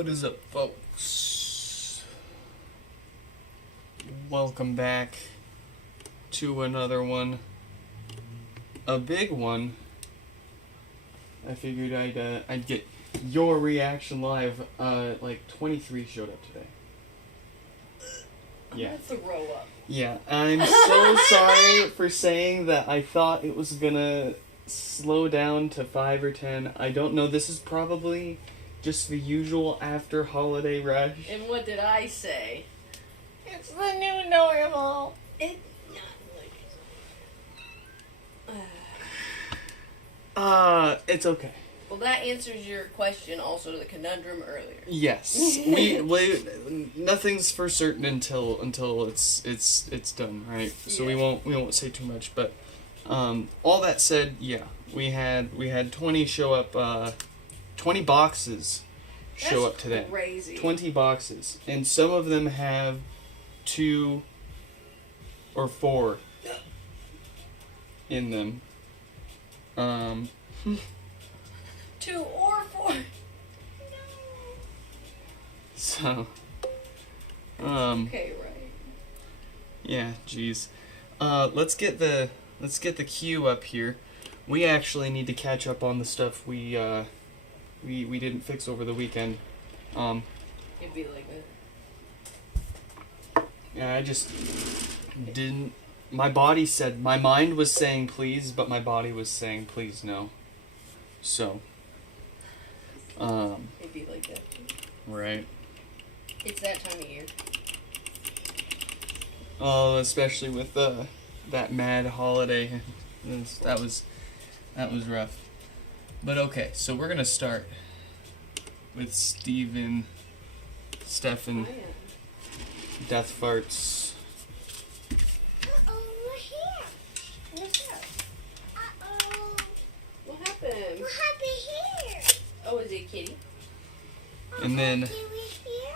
What is up, folks? Welcome back to another one. A big one. I figured I'd get your reaction live. Like 23 showed up today. Yeah. I'm gonna throw up. Yeah, I'm so sorry for saying that I thought it was gonna slow down to 5 or 10. I don't know. This is probably just the usual after holiday rush. And what did I say? It's the new normal. It not like. It's okay. Well, that answers your question. Also, the conundrum earlier. Yes, we nothing's for certain until it's done, right? So Yeah. we won't say too much, but all that said, yeah, we had 20 show up, 20 boxes show up today. Crazy. 20 boxes, and some of them have 2 or 4 in them. 2 or 4. So, Okay, right. yeah, geez. Let's get the queue up here. We actually need to catch up on the stuff we didn't fix over the weekend. It'd be like that. Yeah, I just didn't. My body said, my mind was saying please, but my body was saying please no. So, It'd be like that. right. It's that time of year. Oh, especially with that mad holiday. That was rough. But okay, so we're gonna start with Stephen Death Farts. Uh-oh, we're here. What's that? Uh-oh. What happened? What happened here? Oh, is it a kitty? And then Can we hear?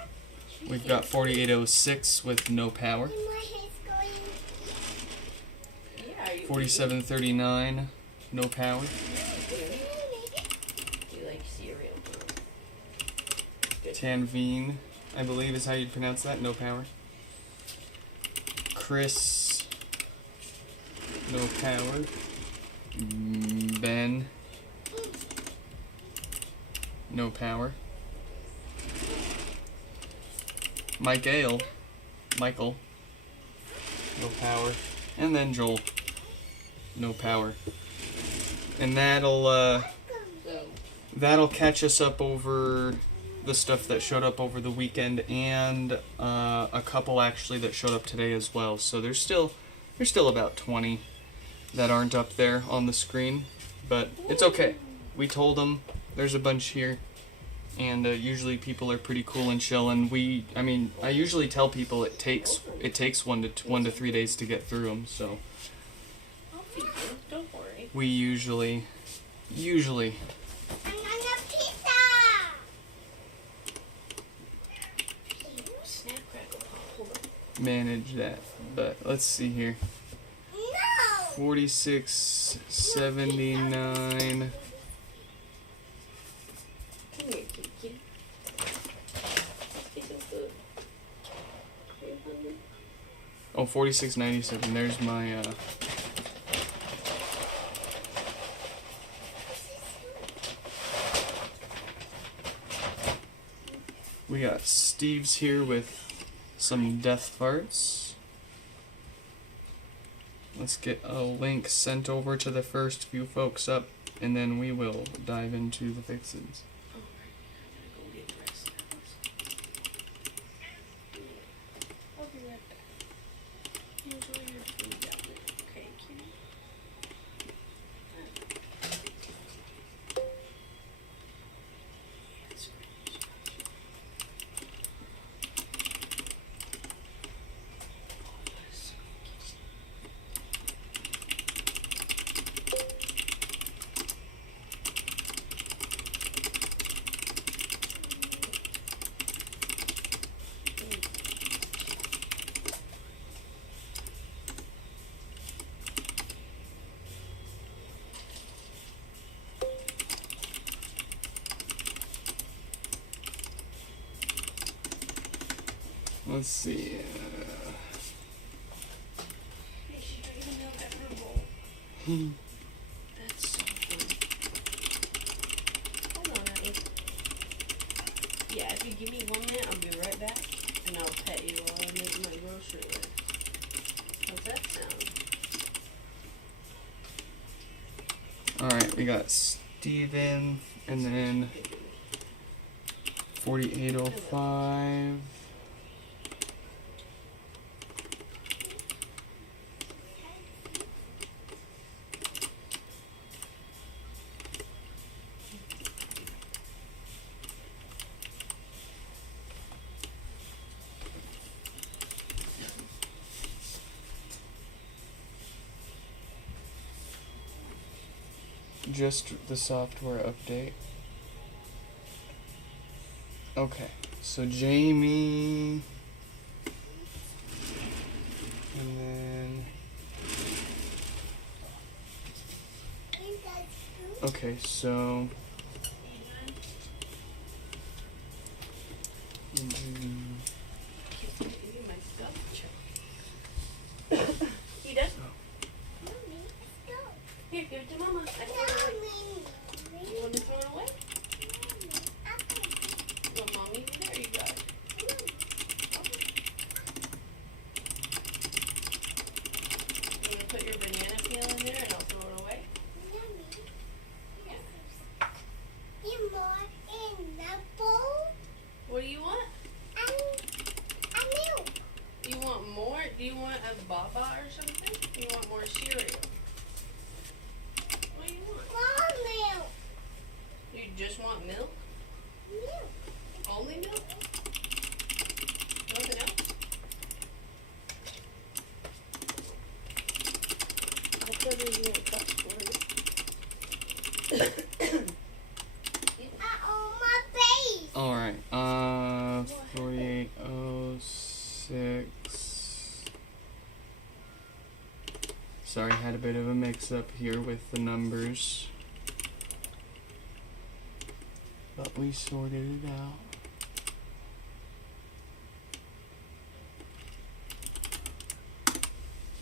we've got 4806 with no power. And my head's going. Yeah. Are you 4739, no power. You like cereal? Good. Tanveen, I believe is how you'd pronounce that, no power. Chris, no power. Ben, no power. Michael, no power. And then Joel, no power. And So, that'll catch us up over the stuff that showed up over the weekend, and a couple actually that showed up today as well. So there's still about 20 that aren't up there on the screen, but it's okay. We told them there's a bunch here, and usually people are pretty cool and chill. And I usually tell people it takes 1 to 3 days to get through them. So I'll feed you. Don't worry. we usually I'm on a pizza. Snap, crackle, pop. Hold on. manage that. But let's see here. No. 4679. Come here, kitty, kitty. Get some food. Are you hungry? Oh, 4697. There's my we got Steve's here with some death farts. Let's get a link sent over to the first few folks up, and then we will dive into the fixins. Alright, I'm gonna go get dressed. I'll be right back. Enjoy your food down there, okay, kitty? Yes, Let's see. Hey, she don't even know that her bowl. That's so fun. Hold on, Atlas. Yeah, if you give me 1 minute, I'll be right back. And I'll pet you while I make my grocery list. How's that sound? Alright, we got Steven, and then 4805. Just the software update. Okay, so Jamie, and then okay, so Give me my stuff. You done? Here, give it to Mama. I throw it away. You want to throw it away? You want Mommy? There you go. You want to put your banana peel in there and I'll throw it away? What do you want? You want more? Do you want a baba or something? You want more cereal? What do you want? You just want milk? Only milk? Nothing else? I thought there was more cups for you. alright, 4806. Sorry, had a bit of a mix up here with the numbers, but we sorted it out.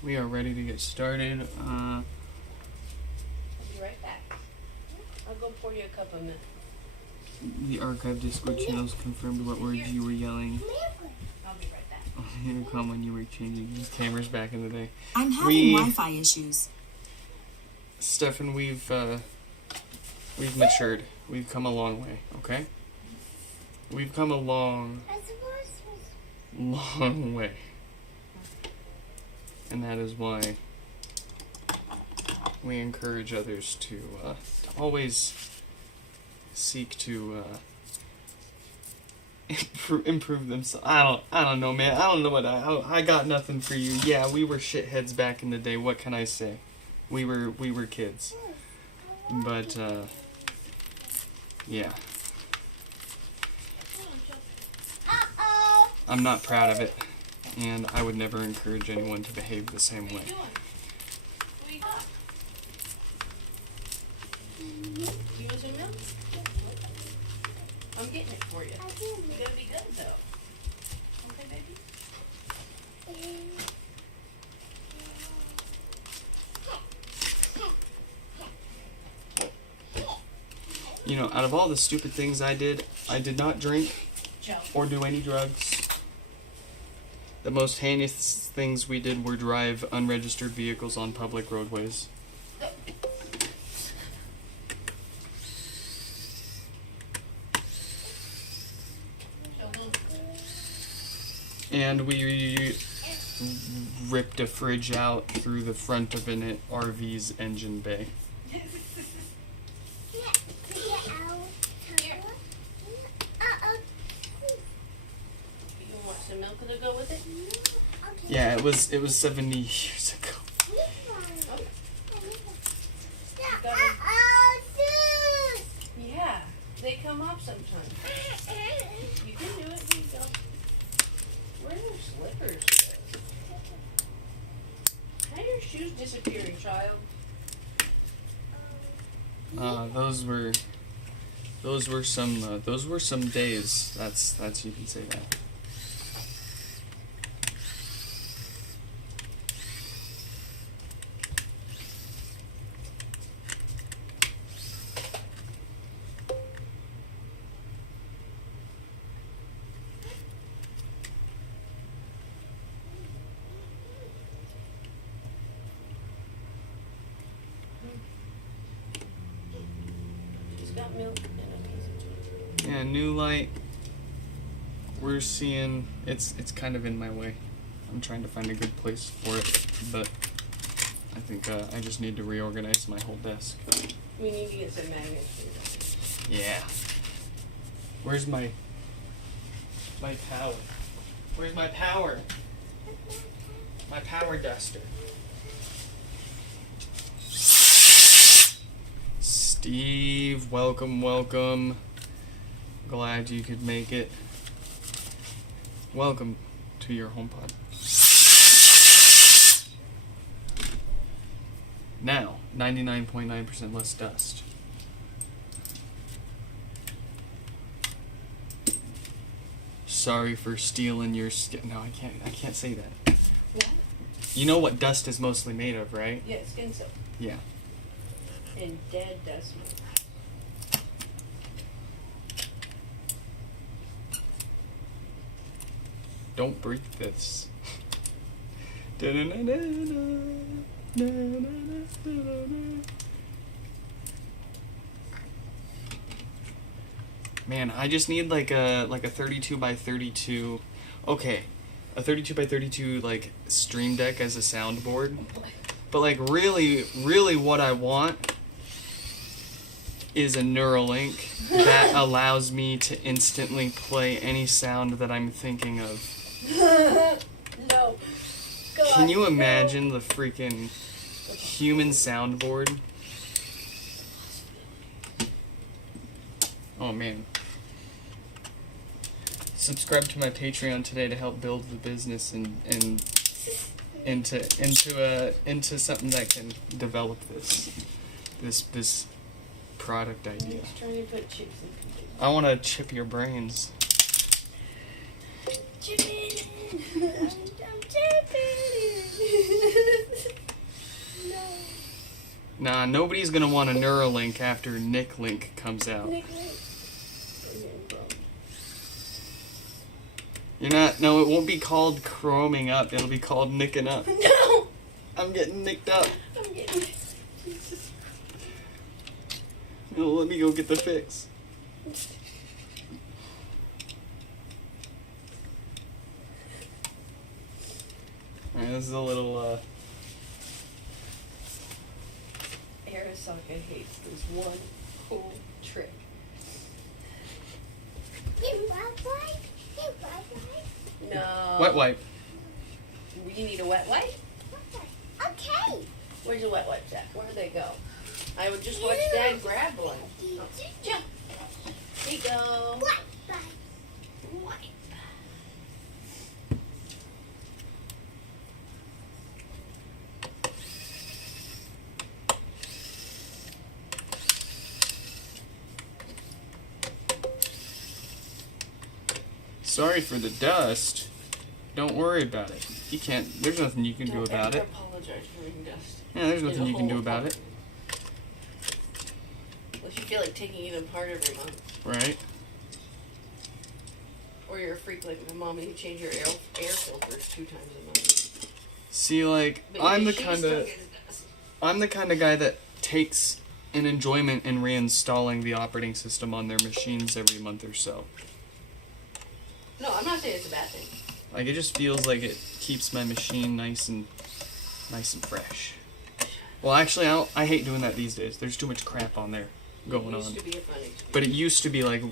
We are ready to get started. I'll be right back. I'll go pour you a cup of milk. The archive Discord channels confirmed what words you were yelling. I'll be right back. On the intercom when you were changing these cameras back in the day. I'm having Wi-Fi issues. Stefan, we've matured. We've come a long way, okay? We've come a long way. And that is why we encourage others to always seek to improve themselves. I don't know, man. I don't know what I got nothing for you. Yeah, we were shitheads back in the day. What can I say? We were kids. But yeah. I'm not proud of it, and I would never encourage anyone to behave the same way. What are you doing? What you got? You want some milk? I'm getting it for you. You gotta be good though. Okay, baby? You know, out of all the stupid things I did not drink Joe. or do any drugs. The most heinous things we did were drive unregistered vehicles on public roadways. And we ripped a fridge out through the front of an RV's engine bay. You want some milk to go with it? Yeah, it was 70 years ago. Yeah, they come up sometimes. You can do it. Here you go. Where are your slippers? How are your shoes disappearing, child? Those were some days. That's you can say that. hot milk and a piece of cheese. Yeah, new light. We're seeing it's kind of in my way. I'm trying to find a good place for it, but I think I just need to reorganize my whole desk. We need to get some magnets for your desk. Yeah. Where's my power? Where's my power? My power duster. Steve, welcome. Glad you could make it. Welcome to your HomePod. Now, 99.9% less dust. Sorry for stealing your skin. No, I can't say that. What? You know what dust is mostly made of, right? Yeah, skin soap. Yeah. And dead dust milk. Don't break this. Man, I just need like a 32 by 32. Okay, a 32 by 32 like stream deck as a soundboard. But like really what I want is a Neuralink that allows me to instantly play any sound that I'm thinking of. No. God, Can you imagine the freaking human soundboard? Oh man. Subscribe to my Patreon today to help build the business and into something that can develop this product I'm idea. just trying to put chips in cookies. I want to chip your brains. Chip it in. I'm chipping it. No. Nah, nobody's gonna want a Neuralink after Nick Link comes out. Nick. You're not. No, it won't be called chroming up. It'll be called nicking up. No. I'm getting nicked up. I'm getting. No, let me go get the fix. Alright, this is a little, Arasaka hates this one cool trick. You wet wipe? You wet wipe? No. wet wipe. You need a wet wipe? Okay. Where's the wet wipes at? Where do they go? I would just watch Dad grab one. Oh, jump. Here you go. Wipe, wipe. Wipe. Sorry for the dust. Don't worry about it. You can't. There's nothing you can do Don't about ever it. apologize for being dust. Yeah, there's There's nothing a you can do whole about it. Unless you feel like taking it apart every month. Right? Or you're a freak like my mom and you change your air filters 2 times a month. See, like, But I'm your the shoes kind still of get dust. I'm the kind of guy that takes an enjoyment in reinstalling the operating system on their machines every month or so. No, I'm not saying it's a bad thing. Like, it just feels like it keeps my machine nice and fresh. Well, actually, I hate doing that these days. There's too much crap on there going It used on. to be a fun experience. But it used to be like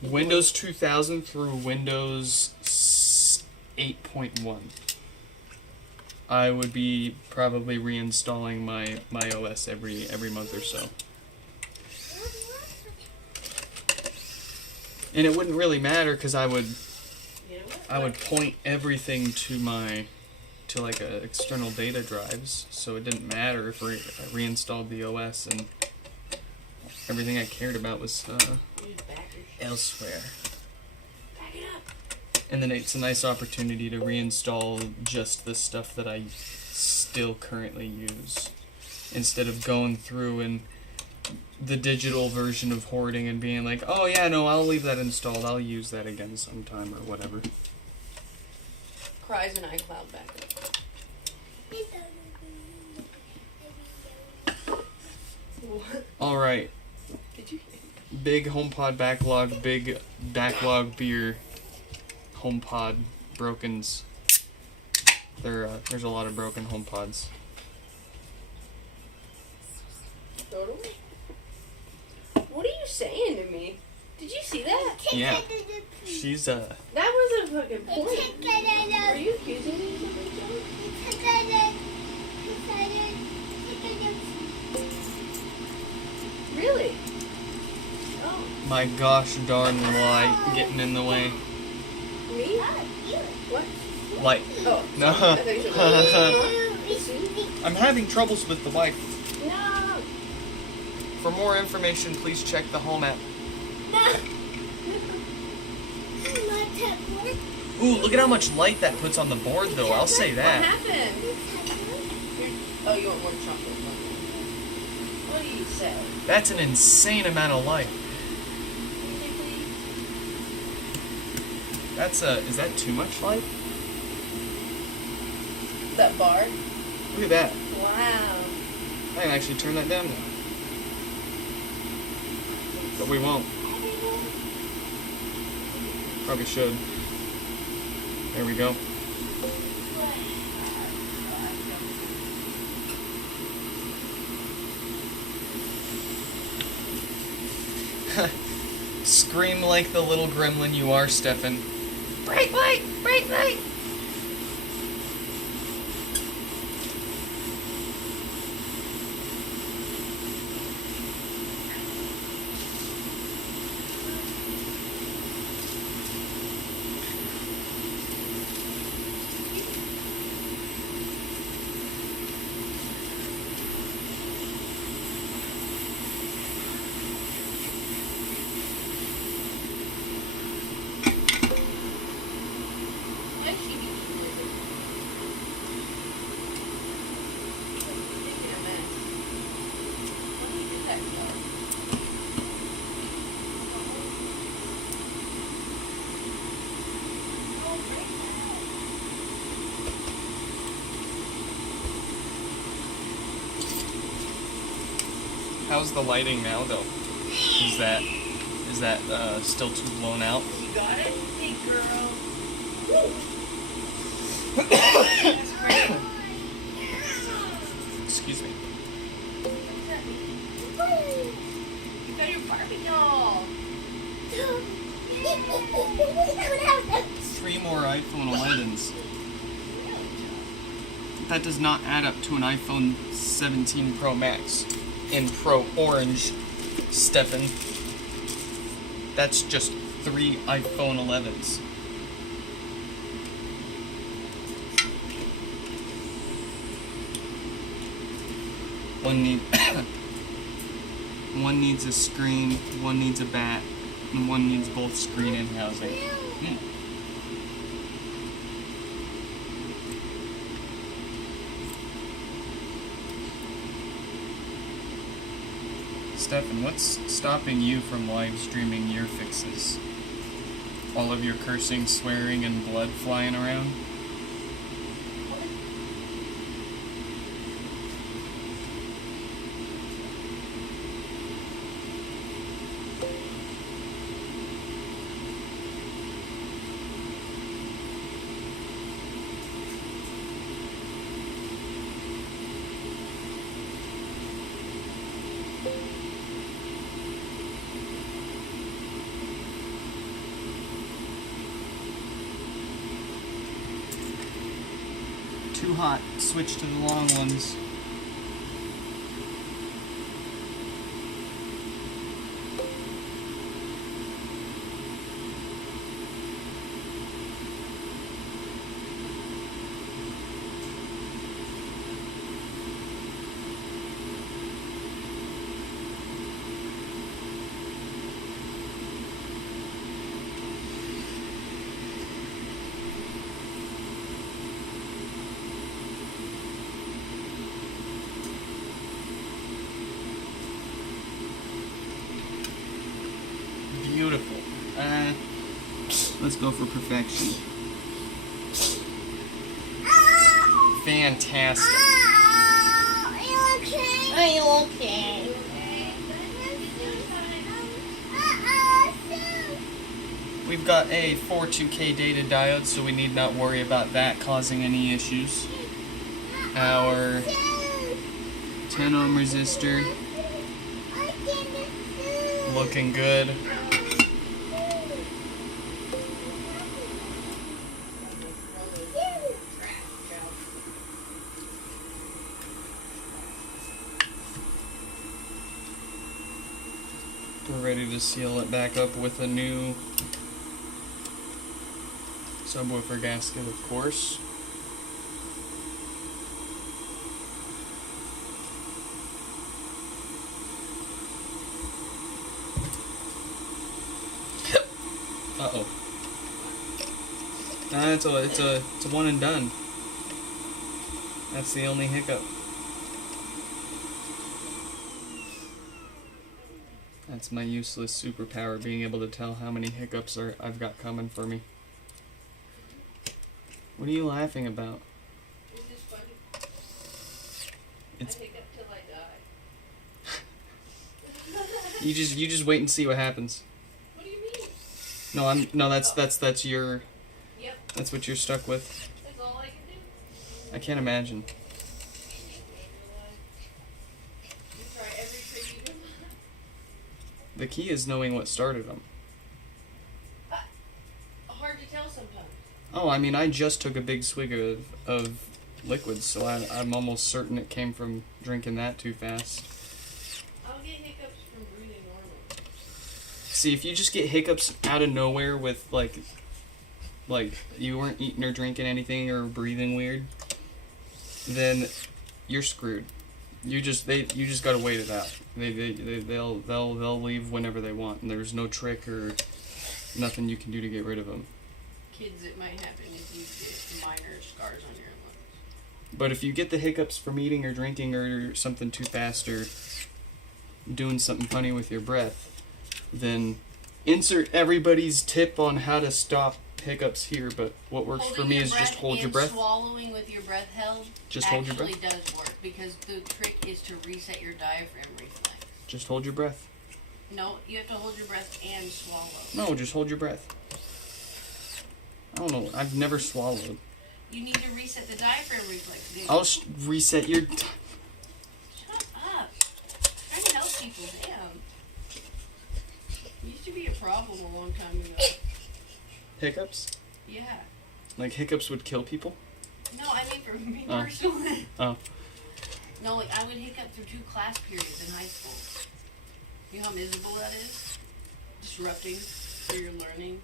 Windows 2000 through Windows 8.1. I would be probably reinstalling my OS every month or so. And it wouldn't really matter because I would You know what? point everything to like external data drives, so it didn't matter if I reinstalled the OS and everything I cared about was You just back your shit. elsewhere. Back it up. And then it's a nice opportunity to reinstall just the stuff that I still currently use, instead of going through and the digital version of hoarding and being like, oh yeah, no, I'll leave that installed, I'll use that again sometime or whatever. Cries an iCloud backup. It doesn't. What? Alright, Did you? Big HomePod backlog, big backlog beer HomePod brokens. There's a lot of broken HomePods. Totally. What are you saying to me? Did you see that? Yeah. She's That was a fucking point. Are you accusing me of something, Joe? Really? Oh, my gosh darn light getting in the way. me? What? Light. Oh, No. I thought you said I'm having troubles with the Wi-Fi. no. For more information, please check the Home app. Ooh, look at how much light that puts on the board, though. I'll say What that. happened? Oh, you want more chocolate? What do you say? That's an insane amount of light. Is that too much light? That bar? Look at that. Wow. I can actually turn that down now. But we won't. Probably should. There we go. Scream like the little gremlin you are, Stefan. Brake light! Brake light! How's the lighting now, though? Is that still too blown out? You got it? Hey, girl. Excuse me. You got your Barbie doll. 3 more iPhone 11s. That does not add up to an iPhone 17 Pro Max in Pro Orange, Stefan. That's just 3 iPhone 11s. One needs a screen, one needs a bat, and one needs both screen and housing. Stefan, what's stopping you from live streaming your fixes? All of your cursing, swearing, and blood flying around? Too hot. Switch to the long ones. Beautiful. Let's go for perfection. Fantastic. Are you okay? We've got a 42K data diode, so we need not worry about that causing any issues. Our 10 ohm resistor, looking good. We're ready to seal it back up with a new subwoofer gasket, of course. Uh-oh. Nah, it's a one and done. That's the only hiccup. That's my useless superpower, being able to tell how many hiccups I've got coming for me. What are you laughing about? This is funny. It's I hiccup till I die. you just wait and see what happens. What do you mean? No, that's your Yep, that's what you're stuck with. that's all I can do. I can't imagine. You try every trick you can. The key is knowing what started them. Hard to tell sometimes. Oh, I mean, I just took a big swig of liquid, so I'm almost certain it came from drinking that too fast. I'll get hiccups from breathing normally. See, if you just get hiccups out of nowhere with like you weren't eating or drinking anything or breathing weird, then you're screwed. You just gotta wait it out. They'll leave whenever they want, and there's no trick or nothing you can do to get rid of them. Kids, it might happen if you get minor scars on your lungs. But if you get the hiccups from eating or drinking or something too fast or doing something funny with your breath, then insert everybody's tip on how to stop hiccups here. But what works for me is just hold your breath. Swallowing with your breath held Just hold your breath. actually does work, because the trick is to reset your diaphragm reflex. Just hold your breath. No, you have to hold your breath and swallow. No, just hold your breath. I don't know. I've never swallowed. You need to reset the diaphragm reflex. I'll reset your... Shut up. Trying to help people, damn. It used to be a problem a long time ago. Hiccups? Yeah. Like hiccups would kill people? No, I mean for me Oh. personally. Oh. No, like I would hiccup through 2 class periods in high school. You know how miserable that is? Disrupting for your learning.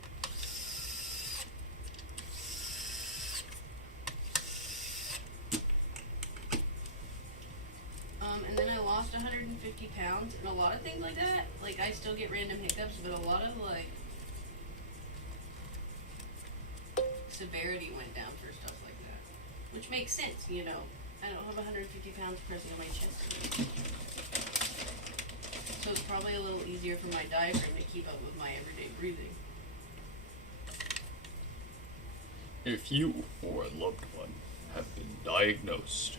And then I lost 150 pounds, and a lot of things like that. Like, I still get random hiccups, but a lot of, like, severity went down for stuff like that. Which makes sense, you know. I don't have 150 pounds pressing on my chest anymore. So it's probably a little easier for my diaphragm to keep up with my everyday breathing. If you or a loved one have been diagnosed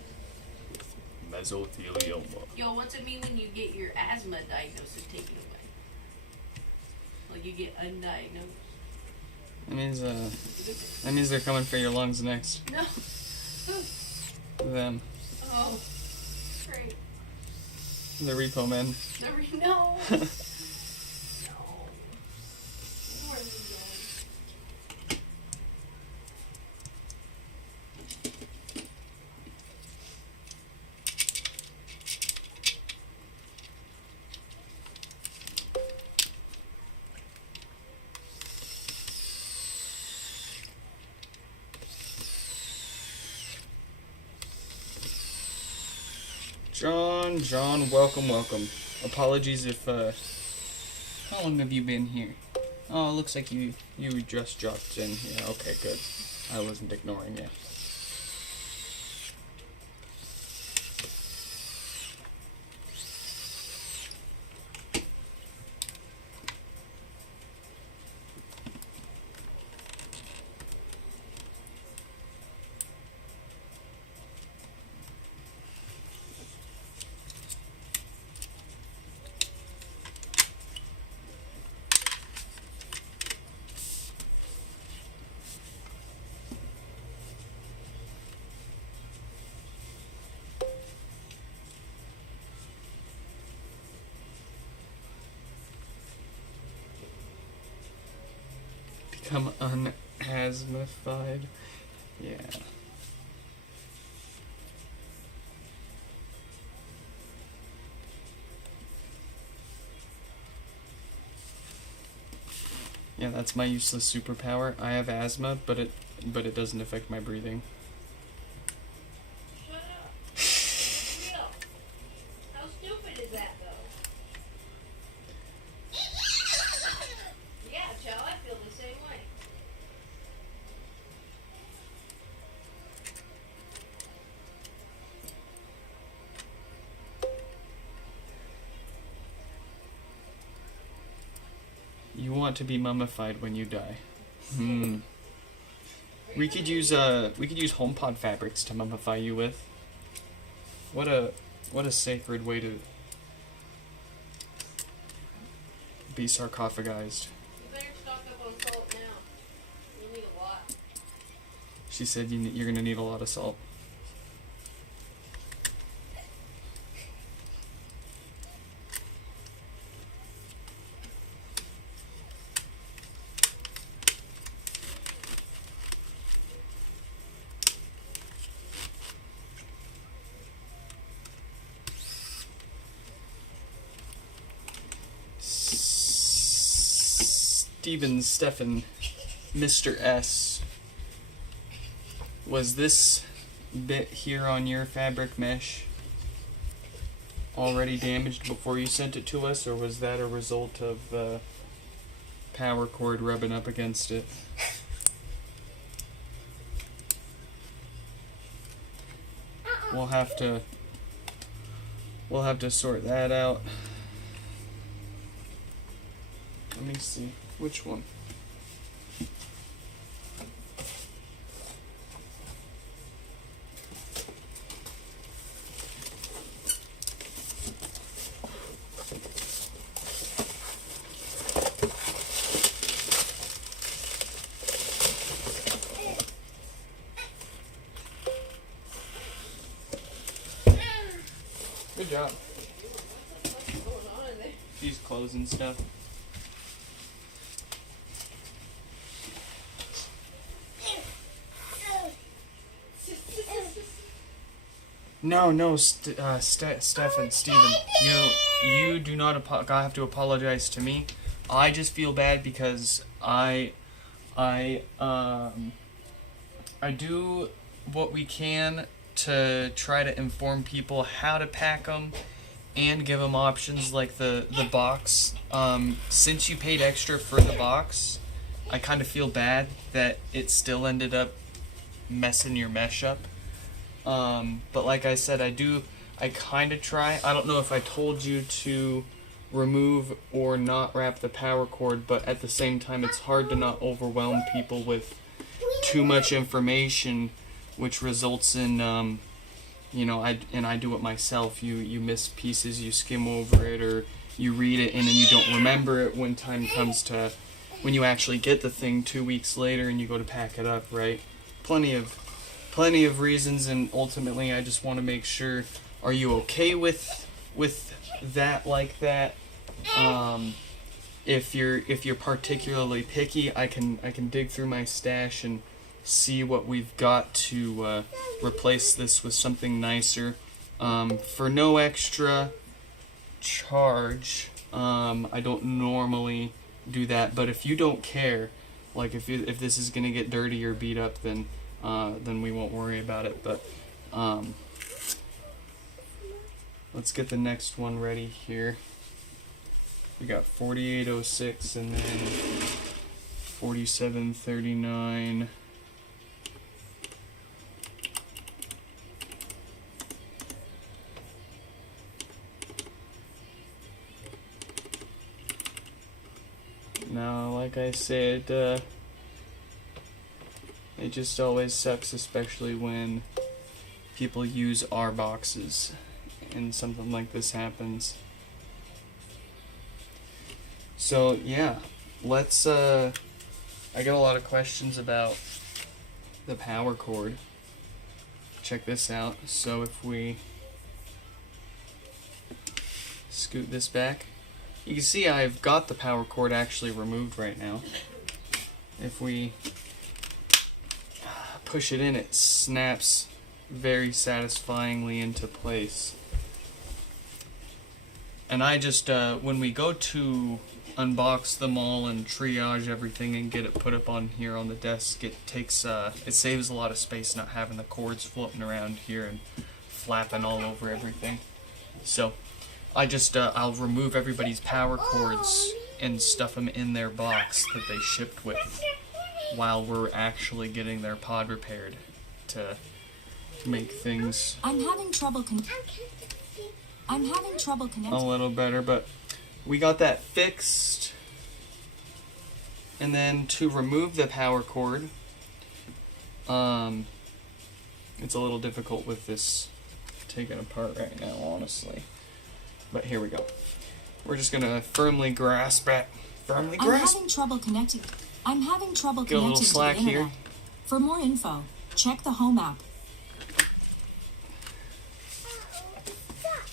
with mesothelioma. Yo, what's it mean when you get your asthma diagnosis taken away? Like, you get undiagnosed. That means they're coming for your lungs next. No. Them. Oh, great. The repo men. No. No. Where are we going? John, welcome. Apologies if, how long have you been here? Oh, it looks like you just dropped in. Yeah, okay, good. I wasn't ignoring you. become unasthmatified. Yeah. Yeah, that's my useless superpower. I have asthma, but it doesn't affect my breathing. Shut up. Real. How stupid is that, though? Yeah, Joe, I feel the same way. You want to be mummified when you die. We could use HomePod fabrics to mummify you with. What a sacred way to be sarcophagized. You better stock up on salt now. You need a lot. She said you're gonna need a lot of salt. Stephen, Mr. S. Was this bit here on your fabric mesh already damaged before you sent it to us, or was that a result of the power cord rubbing up against it? We'll have to sort that out. Let me see. Which one? Good job. What's going on in there? These clothes and stuff. No, Stephen, you do not have to apologize to me. I just feel bad because I do what we can to try to inform people how to pack them and give them options like the box. Since you paid extra for the box, I kind of feel bad that it still ended up messing your mesh up. But like I said, I kind of try. I don't know if I told you to remove or not wrap the power cord, but at the same time, it's hard to not overwhelm people with too much information, which results in, I do it myself. You miss pieces, you skim over it, or you read it and then you don't remember it when time comes to, when you actually get the thing 2 weeks later and you go to pack it up, right? Plenty of reasons, and ultimately I just want to make sure, are you okay with that like that? If you're particularly picky, I can dig through my stash and see what we've got to replace this with something nicer for no extra charge. I don't normally do that, but if you don't care, like if this is gonna get dirty or beat up, then we won't worry about it. But let's get the next one ready here. We got 4806 and then 4739. Now, like I said, it just always sucks, especially when people use our boxes and something like this happens. So yeah, let's I got a lot of questions about the power cord. Check this out. So if we scoot this back, you can see I've got the power cord actually removed right now. if we push it in, it snaps very satisfyingly into place. And I just, when we go to unbox them all and triage everything and get it put up on here on the desk, it saves a lot of space not having the cords floating around here and flapping all over everything. So I just, I'll remove everybody's power cords and stuff them in their box that they shipped with while we're actually getting their pod repaired to make things I'm having trouble a connecting. little better, but we got that fixed. And then to remove the power cord, it's a little difficult with this taken apart right now, honestly. But here we go. We're just gonna firmly grasp it. Firmly I'm grasp. having trouble connecting. I'm having trouble Get a little connecting to the slack internet. here. For more info, check the Home app.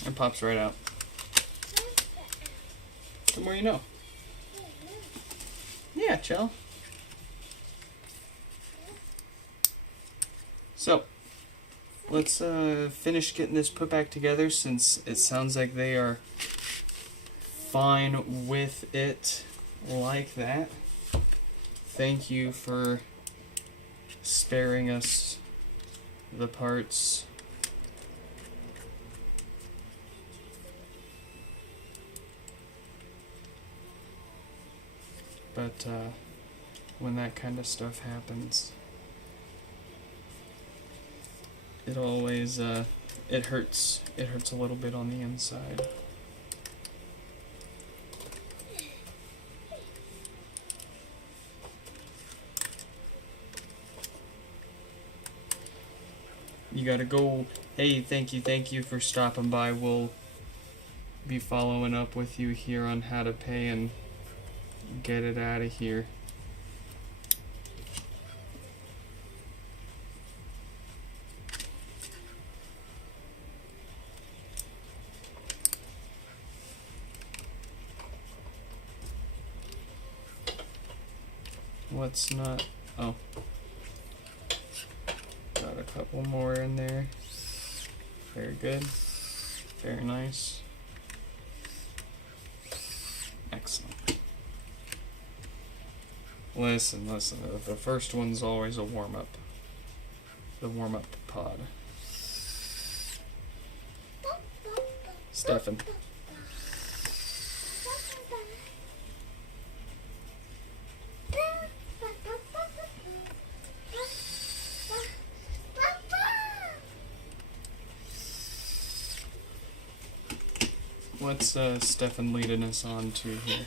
It pops right out. The more you know. Yeah, chill. So, let's finish getting this put back together, since it sounds like they are fine with it like that. Thank you for sparing us the parts. But when that kind of stuff happens, it always it hurts a little bit on the inside. You gotta go, hey, thank you for stopping by. We'll be following up with you here on how to pay and get it out of here. What's not? Oh. Got a couple more in there. Very good. Very nice. Excellent. Listen. The first one's always a warm-up. The warm-up pod. Stefan. What's Stefan leading us on to here?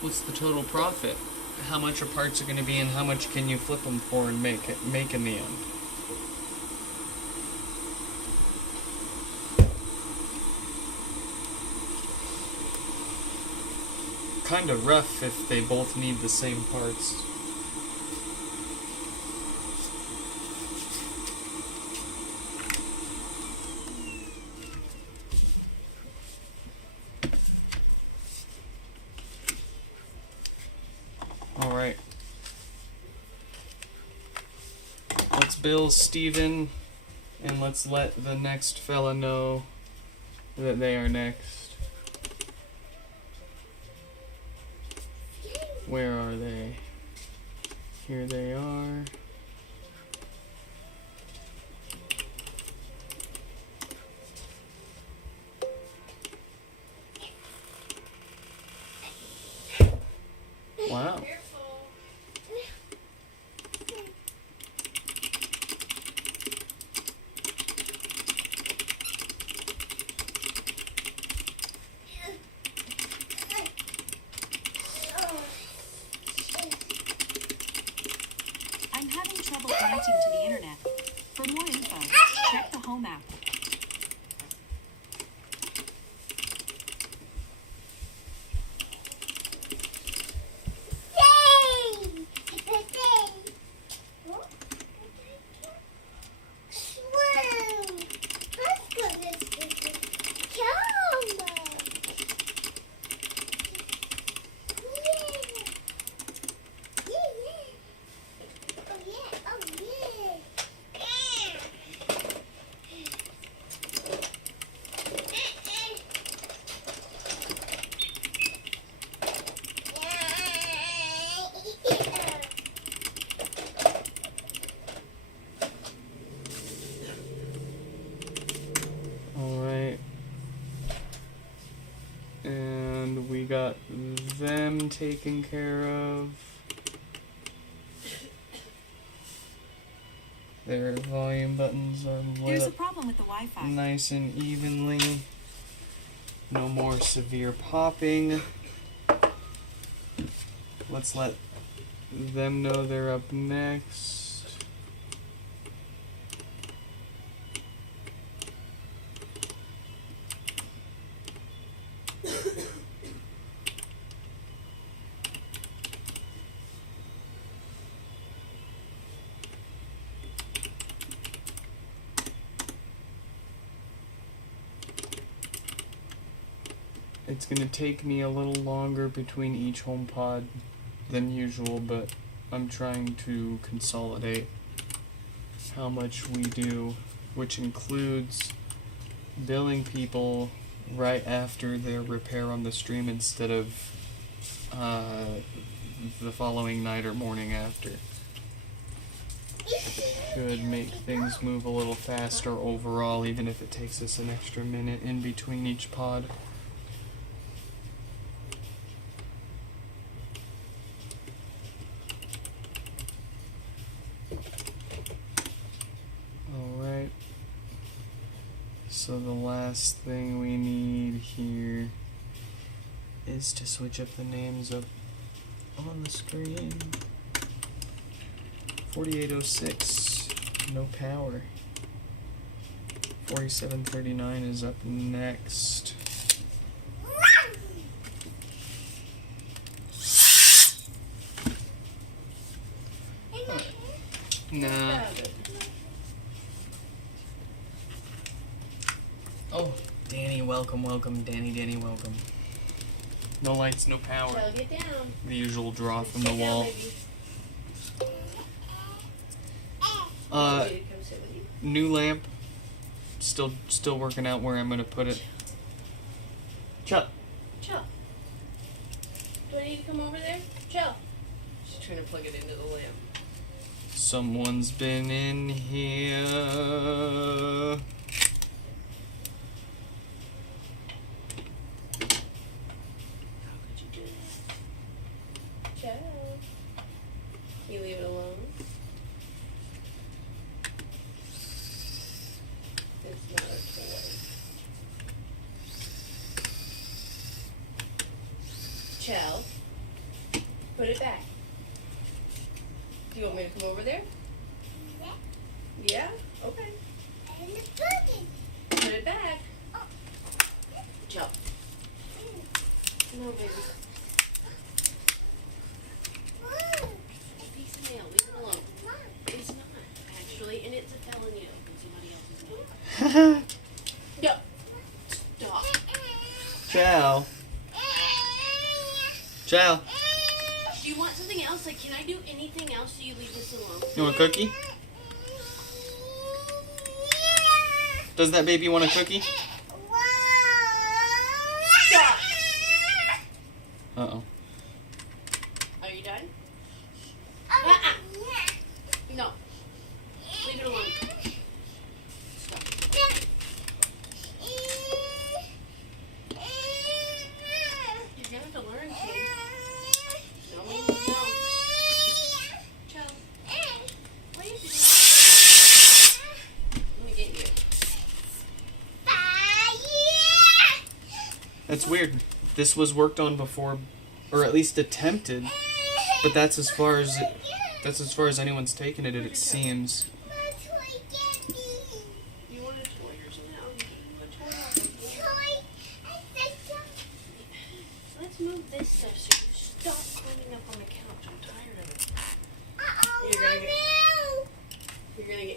What's the total profit? How much are parts are going to be, and how much can you flip them for and make in the end? Kind of rough if they both need the same parts. Alright. Let's bill Steven, and let's let the next fella know that they are next. Where are they? Here they are. Wow. I'm having trouble connecting to the internet. For more info, check the Home app. And we got them taken care of. Their volume buttons are lit There's a up problem with the Wi-Fi. nice and evenly. No more severe popping. Let's let them know they're up next. It's gonna take me a little longer between each HomePod than usual, but I'm trying to consolidate how much we do, which includes billing people right after their repair on the stream instead of the following night or morning after. Should make things move a little faster overall, even if it takes us an extra minute in between each pod. Alright. So the last thing we need here is to switch up the names up on the screen. 4806, no power. 4739 is up next. Nah. Oh, Danny, welcome, welcome. Danny, welcome. No lights, no power. So get down. The usual draw from the Sit down, wall. baby. Uh, Want me to come sit with you? new lamp. Still working out where I'm gonna put it. Chuck. Chill. Do I need to come over there? Chill. She's trying to plug it into the lamp. Someone's been in here. How could you do that? Chill. You leave it alone. It's not a toy. Chill. Put it back. Do you want me to come over there? Yeah? Okay. Put it back. Chill. No, baby. It's a piece of mail. Leave it alone. It's not, actually, and it's a felony in somebody else's mail. No. Stop. Ciao. Ciao. Do you want something else? Like, can I do anything else so you leave this alone? You want a cookie? Does that baby want a cookie? Stop. Uh-oh. Are you done? Uh-uh. No. Leave it alone. Stop. You're gonna have to learn, kid. No means no. Chill. What are you doing? Let me get you. That's weird. This was worked on before, or at least attempted, but that's as far as anyone's taken it seems.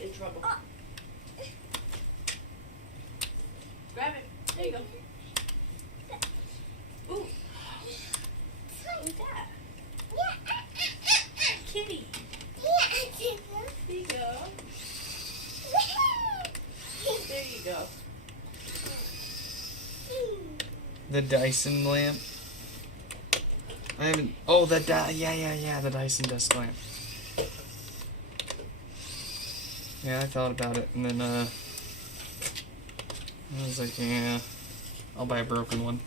get in trouble. Grab it. There you go. Ooh. What's that? Kitty. There you go. There you go. The Dyson lamp. I haven't. Oh, the the Dyson desk lamp. Yeah, I thought about it, and then I was like, yeah, I'll buy a broken one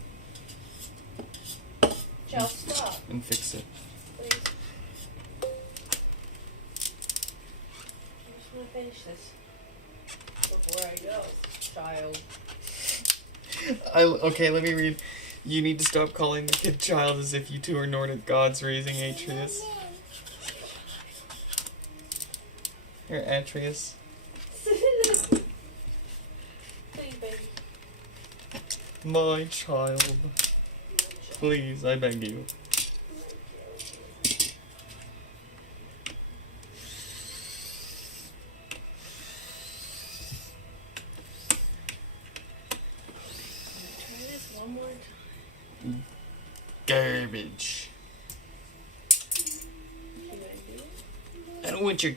Child, stop. and fix it. Please. I just want to finish this before I go, child. Okay, let me read. You need to stop calling the kid child as if you two are Nordic gods raising Atreus. Or Atreus. Please, baby. My child. Please, I beg you. Try this one more time. Garbage. You gonna do it? I don't want your.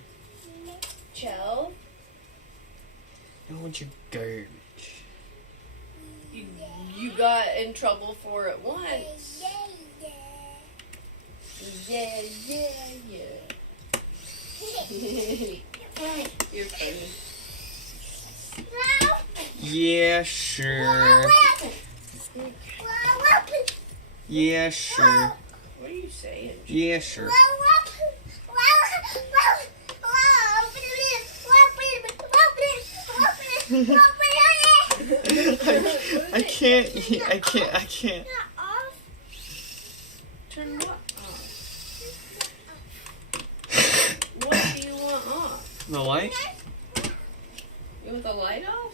Child, I don't want your garbage. you got in trouble for it once. Yeah. You're funny. Yeah, sure. Yeah, sure. What are you saying? Yeah, sure. I can't. Turn what off? What do you want off? The light? You want the light off?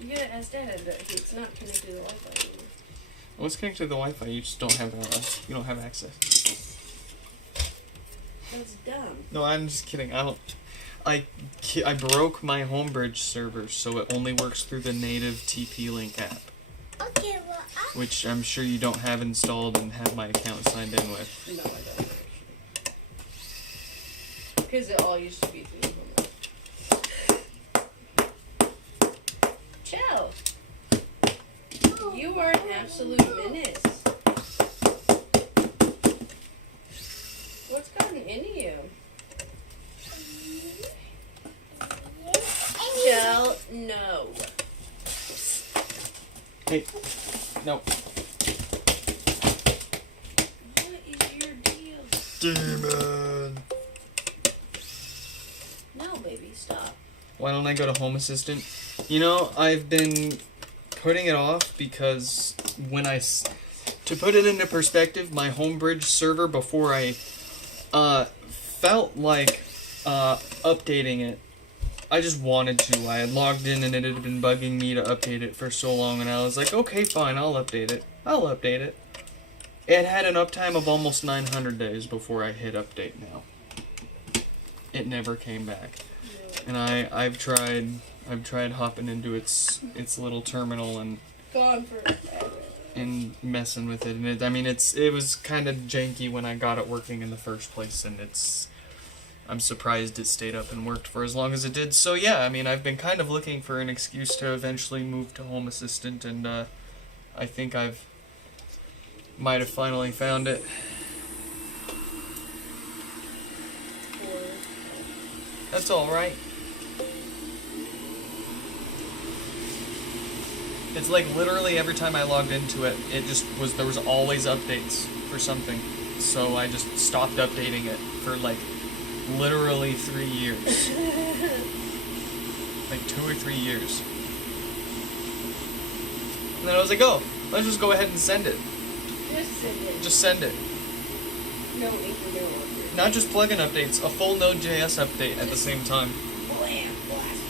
You gotta ask Dad that it's not connected to the Wi-Fi anymore. Well, it's connected to the Wi-Fi. You just don't have you don't have access. That's dumb. No, I'm just kidding. I broke my Homebridge server, so it only works through the native TP-Link app, which I'm sure you don't have installed and have my account signed in with. No, I don't actually. Because it all used to be through the Chill. You are an absolute menace. What's gotten into you? Chill, no. Hey, no. What is your deal? Demon. No, baby, stop. Why don't I go to Home Assistant? You know, I've been putting it off because to put it into perspective, my Homebridge server before I felt like updating it. I just wanted to. I had logged in and it had been bugging me to update it for so long, and I was like, okay, fine, I'll update it. It had an uptime of almost 900 days before I hit update now. It never came back. And I've tried hopping into its little terminal and Gone forever. and messing with it, and it was kind of janky when I got it working in the first place, and I'm surprised it stayed up and worked for as long as it did. So yeah, I've been kind of looking for an excuse to eventually move to Home Assistant, and I think might have finally found it. That's all right. It's like literally every time I logged into it, there was always updates for something. So I just stopped updating it for like literally 3 years. Like 2 or 3 years. And then I was like, oh, let's just go ahead and send it. Just send it. Just send it. No incremental. Not just plugin updates, a full Node.js update at the same time. Blam, blast.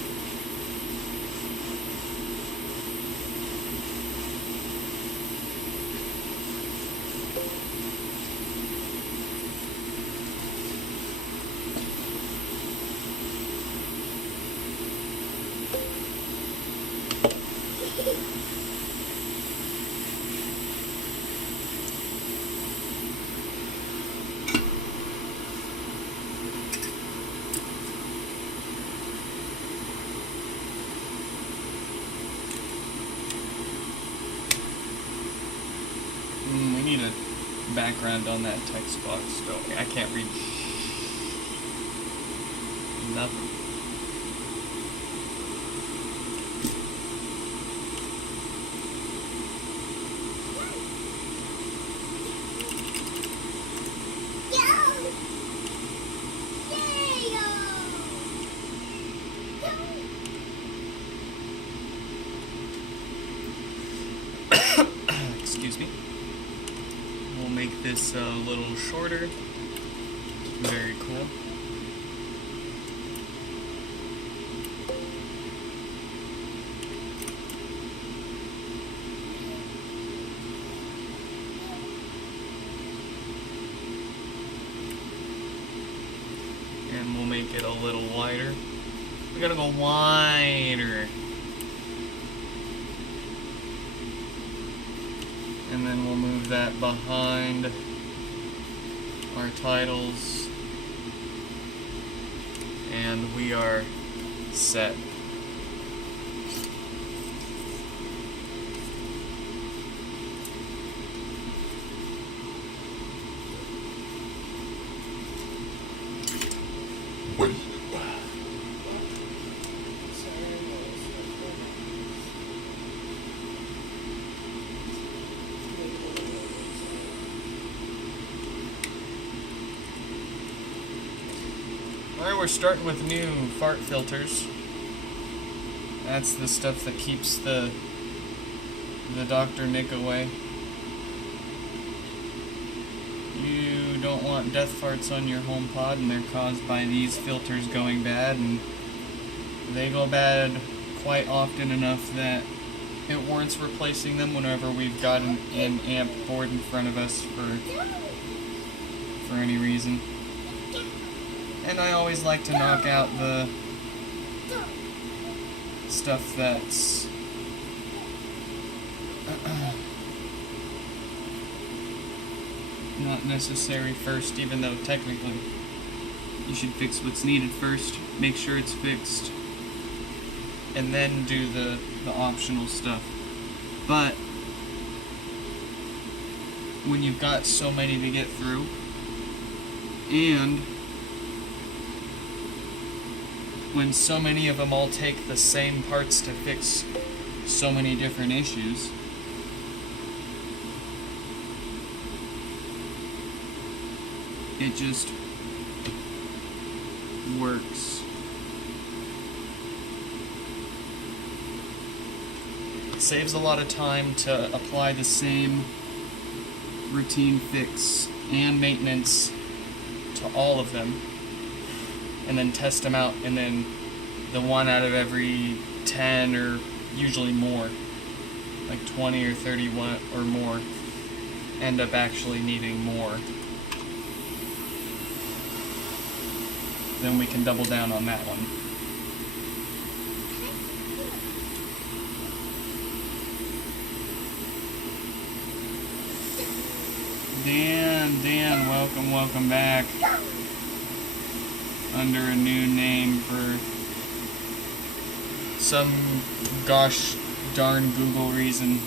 We need a background on that text box, don't we? I can't read nothing. Excuse me. We'll make this a little shorter. Very cool. And we'll make it a little wider. We gotta go wider. And then we'll move that behind our titles. And we are set. Alright, we're starting with new fart filters. That's the stuff that keeps the Dr. Nick away. You don't want death farts on your HomePod, and they're caused by these filters going bad, and they go bad quite often enough that it warrants replacing them whenever we've got an amp board in front of us for any reason. And I always like to knock out the stuff that's not necessary first, even though technically you should fix what's needed first, make sure it's fixed, and then do the optional stuff. But when you've got so many to get through, and when so many of them all take the same parts to fix so many different issues, it just works. It saves a lot of time to apply the same routine fix and maintenance to all of them, and then test them out, and then the one out of every 10 or usually more, like 20 or 31 or more, end up actually needing more. Then we can double down on that one. Dan, welcome back. Under a new name for some gosh darn Google reason.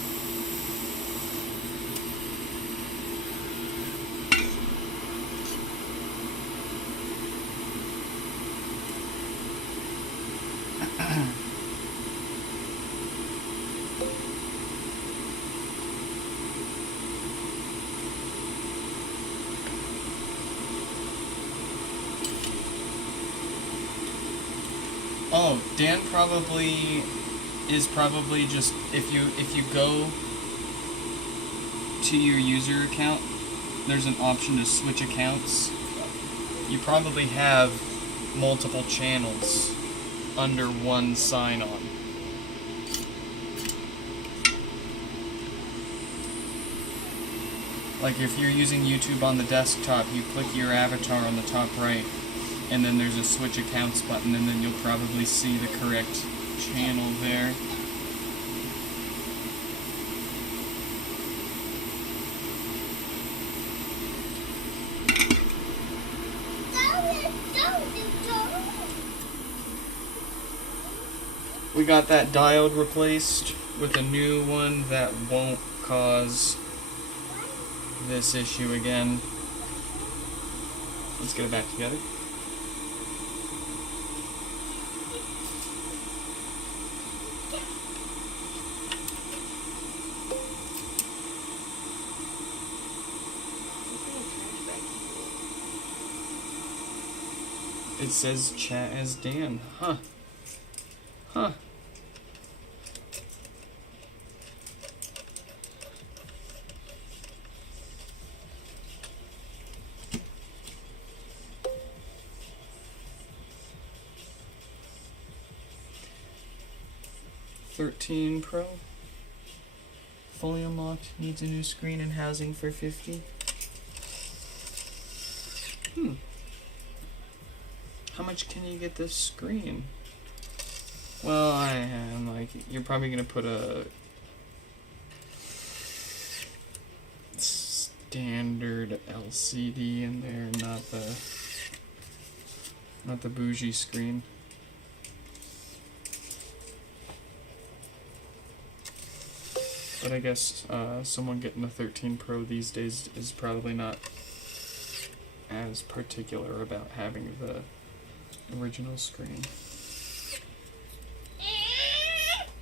Oh, Dan is probably just, if you go to your user account, there's an option to switch accounts. You probably have multiple channels under one sign-on. Like if you're using YouTube on the desktop, you click your avatar on the top right, and then there's a switch accounts button, and then you'll probably see the correct channel there. We got that diode replaced with a new one that won't cause this issue again. Let's get it back together. It says chat as Dan. Huh. Huh. $13 Pro. Fully unlocked. Needs a new screen and housing for $50. How much can you get this screen? Well, I am like, you're probably gonna put a standard LCD in there, not the bougie screen. But I guess someone getting a 13 Pro these days is probably not as particular about having the original screen.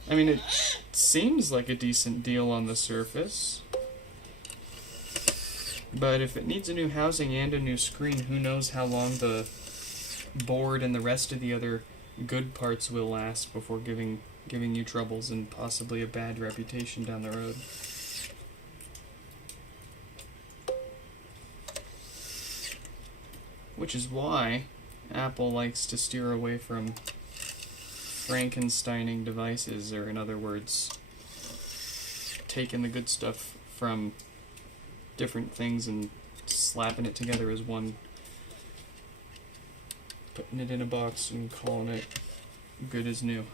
I mean, it seems like a decent deal on the surface, but if it needs a new housing and a new screen, who knows how long the board and the rest of the other good parts will last before giving you troubles and possibly a bad reputation down the road. Which is why Apple likes to steer away from Frankensteining devices, or in other words, taking the good stuff from different things and slapping it together as one, putting it in a box and calling it good as new.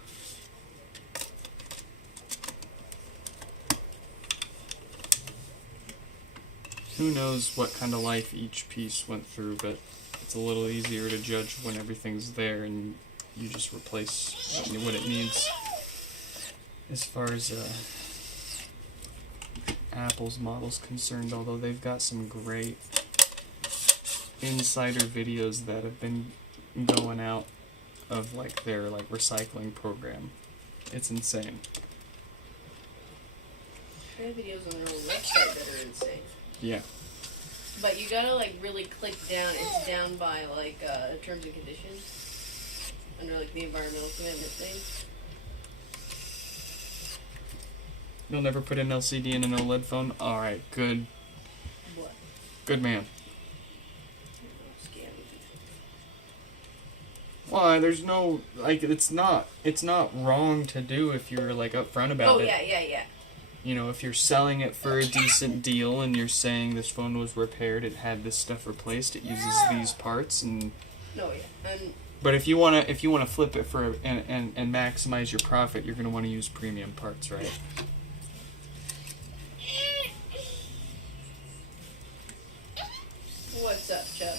Who knows what kind of life each piece went through, but it's a little easier to judge when everything's there and you just replace what it needs. As far as Apple's model's concerned, although they've got some great insider videos that have been going out of like their recycling program. It's insane. They have videos on their own website that are insane. Yeah. But you gotta really click down. It's down by terms and conditions under the environmental commitment thing. You'll never put an LCD in an OLED phone? Alright, good. What? Good man. Scam. Why? There's no, it's not wrong to do if you're upfront about it. Oh yeah. You know, if you're selling it for a decent deal and you're saying this phone was repaired, it had this stuff replaced, it uses these parts, and No, yeah. And but if you wanna flip it for and maximize your profit, you're gonna want to use premium parts, right? what's up, Chubb?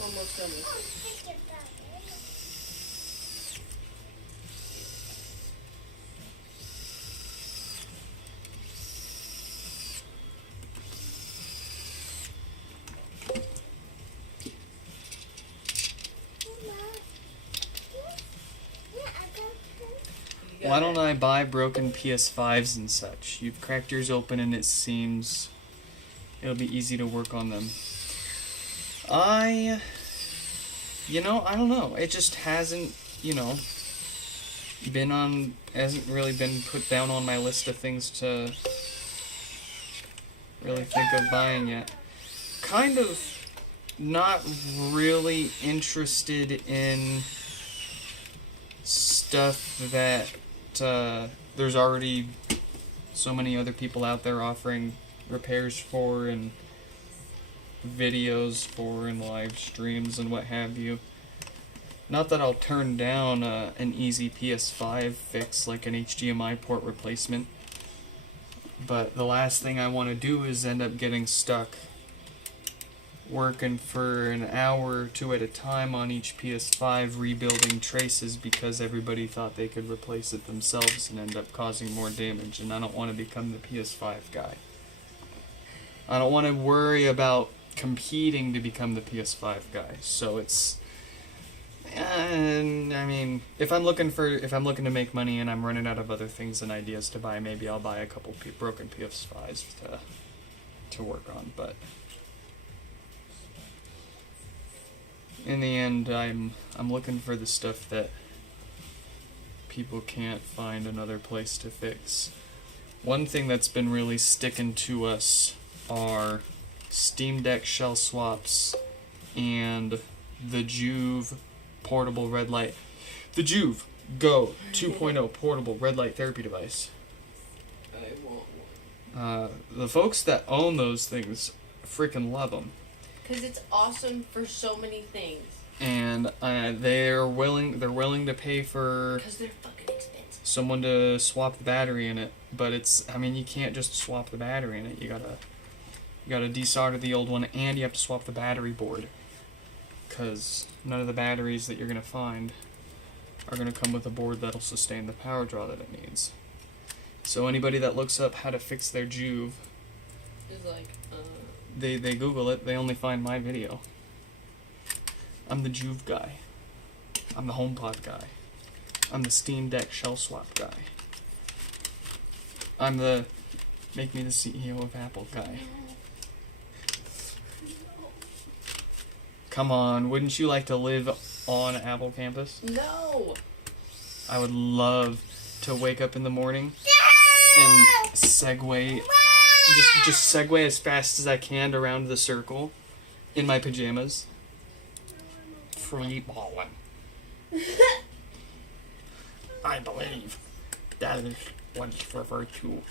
Almost done with it. Why don't I buy broken PS5s and such? You've cracked yours open and it seems it'll be easy to work on them. I don't know. It just hasn't, hasn't really been put down on my list of things to really think of buying yet. Kind of not really interested in stuff that there's already so many other people out there offering repairs for and videos for and live streams and what have you. Not that I'll turn down an easy PS5 fix like an HDMI port replacement, but the last thing I want to do is end up getting stuck working for an hour or two at a time on each PS5 rebuilding traces because everybody thought they could replace it themselves and end up causing more damage, and I don't want to become the PS5 guy. I don't want to worry about competing to become the PS5 guy. So it's, I mean, if I'm looking to make money and I'm running out of other things and ideas to buy, maybe I'll buy a couple broken PS5s to work on. But in the end, I'm looking for the stuff that people can't find another place to fix. One thing that's been really sticking to us are Steam Deck shell swaps and the Juve portable red light. The Juve Go 2.0 portable red light therapy device. I want one. The folks that own those things freaking love them. Because it's awesome for so many things. And they're willing to pay for Because they're fucking expensive. someone to swap the battery in it. But you can't just swap the battery in it. You gotta desolder the old one, and you have to swap the battery board. Because none of the batteries that you're gonna find are gonna come with a board that'll sustain the power draw that it needs. So anybody that looks up how to fix their Juve, It's like, they Google it, they only find my video. I'm the Juve guy. I'm the HomePod guy. I'm the Steam Deck shell swap guy. I'm the make me the CEO of Apple guy. Come on, wouldn't you like to live on Apple campus? no! I would love to wake up in the morning and segue, just segue as fast as I can around the circle in my pajamas. Free balling. I believe that is what's referred to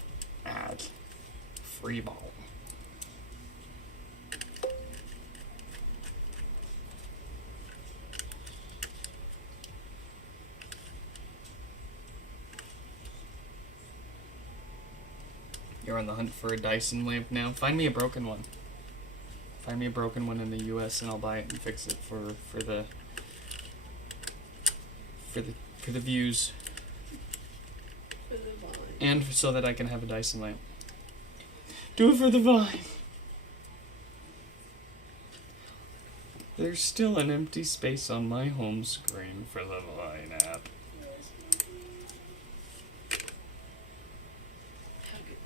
as free ball. You're on the hunt for a Dyson lamp now? Find me a broken one. Find me a broken one in the US and I'll buy it and fix it for the views. For the vine. And so that I can have a Dyson lamp. Do it for the Vine! There's still an empty space on my home screen for the Vine app. How good.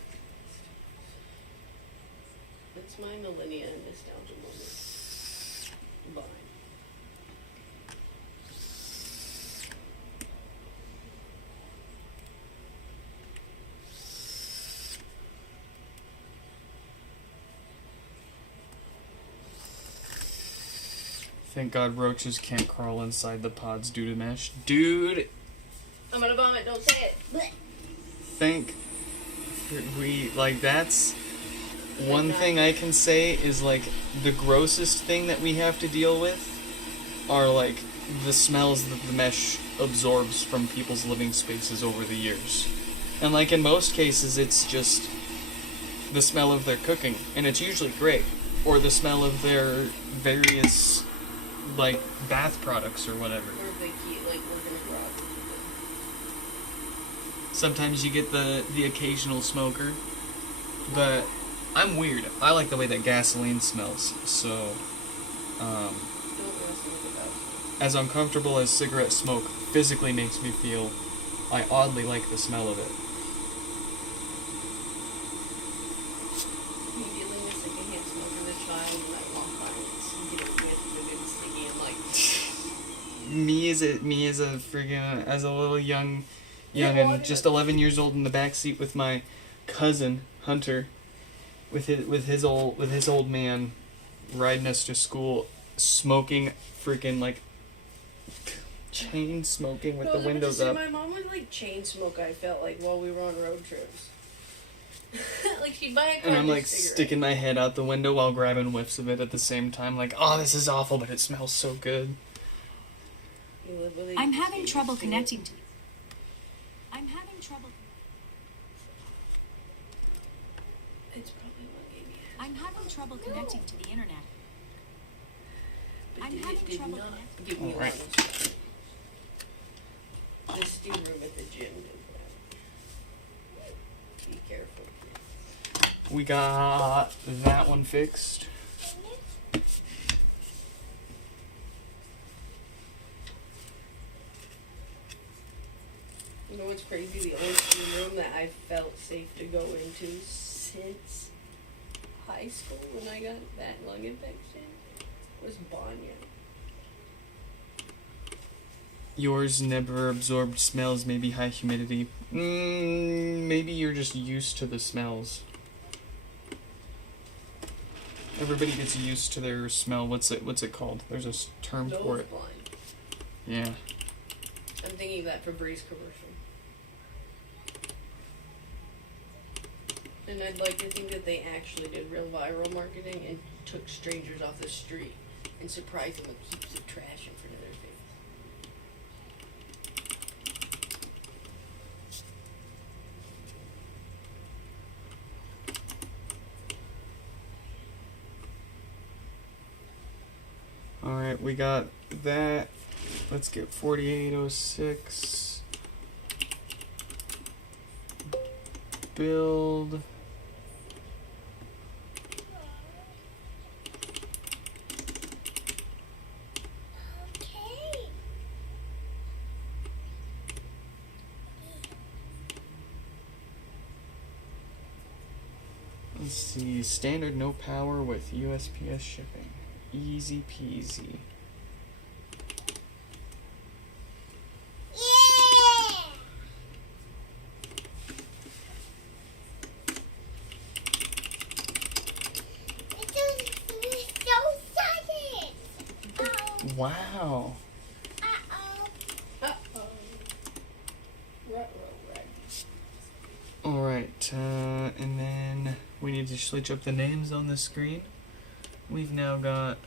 That's my millennia nostalgia moment. Vine. Thank God roaches can't crawl inside the pods due to mesh. Dude, I'm gonna vomit, don't say it. Blech. that's one thing I can say is like the grossest thing that we have to deal with are like the smells that the mesh absorbs from people's living spaces over the years. And like in most cases it's just the smell of their cooking, and it's usually great, or the smell of their various like bath products or whatever. Or if they keep, like, we're gonna go out. Sometimes you get the occasional smoker, but I'm weird. I like the way that gasoline smells, so Don't mess with it. as uncomfortable as cigarette smoke physically makes me feel, I oddly like the smell of it. Immediately a secondhand smoker, the child, and I walk by and get a whiff of it sticky. I'm like, Me as a friggin' as a little young Yeah, and just 11 years old in the back seat with my cousin Hunter, with his old man, riding us to school, smoking freaking like chain smoking with no, the I was about to windows say, up. my mom would like chain smoke. I felt like while we were on road trips. Like she'd buy a And I'm carton of like cigarettes. sticking my head out the window while grabbing whiffs of it at the same time, like, oh, this is awful, but it smells so good. You live with a I'm having cigarette trouble stick. connecting to. I'm having trouble. It's probably what gave me. I'm having trouble connecting to the internet. But I'm it having did trouble not connecting. give me a lot Alright. of stuff. The steam room at the gym did that. Be careful. We got that one fixed. You know what's crazy? The only steam room that I felt safe to go into since high school when I got that lung infection was Banya. Yours never absorbed smells, maybe high humidity. Maybe you're just used to the smells. Everybody gets used to their smell. What's it called? There's a term for Nose it. blind. Yeah. I'm thinking of that Febreze commercial. And I'd like to think that they actually did real viral marketing and took strangers off the street and surprised them with heaps of trash in front of their face. Alright, we got that. Let's get 4806. Build. Okay. Let's see. Standard no power with USPS shipping. Easy peasy. Yeah. It's so sudden. Oh. Wow. Uh-oh. Uh-oh. Right. Alright, and then we need to switch up the names on the screen. We've now got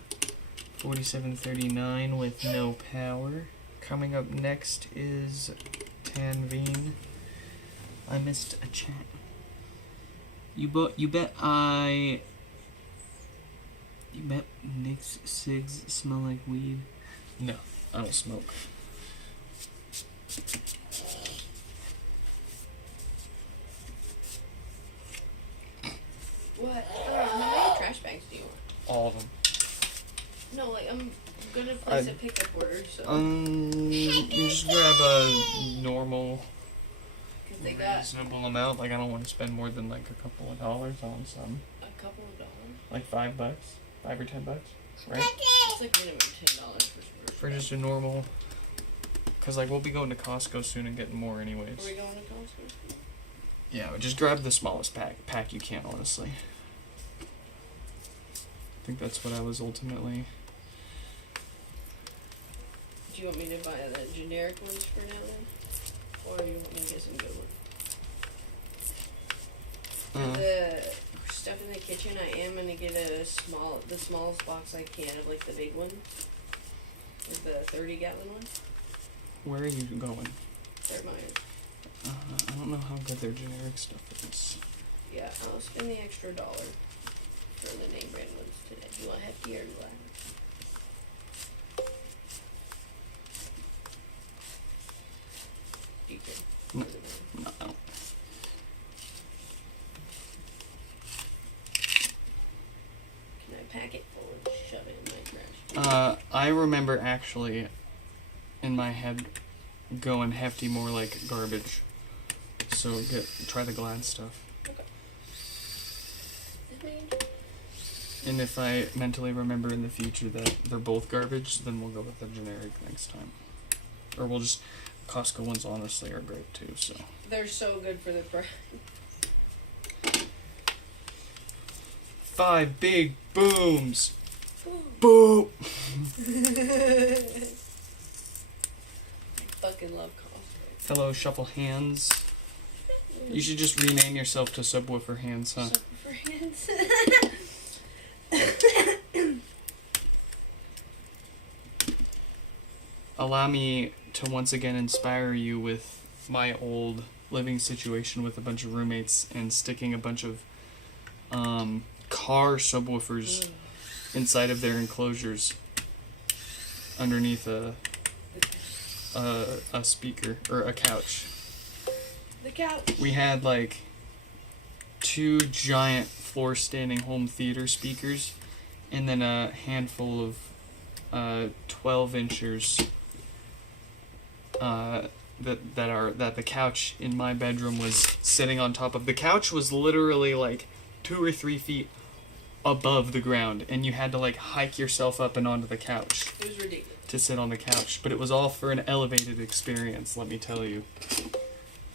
4739 with no power. Coming up next is Tanveen. I missed a chat. You bet Nick's cigs smell like weed? No, I don't smoke. What? How many trash bags do you want? All of them. No, like, I'm gonna place a pickup order, so. Just grab a normal, Because they got reasonable amount. Like, I don't want to spend more than like a couple of dollars on some. a couple of dollars. Like $5, $5 or $10, right? It's like minimum $10 For just a normal. Cause like we'll be going to Costco soon and getting more Are anyways. we going to Costco? Yeah, just grab the smallest pack you can, honestly. I think that's what I was ultimately. Do you want me to buy the generic ones for now then? Or do you want me to get some good ones? For the stuff in the kitchen, I am gonna get the smallest box I can of like the big one. Like the 30-gallon one. Where are you going? They're mine. I don't know how good their generic stuff is. Yeah, I'll spend the extra $1 for the name brand ones today. Do you want hefty or do I? You can. No. No, I don't. Can I pack it full and shove it in my trash? I remember actually in my head going hefty more like garbage. So try the Glad stuff. Okay. And if I mentally remember in the future that they're both garbage, then we'll go with the generic next time. Or we'll just Costco ones honestly are great too, so. They're so good for the price. 5 big booms. Boom. I fucking love Costco. Hello, shuffle hands. You should just rename yourself to Subwoofer Hands, huh? For hands. Allow me to once again inspire you with my old living situation with a bunch of roommates and sticking a bunch of car subwoofers inside of their enclosures. underneath a speaker or a couch. The couch. We had like 2 giant floor standing home theater speakers, and then a handful of 12 inchers that the couch in my bedroom was sitting on top of. The couch was literally like 2 or 3 feet above the ground, and you had to like hike yourself up and onto the couch. It was ridiculous. To sit on the couch, but it was all for an elevated experience, let me tell you.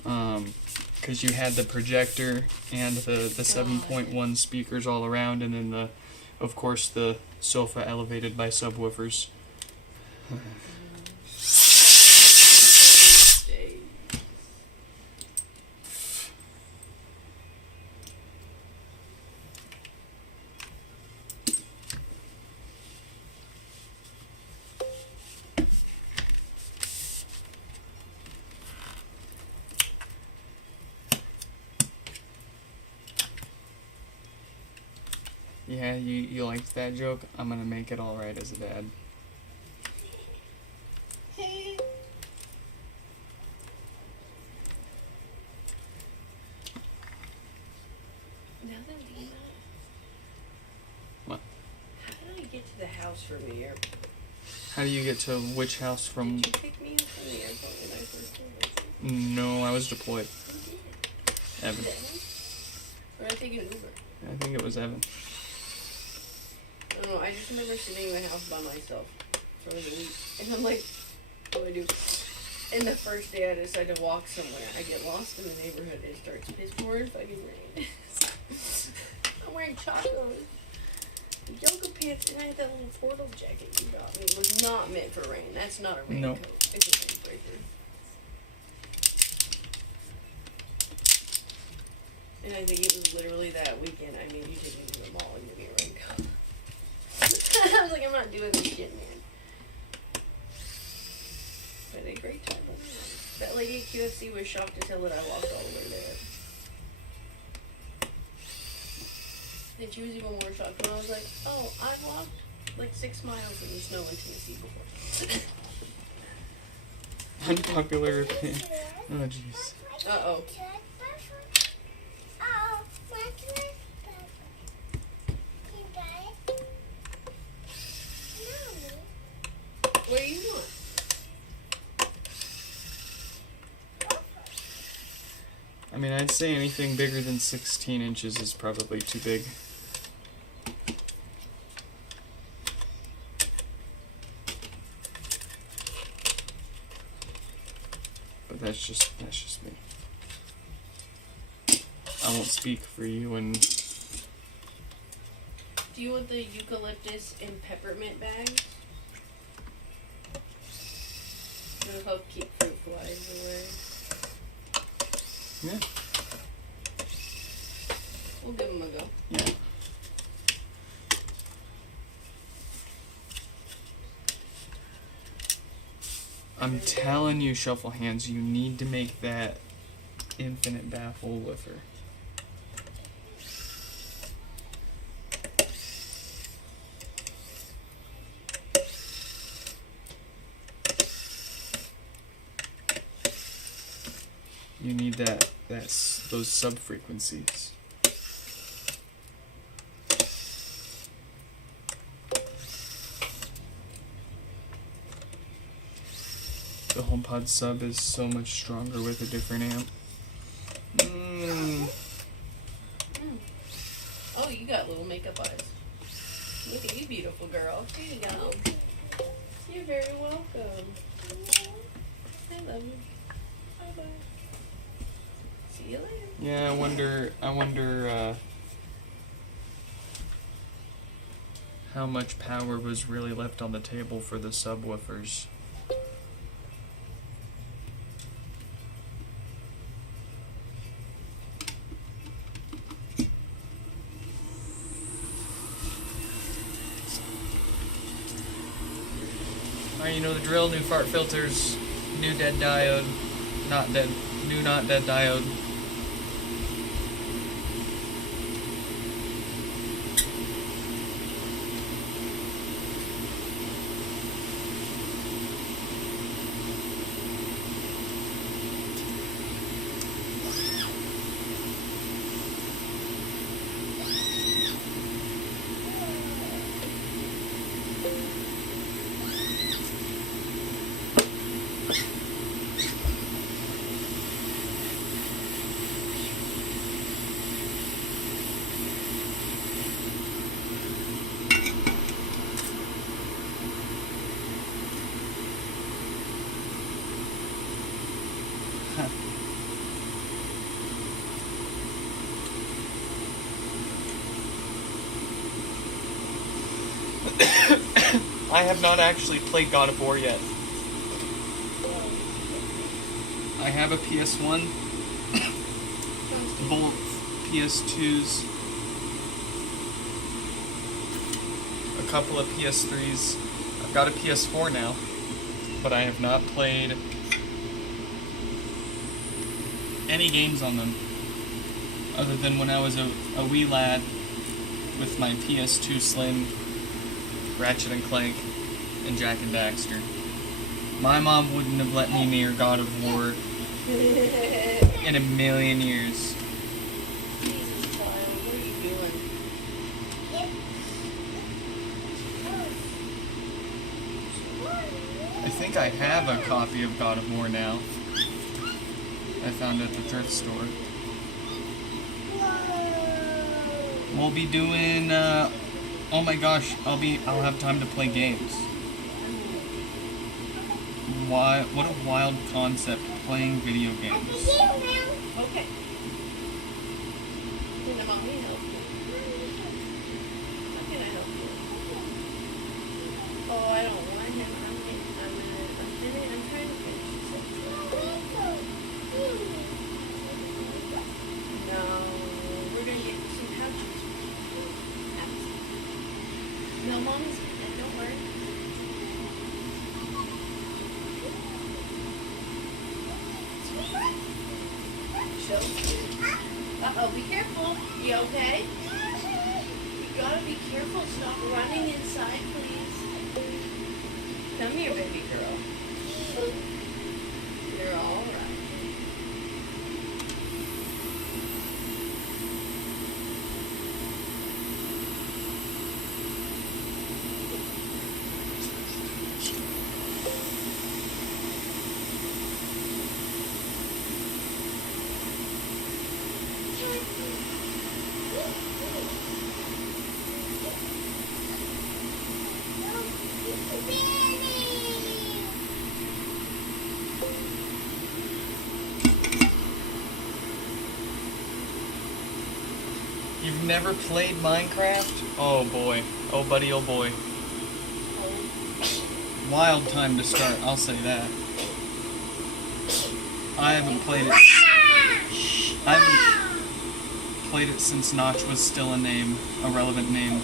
Because you had the projector and the 7.1 speakers all around, and then of course the sofa elevated by subwoofers. Yeah, you liked that joke? I'm gonna make it alright as a dad. Now that I'm thinking about it, What? how did I get to the house from the airport? How do you get to which house from... Did you pick me up from the airport when I first came? No, I was deployed. Who did? Evan. Evan? Or did I take an Uber? I think it was Evan. I don't know, I just remember sitting in the house by myself for like a week. And I'm like, what do I do? And the first day I decide to walk somewhere, I get lost in the neighborhood. It starts piss pouring fucking rain. I'm wearing chacos, yoga pants, and I had that little portal jacket you got me. It was not meant for rain. That's not a raincoat. No. It's a windbreaker. And I think it was literally that weekend. I made you take me to the mall and give me a raincoat. I was like, I'm not doing this shit, man. But I had a great time. That lady at QFC was shocked as hell that I walked all the way there. And she was even more shocked when I was like, oh, I've walked like 6 miles in the snow in Tennessee before. Unpopular opinion. Oh, jeez. Uh-oh. Oh, my turn. You got it? Mommy. What do you want? I mean, I'd say anything bigger than 16 inches is probably too big. But that's just me. I won't speak for you, and Do you want the eucalyptus and peppermint bags? It'll help keep fruit flies away. yeah, We'll give them a go. yeah. I'm telling you, Shuffle Hands, you need to make that infinite baffle woofer. You need those sub-frequencies. The HomePod sub is so much stronger with a different amp. Oh, you got little makeup eyes. Look at you, beautiful girl. Here you go. You're very welcome. I love you. Bye-bye. See you later. Yeah, I wonder how much power was really left on the table for the subwoofers. Alright, you know the drill, new fart filters, new dead diode, not dead diode. I have not actually played God of War yet. I have a PS1, both PS2s, a couple of PS3s. I've got a PS4 now, but I have not played any games on them, other than when I was a wee lad with my PS2 Slim, Ratchet and Clank, and Jak and Daxter. My mom wouldn't have let me near God of War in a million years. Jesus, child, what are you doing? I think I have a copy of God of War now. I found it at the thrift store. We'll be doing, oh my gosh, I'll have time to play games. What a wild concept, playing video games. Okay. Can mommy help you? How can I help you? Oh, I don't want him. I'm trying to finish this episode. No, we're gonna get some couches. No, mommy's good. Don't worry. Uh-oh, be careful. You okay? You gotta be careful. Stop running inside, please. Come here, baby girl. You're all right. You've never played Minecraft? Oh boy. Oh buddy, oh boy. Wild time to start, I'll say that. I haven't played it since Notch was still a relevant name.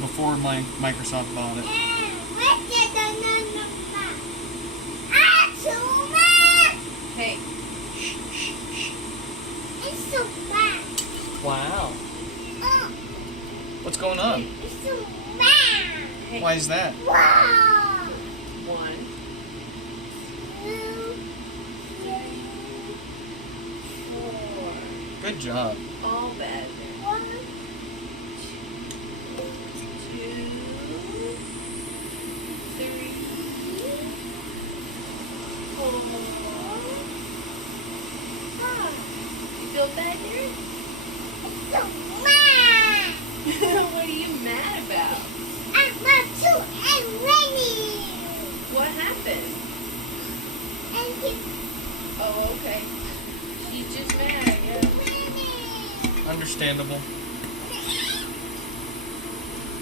Before Microsoft bought it. Hey. Wow. What's going on? Hey. Why is that? 1, 2, 3, 4. Good job. All bad. 1, 2, 3, 4. You feel bad here? What are you mad about? What happened? Oh, okay. She's just mad, I guess. Understandable.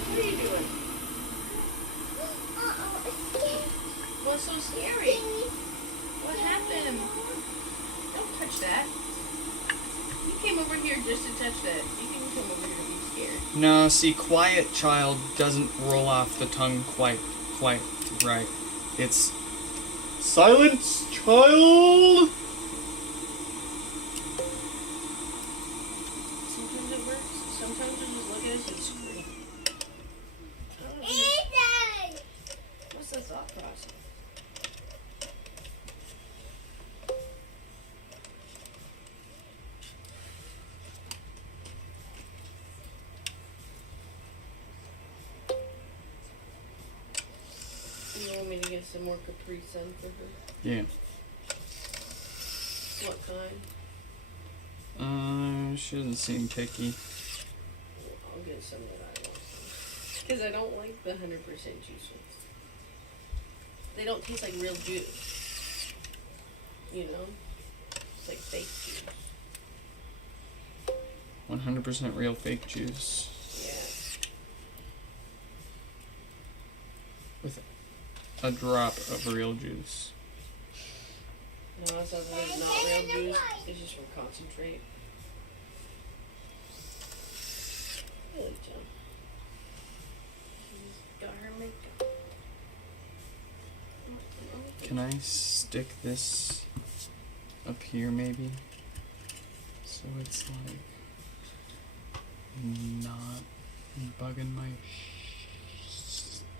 What are you doing? What's so scary? What happened? Don't touch that. You came over here just to touch that. You can come over here and be scared. No, see, quiet child doesn't roll off the tongue quite right. It's silence, child. Sometimes it works. Sometimes I just look at us and scream. What's the thought process? You want me to get some more Capri Sun for her? Yeah. What kind? She doesn't seem picky. I'll get some that I want. Because I don't like the 100% juice ones. They don't taste like real juice. You know? It's like fake juice. 100% real fake juice. Yeah. a drop of real juice. No, it's not real juice. It's just from concentrate. Really, John. She's got her makeup. Can I stick this up here maybe? So it's like not bugging my...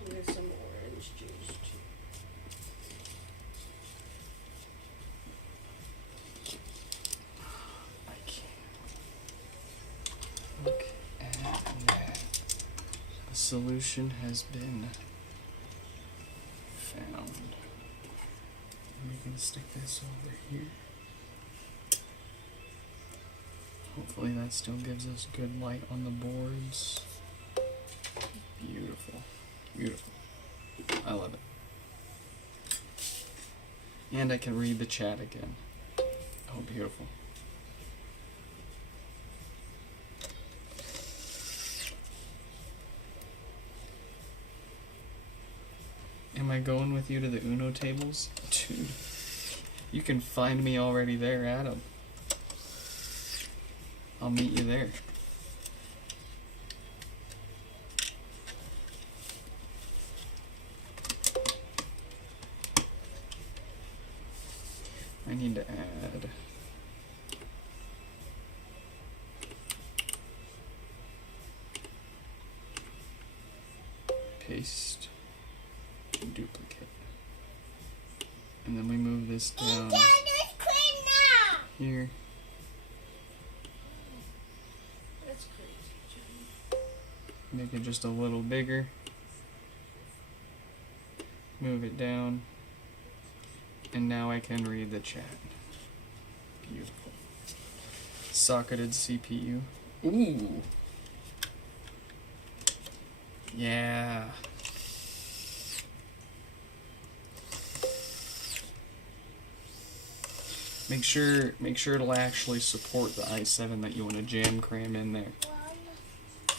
There's some orange juice too. I can't. Look at that. The solution has been found. We can stick this over here. Hopefully that still gives us good light on the boards. Beautiful. Beautiful. I love it. And I can read the chat again. Oh, beautiful. Am I going with you to the Uno tables? Dude, you can find me already there, Adam. I'll meet you there. I need to add paste, duplicate, and then we move this down here. That's crazy, John. Make it just a little bigger. Move it down. And now I can read the chat. Beautiful. Socketed CPU. Ooh. Yeah. Make sure it'll actually support the i7 that you want to jam cram in there.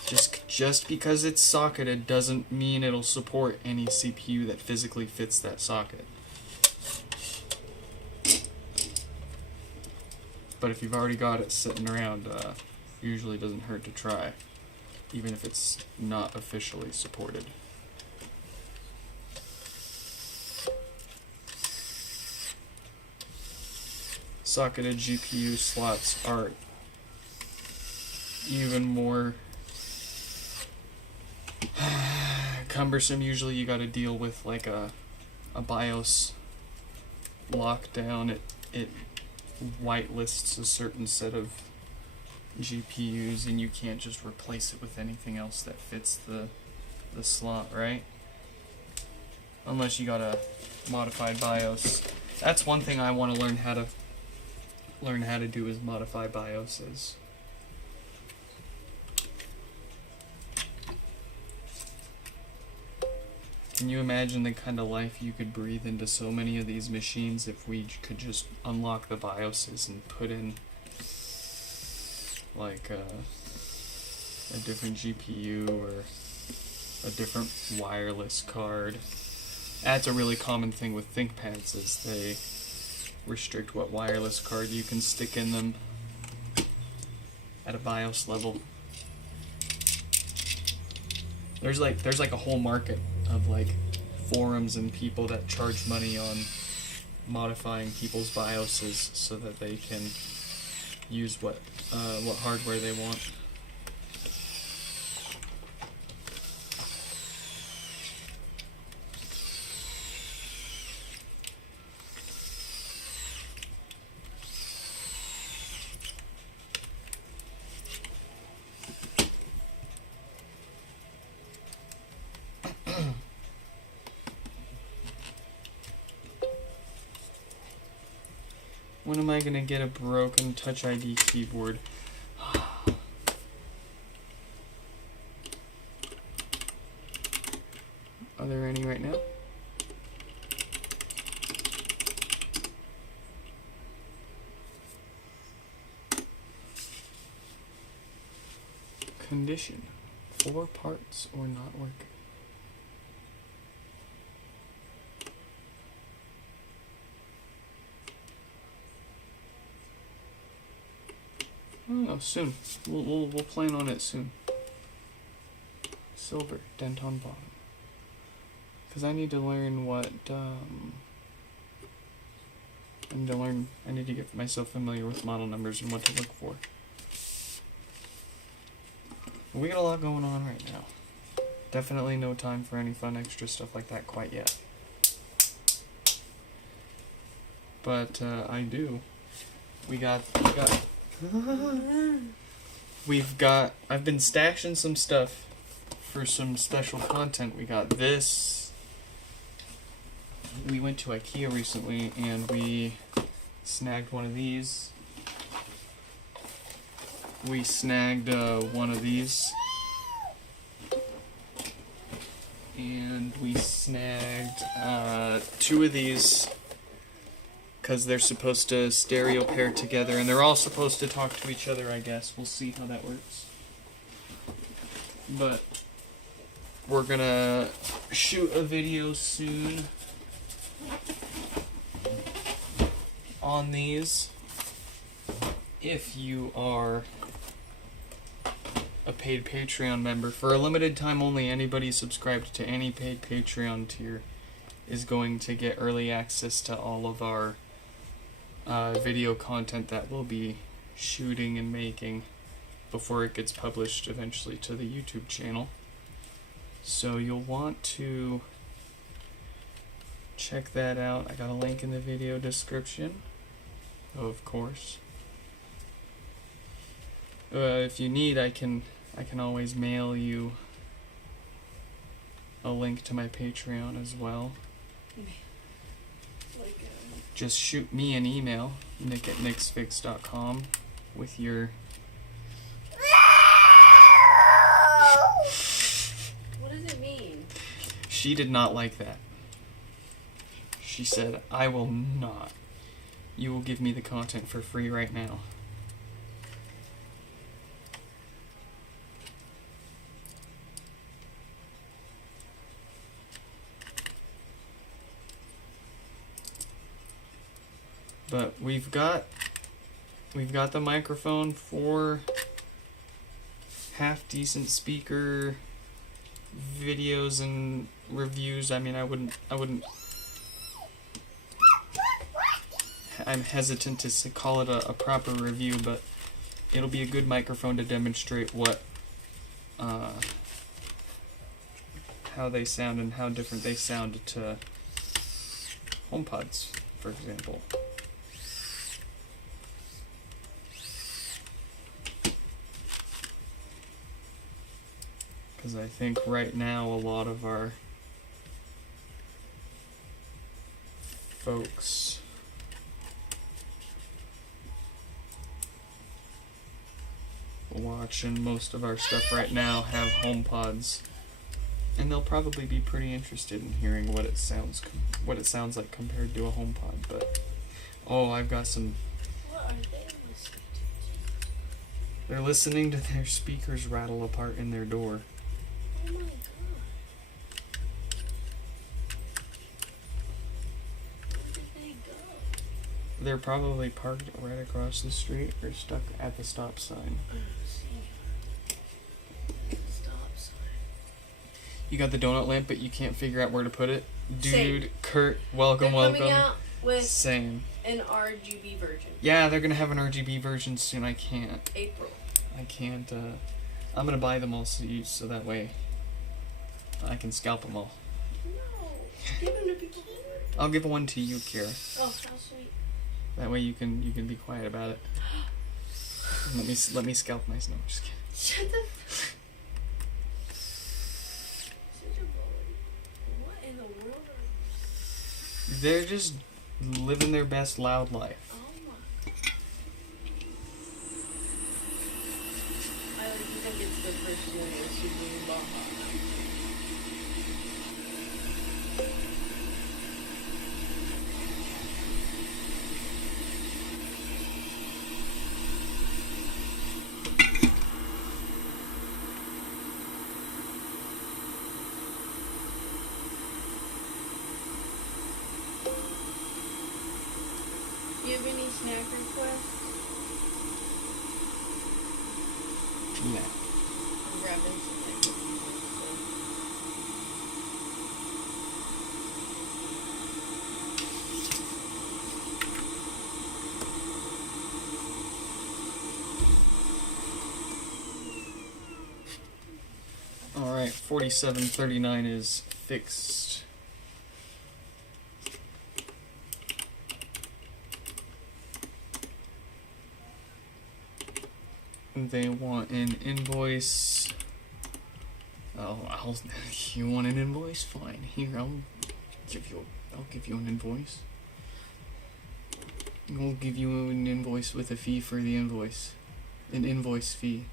Just because it's socketed doesn't mean it'll support any CPU that physically fits that socket. But if you've already got it sitting around, usually doesn't hurt to try, even if it's not officially supported. Socketed GPU slots are even more cumbersome. Usually you got to deal with like a BIOS lockdown. It whitelists a certain set of GPUs, and you can't just replace it with anything else that fits the slot, right? Unless you got a modified BIOS. That's one thing I want to learn how to do is modify BIOSes. Can you imagine the kind of life you could breathe into so many of these machines if we could just unlock the BIOSes and put in like a different GPU or a different wireless card? That's a really common thing with ThinkPads is they restrict what wireless card you can stick in them at a BIOS level. There's like a whole market of like forums and people that charge money on modifying people's BIOSes so that they can use what hardware they want. When am I gonna get a broken Touch ID keyboard? Are there any right now? Condition: 4 parts or not working. don't know, soon. We'll plan on it soon. Silver, dent on bottom. Because I need to learn what, I need to get myself familiar with model numbers and what to look for. We got a lot going on right now. Definitely no time for any fun extra stuff like that quite yet. But, I do. I've been stashing some stuff for some special content. We got this. We went to IKEA recently and we snagged one of these. We snagged one of these. And we snagged two of these because they're supposed to stereo pair together and they're all supposed to talk to each other, I guess. We'll see how that works. But we're gonna shoot a video soon on these. If you are a paid Patreon member, for a limited time only, anybody subscribed to any paid Patreon tier is going to get early access to all of our video content that we'll be shooting and making before it gets published eventually to the YouTube channel. So you'll want to check that out. I got a link in the video description, of course. If you need, I can always mail you a link to my Patreon as well. Just shoot me an email, nick@nicksfix.com, with your... What does it mean? She did not like that. She said, I will not. You will give me the content for free right now. But we've got the microphone for half decent speaker videos and reviews. I mean, I'm hesitant to call it a proper review, but it'll be a good microphone to demonstrate what how they sound and how different they sound to HomePods, for example. Because I think right now a lot of our folks watching most of our stuff right now have HomePods, and they'll probably be pretty interested in hearing what it sounds like compared to a HomePod. But I've got some. What are they listening to? They're listening to their speakers rattle apart in their door. Oh my god. Where did they go? They're probably parked right across the street or stuck at the stop sign. Stop sign. You got the donut lamp, but you can't figure out where to put it? Dude, Same. Kurt, welcome. They're coming out with Same. an RGB version. Yeah, they're gonna have an RGB version soon. I can't. April. I'm gonna buy them all so that way I can scalp them all. No. Give them to people. I'll give one to you, Kira. Oh, how sweet. That way you can be quiet about it. Let me scalp my snow. Just kidding. Shut the. Such a bully. What in the world? They're just living their best loud life. Oh my. I don't think it's the first one that's Subaru Baja. Do you have any snack requests? snack. I'm grabbing some like cookies and Alright, 47.39 is fixed. They want an invoice. Oh, you want an invoice? Fine. Here, I'll give you an invoice. I'll give you an invoice with a fee for the invoice. An invoice fee.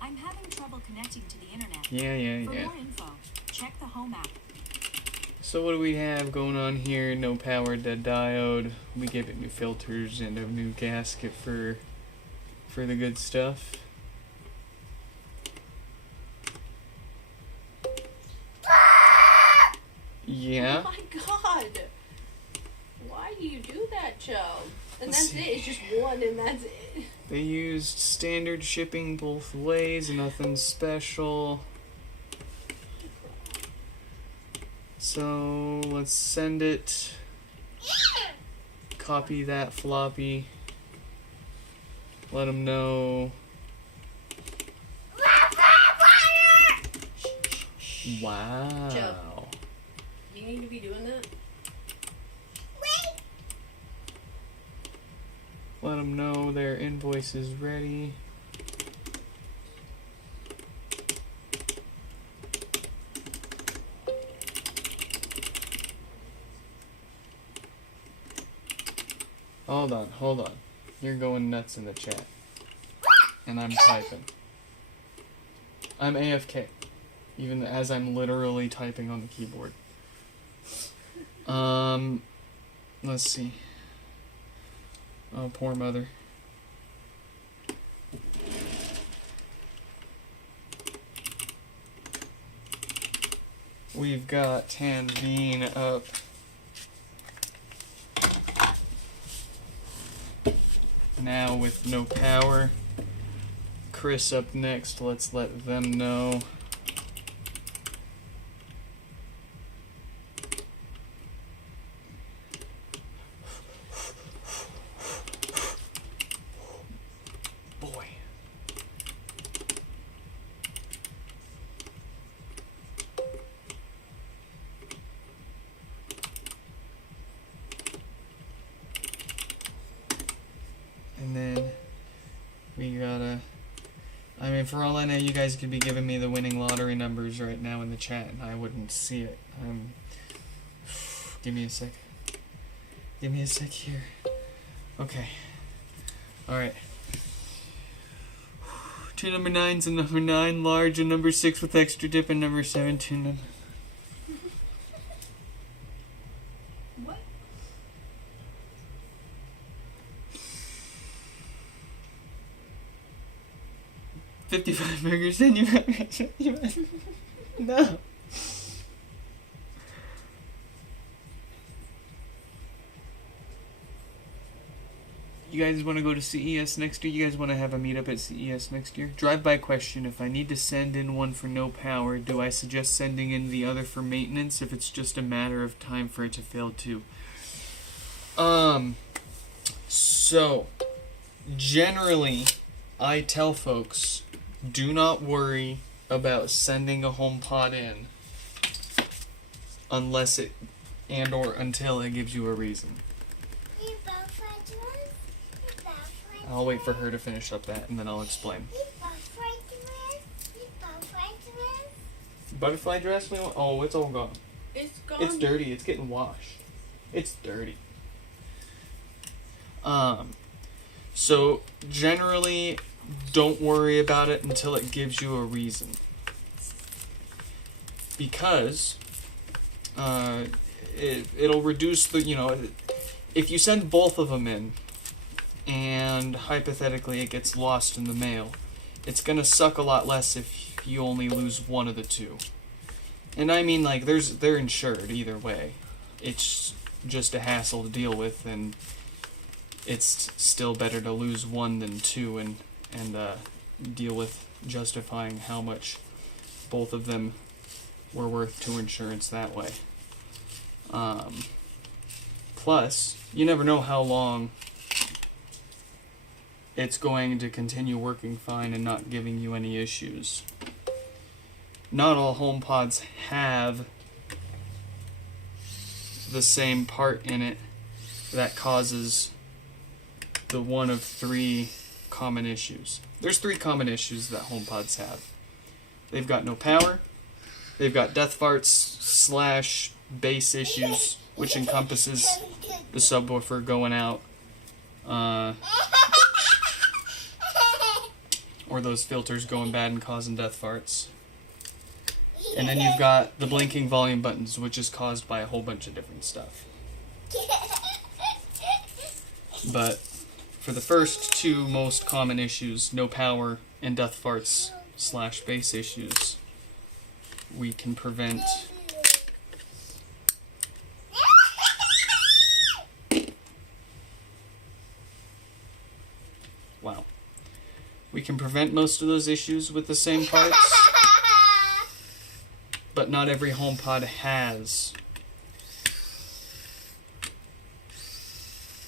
I'm having trouble connecting to the internet. Yeah. For more info, check the home app. So what do we have going on here? No power, dead diode. We gave it new filters and a new gasket for the good stuff. Yeah. oh my god! Why do you do that, child? And Let's that's it. It's just one, and that's it. They used standard shipping both ways, nothing special. So let's send it. Copy that floppy. Let them know. Wow. Joe. You need to be doing that? Let them know their invoice is ready. Hold on. You're going nuts in the chat. And I'm typing. I'm AFK. Even as I'm literally typing on the keyboard. Let's see. Oh, poor mother. We've got Tanveen up. Now with no power. Chris up next. Let's let them know. Boy. And then we gotta, I mean, for all I know, you guys could be giving me the winning lottery numbers right now in the chat and I wouldn't see it. Give me a sec. Give me a sec here. Okay. Alright. 2 number 9s and number 9 large and number 6 with extra dip and number 7 2 number. What? $55 burgers and you no. You guys want to go to CES next year? You guys want to have a meetup at CES next year? Drive-by question. If I need to send in one for no power, do I suggest sending in the other for maintenance if it's just a matter of time for it to fail too? So, generally, I tell folks, do not worry about sending a HomePod in unless it and or until it gives you a reason. I'll wait for her to finish up that and then I'll explain. Butterfly dress? Oh, it's all gone. It's gone. It's dirty. It's getting washed. It's dirty. So generally, don't worry about it until it gives you a reason. Because it'll reduce the, if you send both of them in, and hypothetically it gets lost in the mail, it's going to suck a lot less if you only lose one of the two. And I mean, like, they're insured either way. It's just a hassle to deal with, and it's still better to lose one than two and deal with justifying how much both of them were worth to insurance that way. Plus, you never know how long it's going to continue working fine and not giving you any issues. Not all HomePods have the same part in it that causes the one of three common issues. There's three common issues that HomePods have. They've got no power, they've got death farts / bass issues, which encompasses the subwoofer going out, or those filters going bad and causing death farts. And then you've got the blinking volume buttons, which is caused by a whole bunch of different stuff. But for the first two most common issues, no power and death farts / bass issues, we can prevent we can prevent most of those issues with the same parts. But not every HomePod has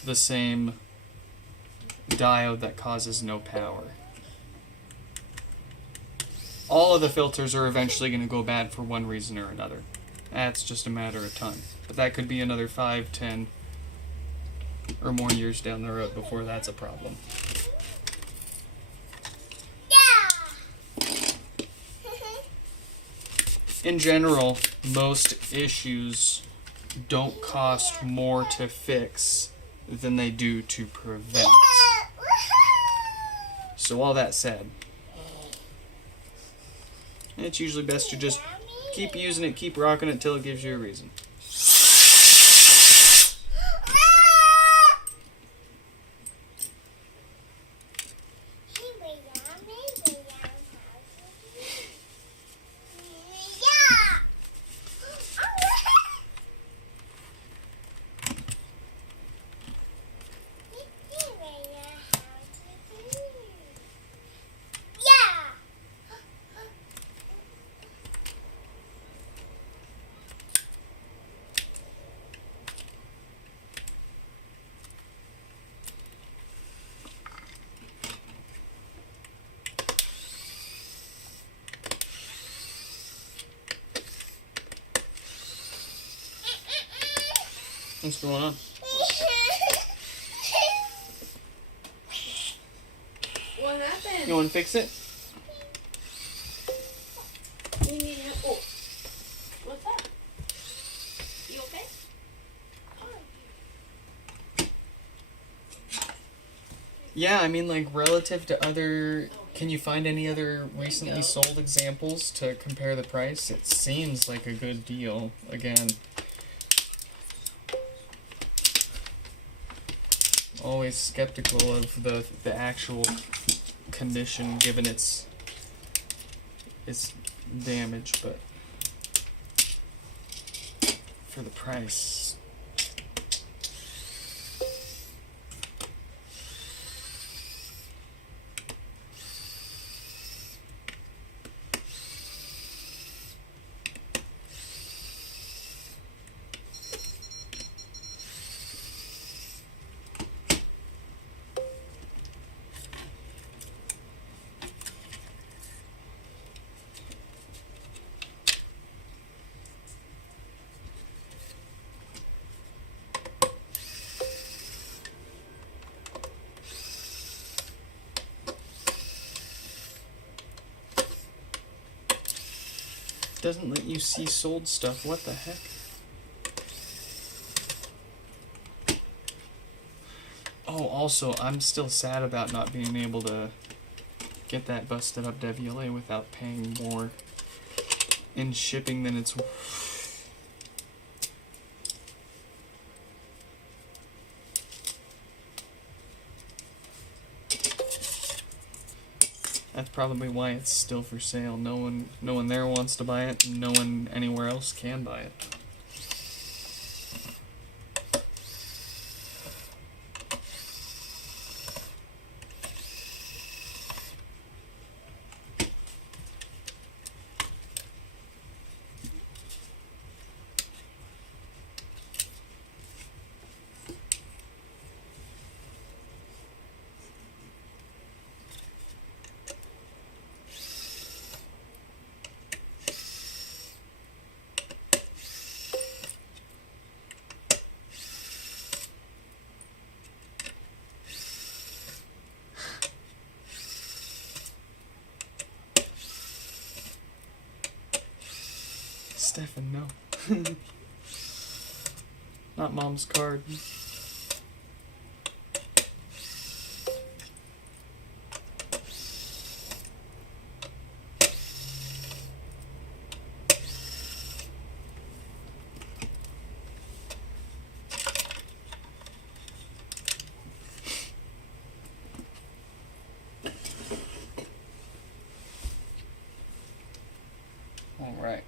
the same diode that causes no power. All of the filters are eventually going to go bad for one reason or another. That's just a matter of time. But that could be another 5, 10, or more years down the road before that's a problem. In general, most issues don't cost more to fix than they do to prevent. So all that said, it's usually best to just keep using it, keep rocking it till it gives you a reason. What's going on? What happened? You want to fix it? You need help. Oh. What's that? You okay? Yeah, I mean, like, relative to other... Can you find any other recently sold examples to compare the price? It seems like a good deal. Again, always skeptical of the actual condition given its damage, but for the price, doesn't let you see sold stuff. What the heck? Oh, also, I'm still sad about not being able to get that busted up DevULA without paying more in shipping than it's... That's probably why it's still for sale. No one there wants to buy it, and no one anywhere else can buy it. Stefan, no. Not Mom's card. All right.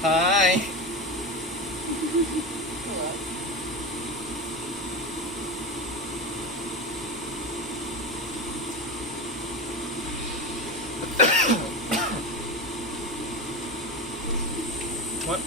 Hi. What?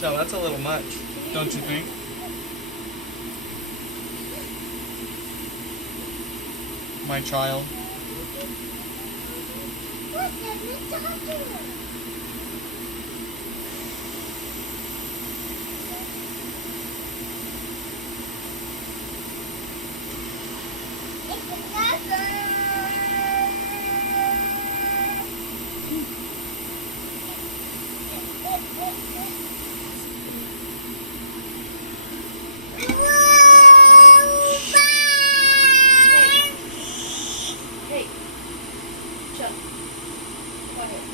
So that's a little much, don't you think? My child. Hey, Chuck, come here.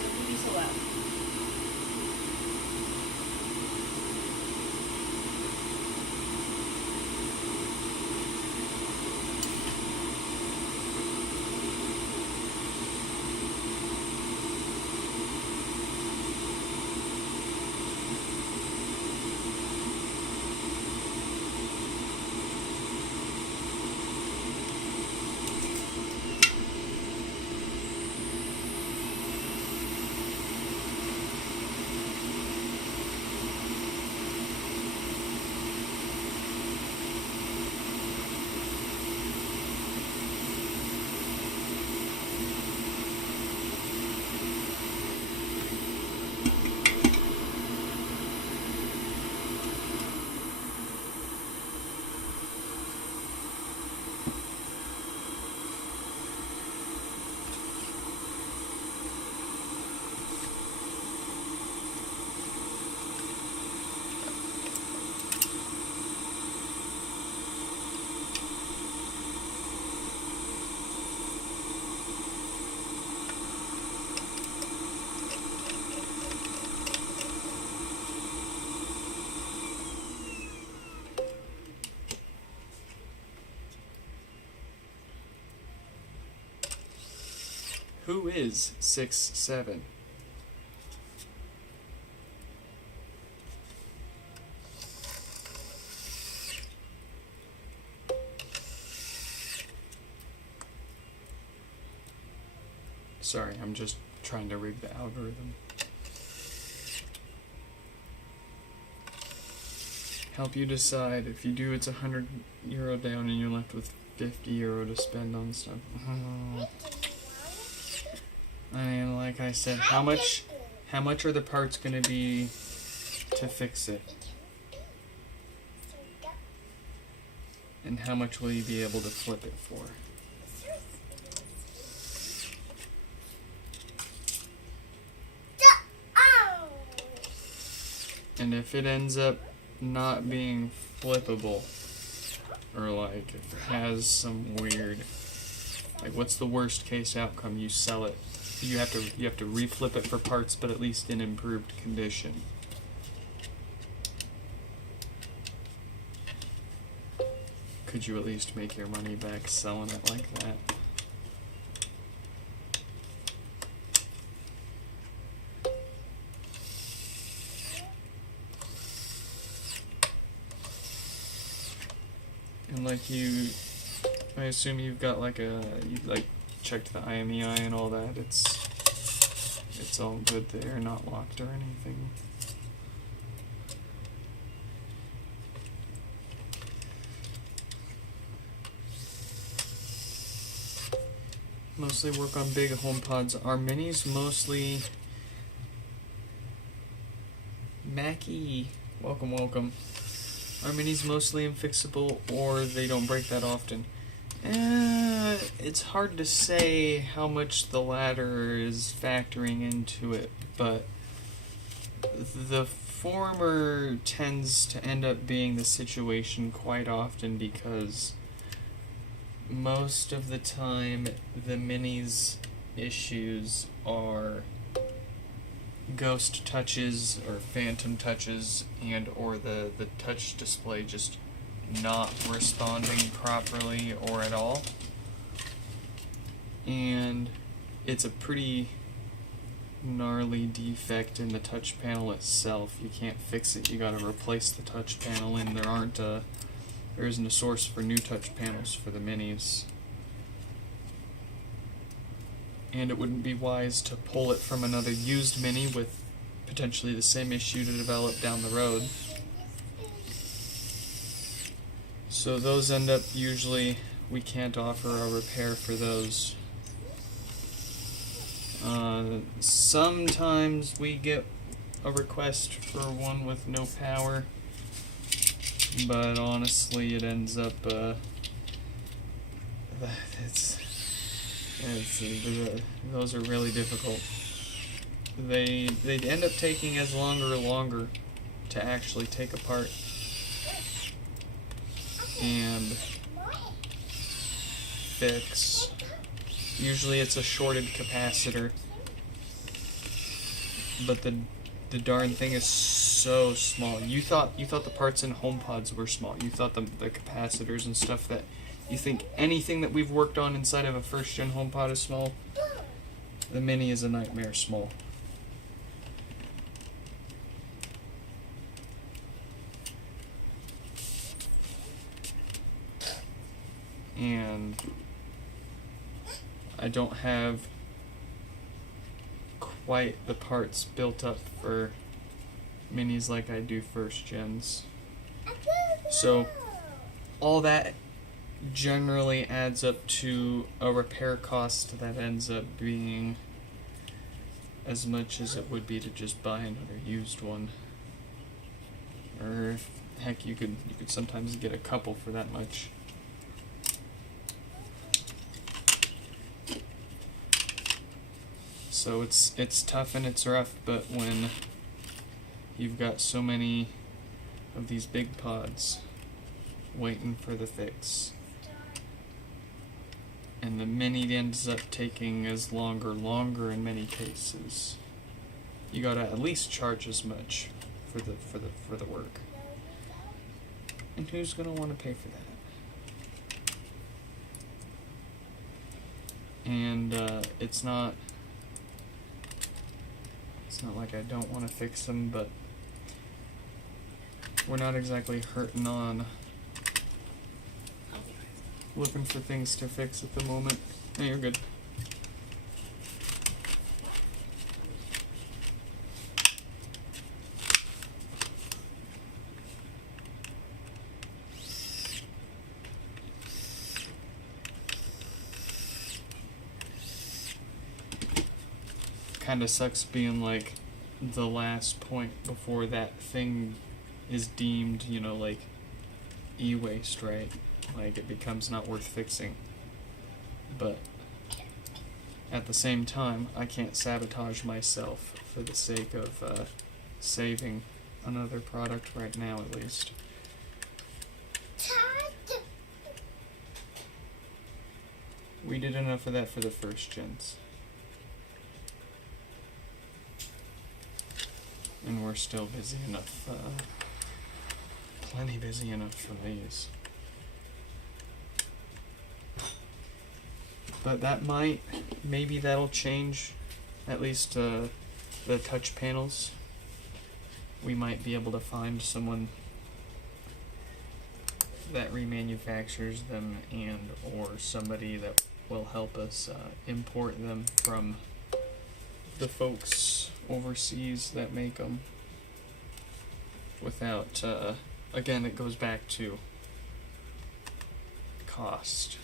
Don't be so loud. Who is 6'7"? Sorry, I'm just trying to rig the algorithm. Help you decide. If you do, it's €100 down and you're left with €50 to spend on stuff. I mean, like I said, how much are the parts going to be to fix it? And how much will you be able to flip it for? And if it ends up not being flippable, or like if it has some weird, like what's the worst case outcome? You sell it. You have to reflip it for parts, but at least in improved condition. Could you at least make your money back selling it like that? And like I assume you've got like you like checked the IMEI and all that. It's all good there, not locked or anything. Mostly work on big HomePods. Our minis mostly. Mackie, welcome. Our minis mostly unfixable, or they don't break that often. It's hard to say how much the latter is factoring into it, but the former tends to end up being the situation quite often because most of the time the minis issues are ghost touches or phantom touches and or the touch display just not responding properly or at all. And it's a pretty gnarly defect in the touch panel itself. You can't fix it. You gotta replace the touch panel, and there isn't a source for new touch panels for the minis. And it wouldn't be wise to pull it from another used mini with potentially the same issue to develop down the road. So those end up usually, we can't offer a repair for those. Sometimes we get a request for one with no power, but honestly it ends up, those are really difficult. They end up taking as longer to actually take apart and fix. Usually it's a shorted capacitor, but the darn thing is so small. You thought the parts in HomePods were small. You thought the capacitors and stuff that you think anything that we've worked on inside of a first-gen HomePod is small. The Mini is a nightmare small. And I don't have quite the parts built up for minis like I do first gens. So all that generally adds up to a repair cost that ends up being as much as it would be to just buy another used one. Or heck, you could sometimes get a couple for that much. So it's tough and it's rough, but when you've got so many of these big pods waiting for the fix, and the Mini ends up taking as longer in many cases, you gotta at least charge as much for the work. And who's gonna want to pay for that? and it's not like I don't want to fix them, but we're not exactly hurting on looking for things to fix at the moment. Hey, you're good. Kind of sucks being like the last point before that thing is deemed, you know, like e-waste, right? Like it becomes not worth fixing. But at the same time, I can't sabotage myself for the sake of saving another product right now, at least. We did enough of that for the first gens. And we're still busy enough, plenty busy enough for these. But that maybe that'll change, at least the touch panels. We might be able to find someone that remanufactures them and or somebody that will help us import them from the folks overseas that make them without, again, it goes back to cost.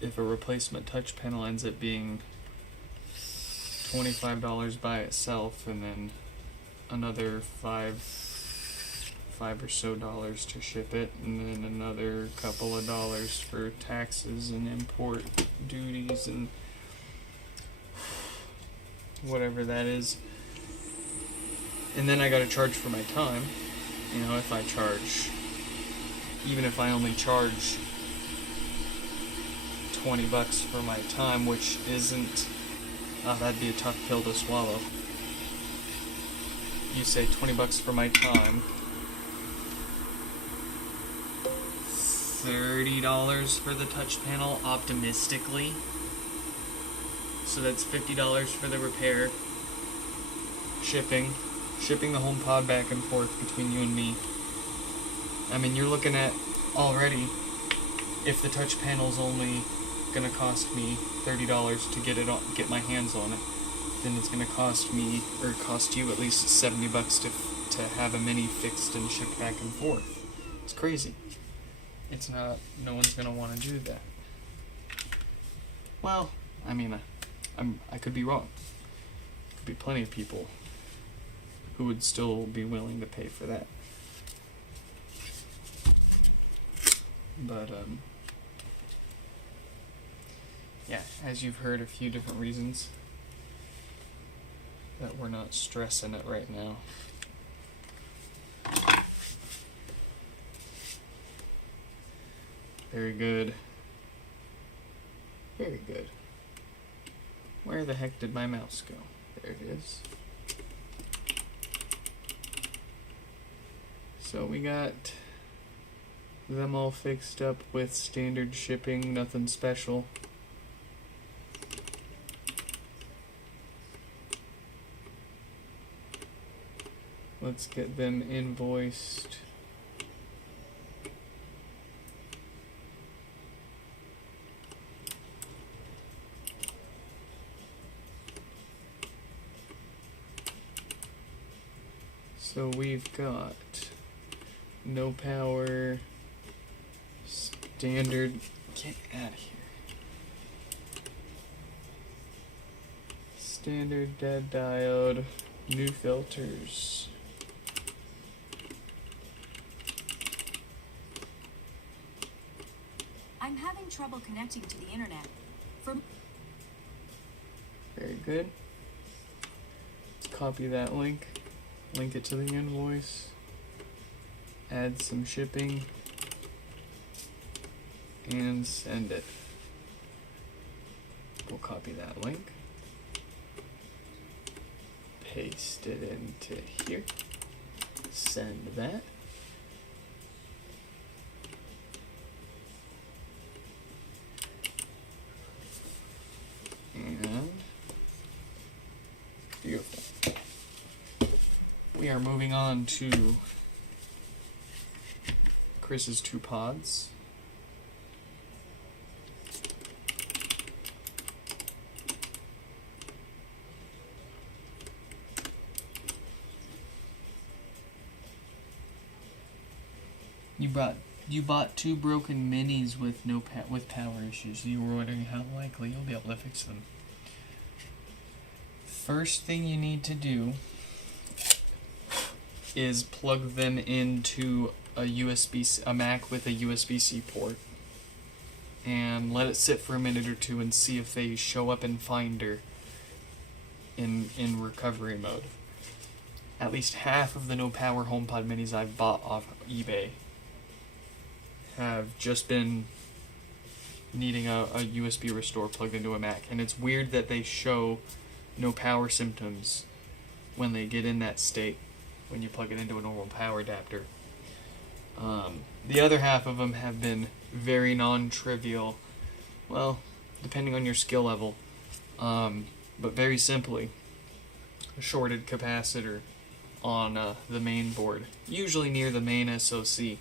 If a replacement touch panel ends up being $25 by itself and then another five or so dollars to ship it, and then another couple of dollars for taxes and import duties and whatever that is. And then I gotta charge for my time. You know, if I charge, even if I only charge $20 for my time, which isn't, that'd be a tough pill to swallow. You say $20 for my time, $30 for the touch panel, optimistically. So that's $50 for the repair, shipping the HomePod back and forth between you and me. I mean, you're looking at already, if the touch panel's only gonna cost me $30 to get my hands on it, then it's gonna cost me, or cost you at least $70 to have a mini fixed and shipped back and forth. It's crazy. It's not, no one's gonna wanna do that. Well, I mean, I could be wrong. Could be plenty of people who would still be willing to pay for that. But, yeah, as you've heard a few different reasons that we're not stressing it right now. Very good. Very good. Where the heck did my mouse go? There it is. So we got them all fixed up with standard shipping, nothing special. Let's get them invoiced. So we've got no power, standard, get out of here. Standard dead diode, new filters. I'm having trouble connecting to the internet. Very good. Let's copy that link, link it to the invoice, add some shipping, and send it. We'll copy that link, paste it into here, send that. we are moving on to Chris's 2 pods. You bought 2 broken minis with with power issues. You were wondering how likely you'll be able to fix them. First thing you need to do is plug them into a Mac with a USB-C port, and let it sit for a minute or two and see if they show up in Finder in recovery mode. At least half of the no power HomePod minis I've bought off eBay have just been needing a USB restore plugged into a Mac, and it's weird that they show no power symptoms when they get in that state when you plug it into a normal power adapter. The other half of them have been very non-trivial, well, depending on your skill level, but very simply a shorted capacitor on the main board, usually near the main SoC,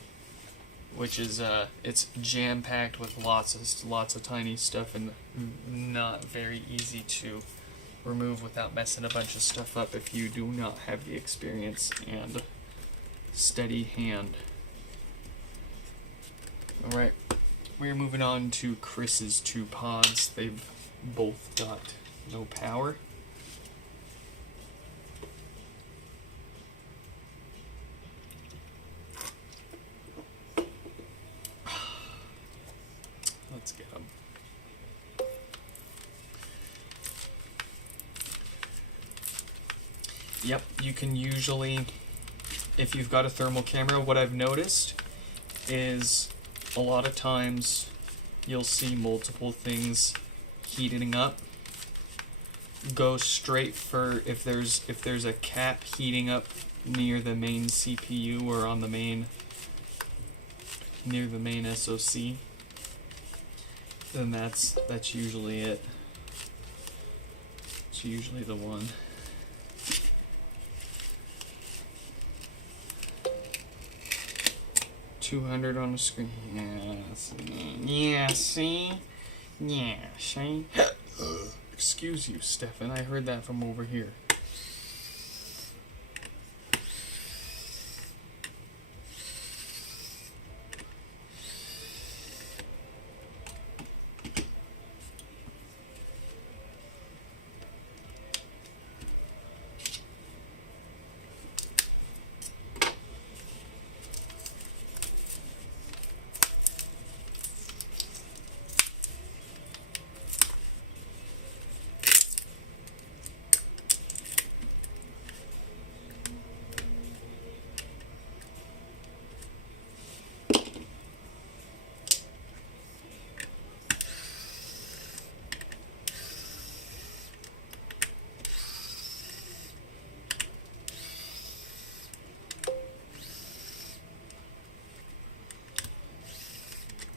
which is it's jam-packed with lots of tiny stuff and not very easy to remove without messing a bunch of stuff up if you do not have the experience and steady hand. Alright, we're moving on to Chris's 2 pods. They've both got no power. Let's get them. Yep, you can usually, if you've got a thermal camera, what I've noticed is a lot of times you'll see multiple things heating up. Go straight for if there's a cap heating up near the main CPU or on the main near the main SoC, then that's usually it. It's usually the one. $200 on the screen. Yeah, see? Yeah, see? Excuse you, Stefan. I heard that from over here.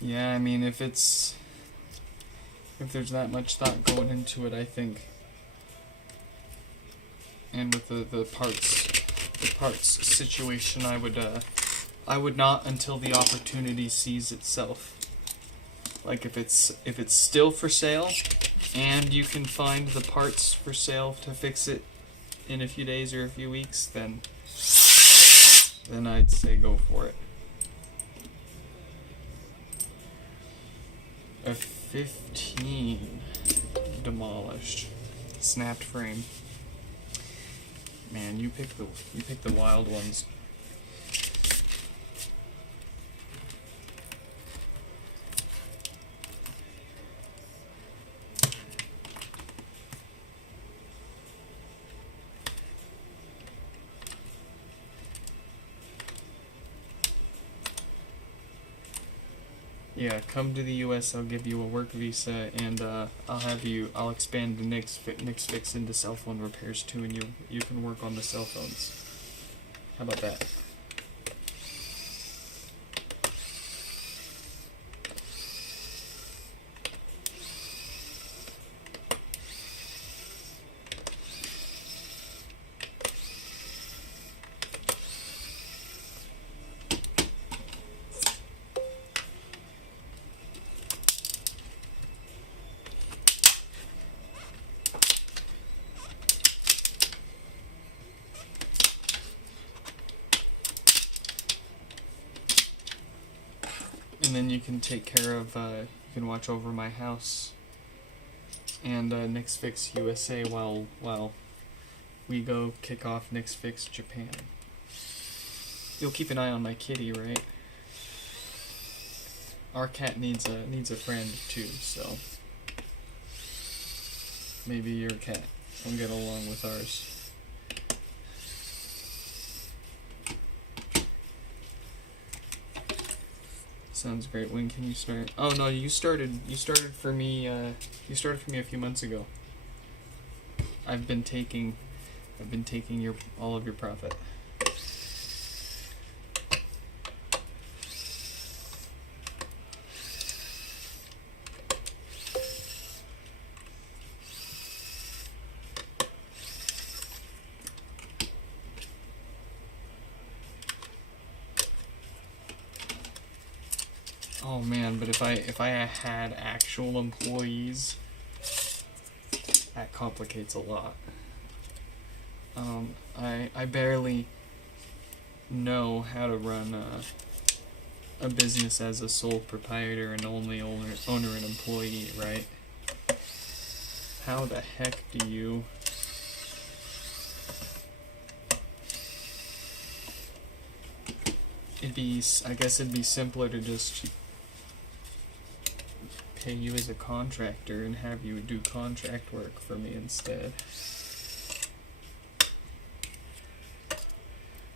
Yeah, I mean, if there's that much thought going into it, I think, and with the parts situation, I would not until the opportunity sees itself. Like if it's still for sale, and you can find the parts for sale to fix it in a few days or a few weeks, then I'd say go for it. A 15 demolished, snapped frame. Man, you pick the wild ones. Yeah, come to the U.S. I'll give you a work visa, and I'll expand the Nix Fix into cell phone repairs too, and you can work on the cell phones. How about that? then you can take care of, you can watch over my house and Nix Fix USA while we go kick off Nix Fix Japan. You'll keep an eye on my kitty, right? Our cat needs a friend too, so maybe your cat will get along with ours. Sounds great. When can you start? Oh no, you started for me. You started for me a few months ago. I've been taking all of your profit. Oh man, but if I had actual employees, that complicates a lot. I barely know how to run a business as a sole proprietor and only owner and employee, right? How the heck do you... I guess it'd be simpler to just pay you as a contractor and have you do contract work for me instead.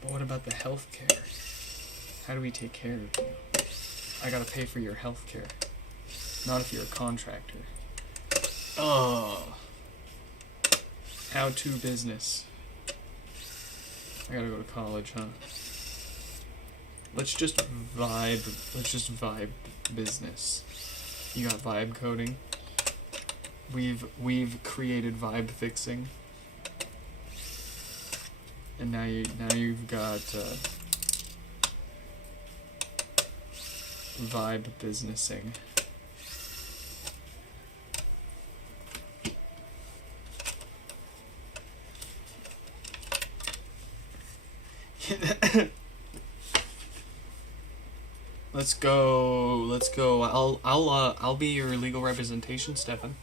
But what about the health care? How do we take care of you? I gotta pay for your health care. Not if you're a contractor. Oh. How to business. I gotta go to college, huh? Let's just vibe business. You got vibe coding. We've created vibe fixing. And now you've got vibe businessing. Let's go. I'll be your legal representation, Stefan.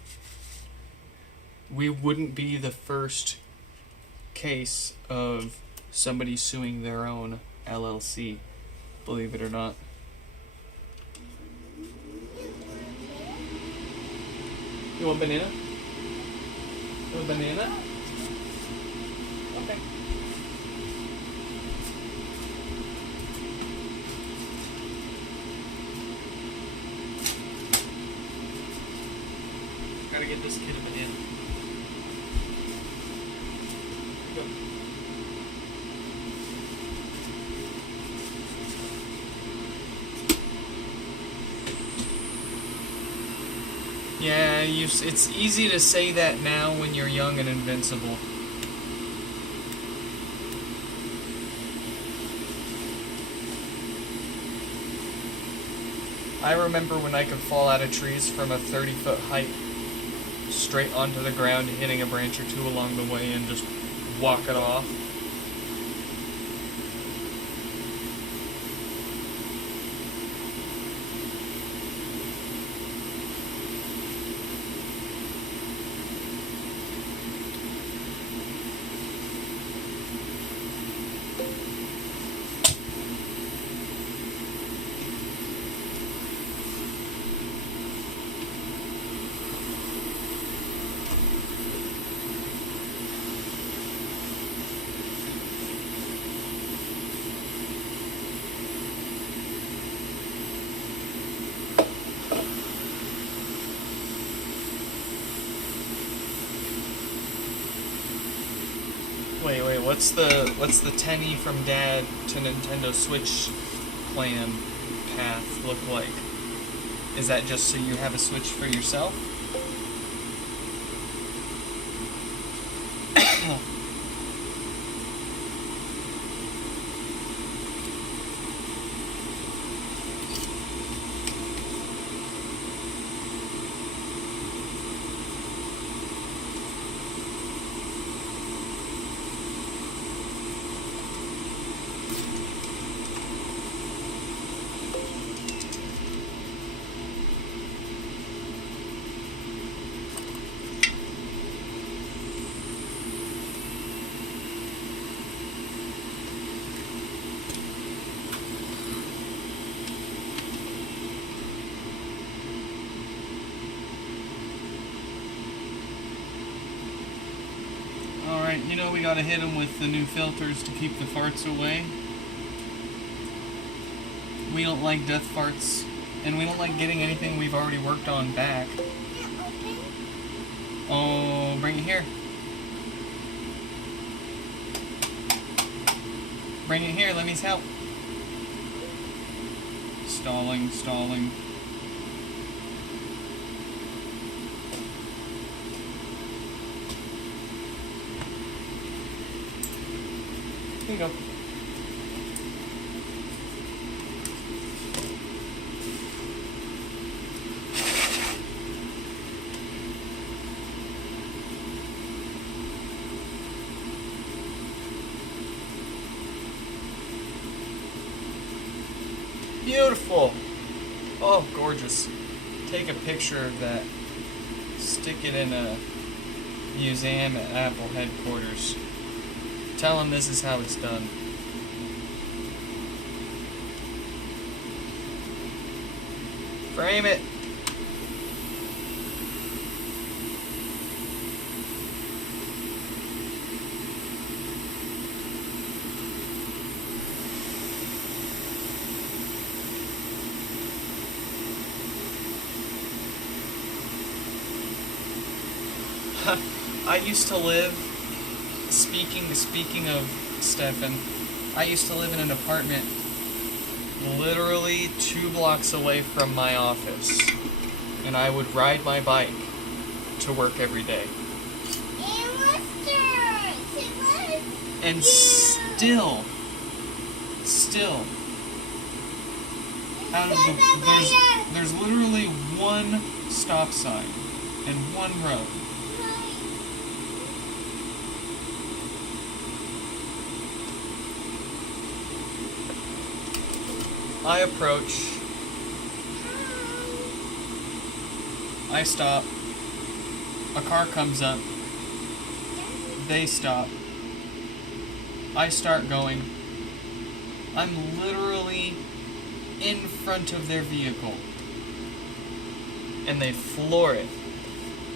We wouldn't be the first case of somebody suing their own LLC, believe it or not. You want banana? You want banana? Okay. Gotta get this kid a banana. Go. Yeah, it's easy to say that now when you're young and invincible. I remember when I could fall out of trees from a 30-foot height straight onto the ground, hitting a branch or two along the way and just walk it off. Wait, what's the Tenny from Dad to Nintendo Switch plan path look like? Is that just so you have a Switch for yourself? Alright, you know we gotta hit them with the new filters to keep the farts away. We don't like death farts, and we don't like getting anything we've already worked on back. Oh, bring it here. Bring it here, let me help. Stalling, stalling. Here you go. Beautiful. Oh, gorgeous. Take a picture of that. Stick it in a museum at Apple headquarters. Tell them this is how it's done. Frame it. I used to live, speaking of Stefan, I used to live in an apartment literally 2 blocks away from my office, and I would ride my bike to work every day. And still, out of the, there's literally one stop sign and one road. I approach. I stop. A car comes up. They stop. I start going. I'm literally in front of their vehicle. And they floor it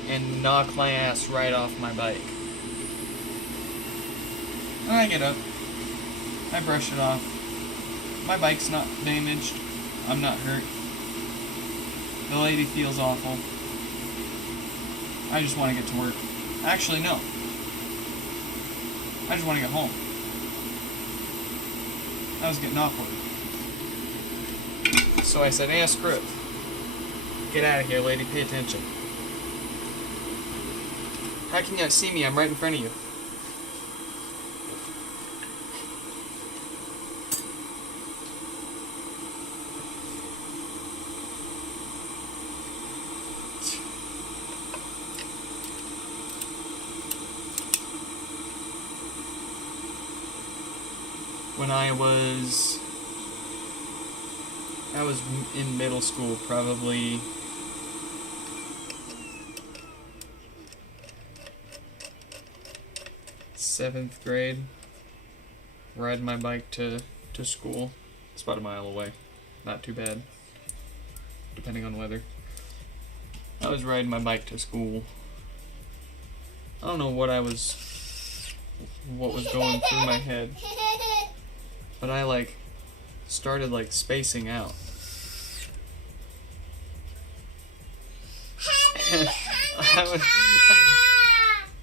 and knock my ass right off my bike. I get up. I brush it off. My bike's not damaged. I'm not hurt. The lady feels awful. I just want to get to work. Actually, no. I just want to get home. I was getting awkward. So I said, "Yeah, screw it. Get out of here, lady. Pay attention. How can you not see me? I'm right in front of you." When I was in middle school, probably seventh grade, riding my bike to school. It's about a mile away. Not too bad, depending on weather. I was riding my bike to school. I don't know what was going through my head. But I started spacing out.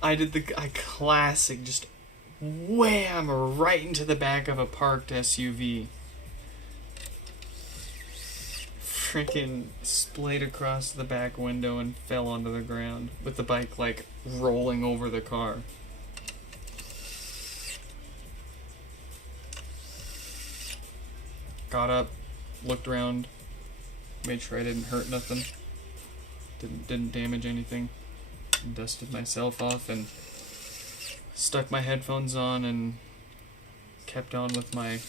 I did the classic just wham right into the back of a parked SUV. Freaking splayed across the back window and fell onto the ground with the bike rolling over the car. Got up, looked around, made sure I didn't hurt nothing, didn't damage anything, dusted myself off and stuck my headphones on and kept on with my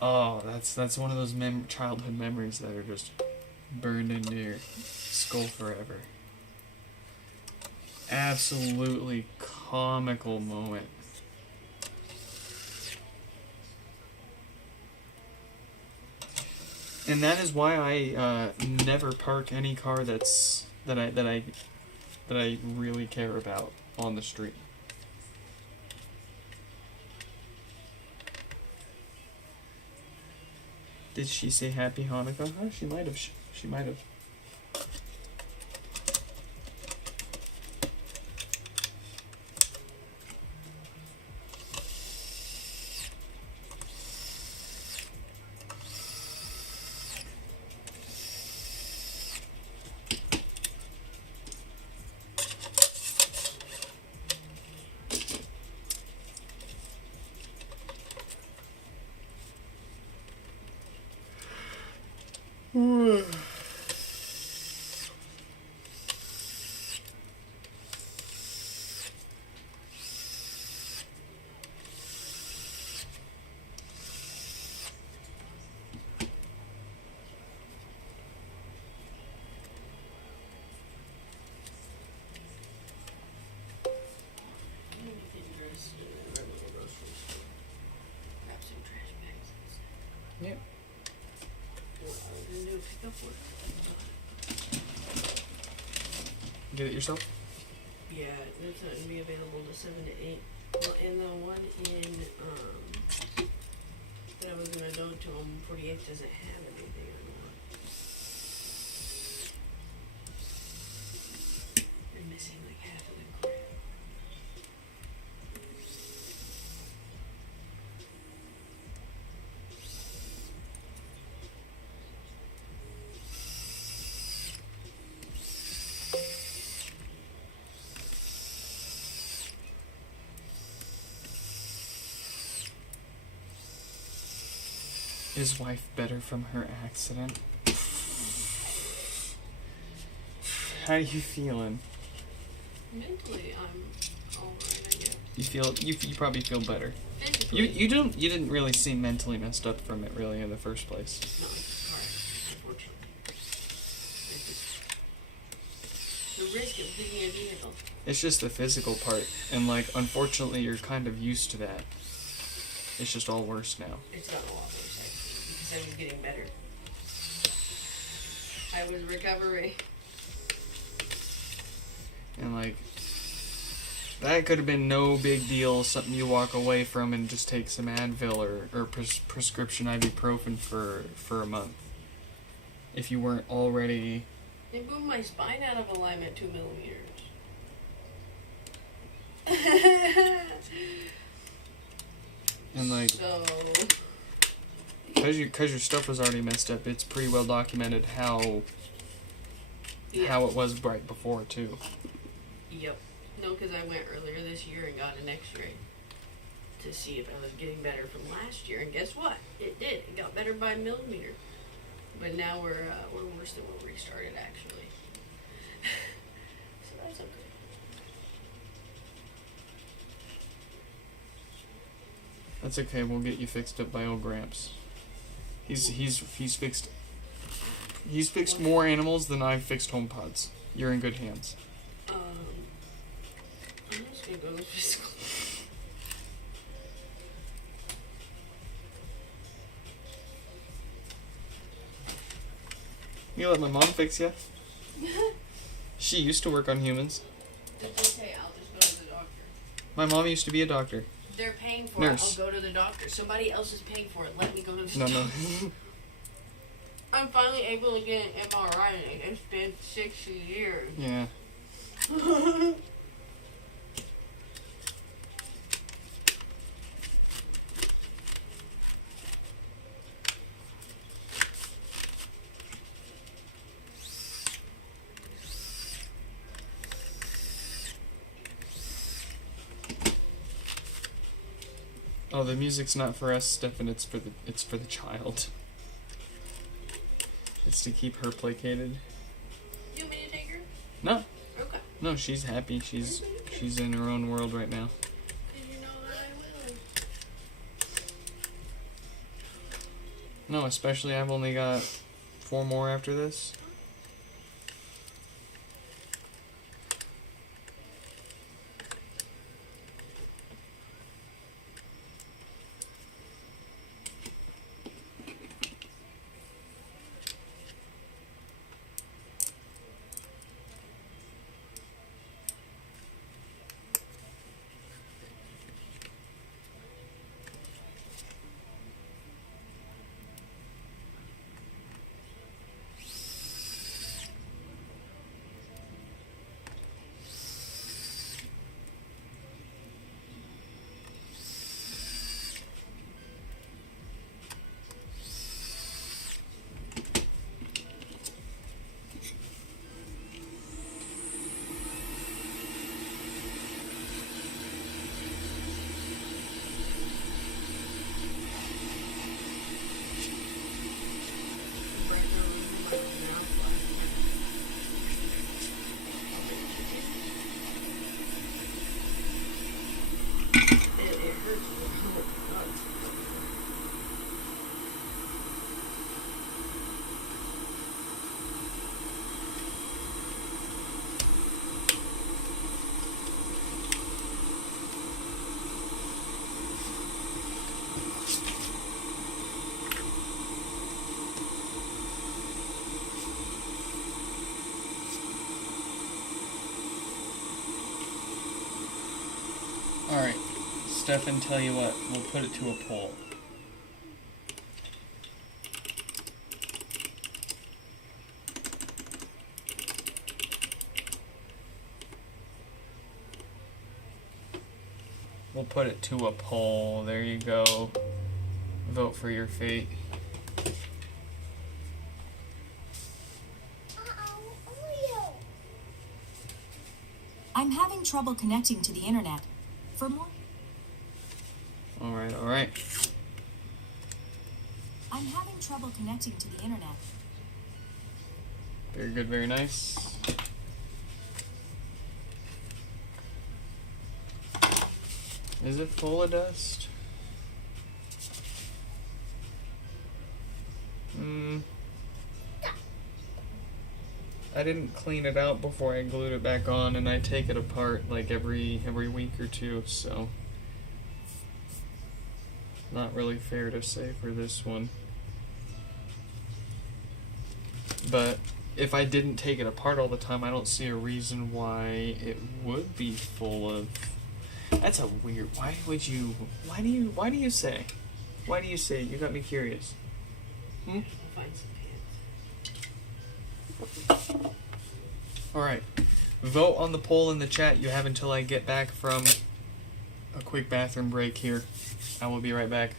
oh, that's one of those childhood memories that are just burned into your skull forever. Absolutely comical moment. And that is why I never park any car that's that I really care about on the street. Did she say Happy Hanukkah? Oh, she might have. She might have. Yep. Get it yourself? Yeah, it's not gonna be available to 7 to 8. Well, and the one in that I was gonna donate to him 48 doesn't have anything on it. They're missing like half of the crap. Is wife better from her accident? How you feeling? Mentally, I'm alright, I guess. You probably feel better. Physically, You didn't really seem mentally messed up from it really in the first place. no, it's hard, unfortunately. It's just the risk of hitting a vehicle. It's just the physical part, and like unfortunately you're kind of used to that. It's just all worse now. It's gotten a lot worse, actually, because I was getting better. I was recovering. And like that could have been no big deal, something you walk away from and just take some Advil or prescription ibuprofen for a month. If you weren't already... They moved my spine out of alignment 2 millimeters. And like, So, cause your stuff was already messed up, it's pretty well documented how it was right before too. yep. No, because I went earlier this year and got an x-ray to see if I was getting better from last year. And guess what? It did. It got better by a millimeter. But now we're worse than when we started, actually. So that's okay. That's okay. We'll get you fixed up by old Gramps. He's fixed more animals than I've fixed HomePods. You're in good hands. I'm just gonna go to the physical. You let my mom fix you. She used to work on humans. It's okay. I'll just go to the doctor. My mom used to be a doctor. They're paying for Nurse. it. I'll go to the doctor. Somebody else is paying for it. Let me go to the No, doctor. no. I'm finally able to get an MRI. It's been 6 years. Yeah. Oh, the music's not for us, Stefan. It's for the child. It's to keep her placated. You want me to take her? No, Okay. no, she's happy. She's in her own world right now. Did you know that I will? No, especially I've only got 4 more after this. Stefan, tell you what, we'll put it to a poll. We'll put it to a poll. There you go. Vote for your fate. Oreo. I'm having trouble connecting to the internet. For more, Alright, alright. I'm having trouble connecting to the internet. Very good, very nice. Is it full of dust? I didn't clean it out before I glued it back on, and I take it apart like every week or two, so not really fair to say for this one. But if I didn't take it apart all the time, I don't see a reason why it would be full of. That's a weird. Why do you say? You got me curious. I'll find some pants. Alright. Vote on the poll in the chat. You have until I get back from a quick bathroom break here. I will be right back.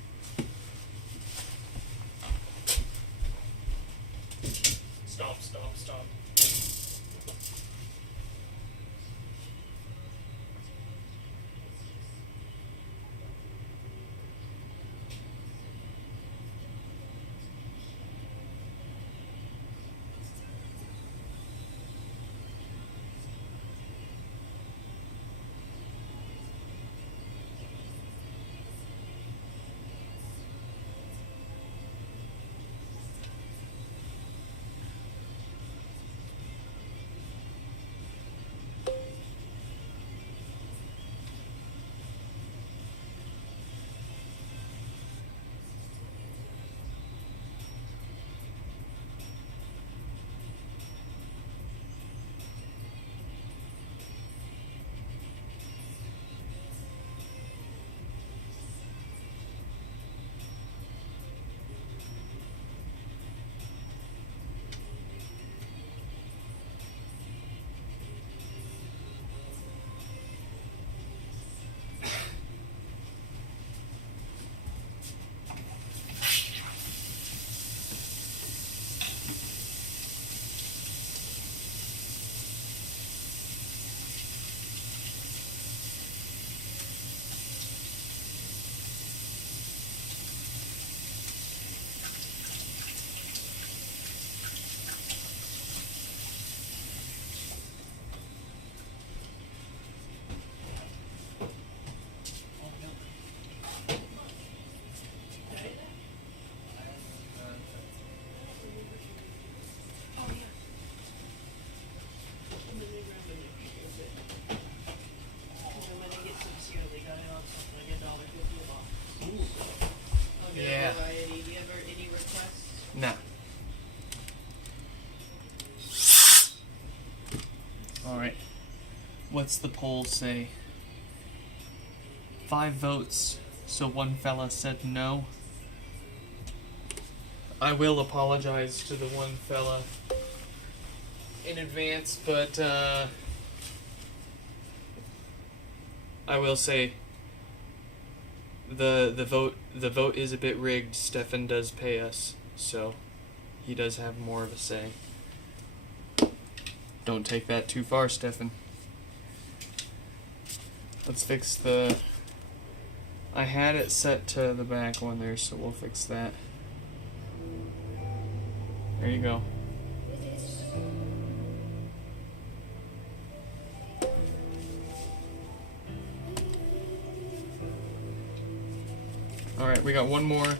Stop. Yeah. Variety. Do you have any requests? Nah. Alright. What's the poll say? 5 votes, so one fella said no. I will apologize to the one fella in advance, but I will say the vote is a bit rigged. Stefan does pay us, so he does have more of a say. Don't take that too far, Stefan. Let's fix the... I had it set to the back one there, so we'll fix that. There you go. Alright, we got one more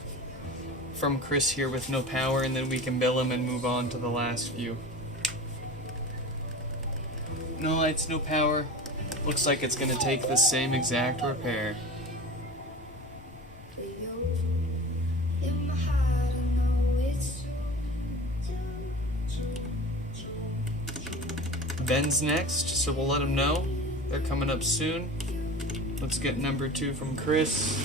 from Chris here with no power, and then we can bill him and move on to the last few. No lights, no power. Looks like it's gonna take the same exact repair. Ben's next, so we'll let him know. They're coming up soon. Let's get number 2 from Chris.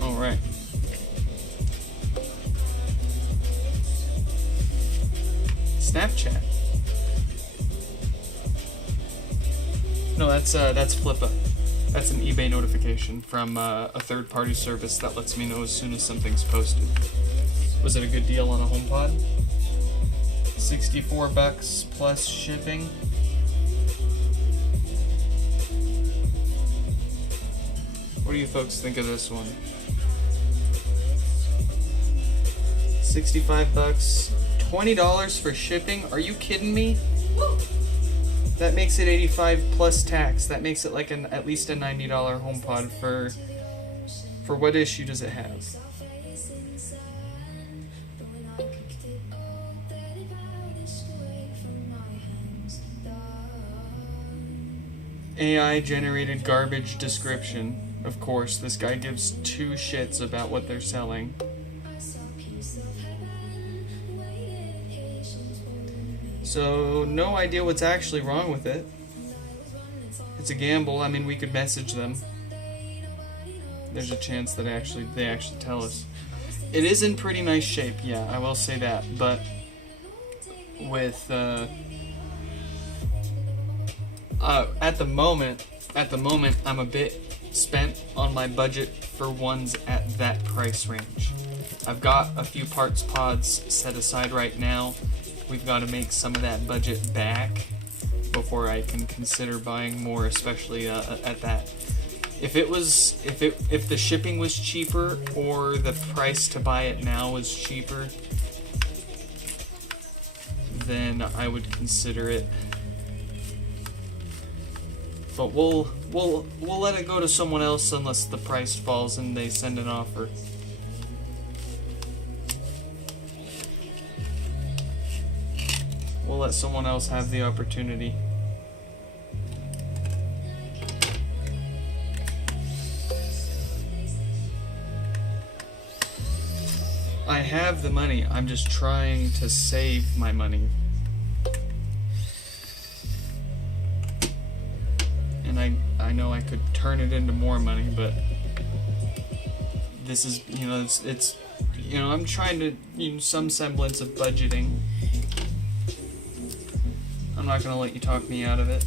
Alright. Snapchat. No, that's Flippa. That's an eBay notification from a third-party service that lets me know as soon as something's posted. Was it a good deal on a HomePod? $64 plus shipping. What do you folks think of this one? $65, $20 for shipping? Are you kidding me? That makes it $85 plus tax. That makes it like at least a $90 HomePod for what issue does it have? AI generated garbage description. Of course, this guy gives 2 shits about what they're selling. So, no idea what's actually wrong with it. It's a gamble. I mean, we could message them. There's a chance that they actually tell us. It is in pretty nice shape, yeah, I will say that. But with at the moment, I'm a bit spent on my budget for ones at that price range. I've got a few parts pods set aside right now. We've got to make some of that budget back before I can consider buying more, especially at that. If the shipping was cheaper or the price to buy it now was cheaper, then I would consider it. But we'll let it go to someone else unless the price falls and they send an offer. We'll let someone else have the opportunity. I have the money. I'm just trying to save my money. And I know I could turn it into more money, but this is, it's I'm trying to, some semblance of budgeting. I'm not going to let you talk me out of it.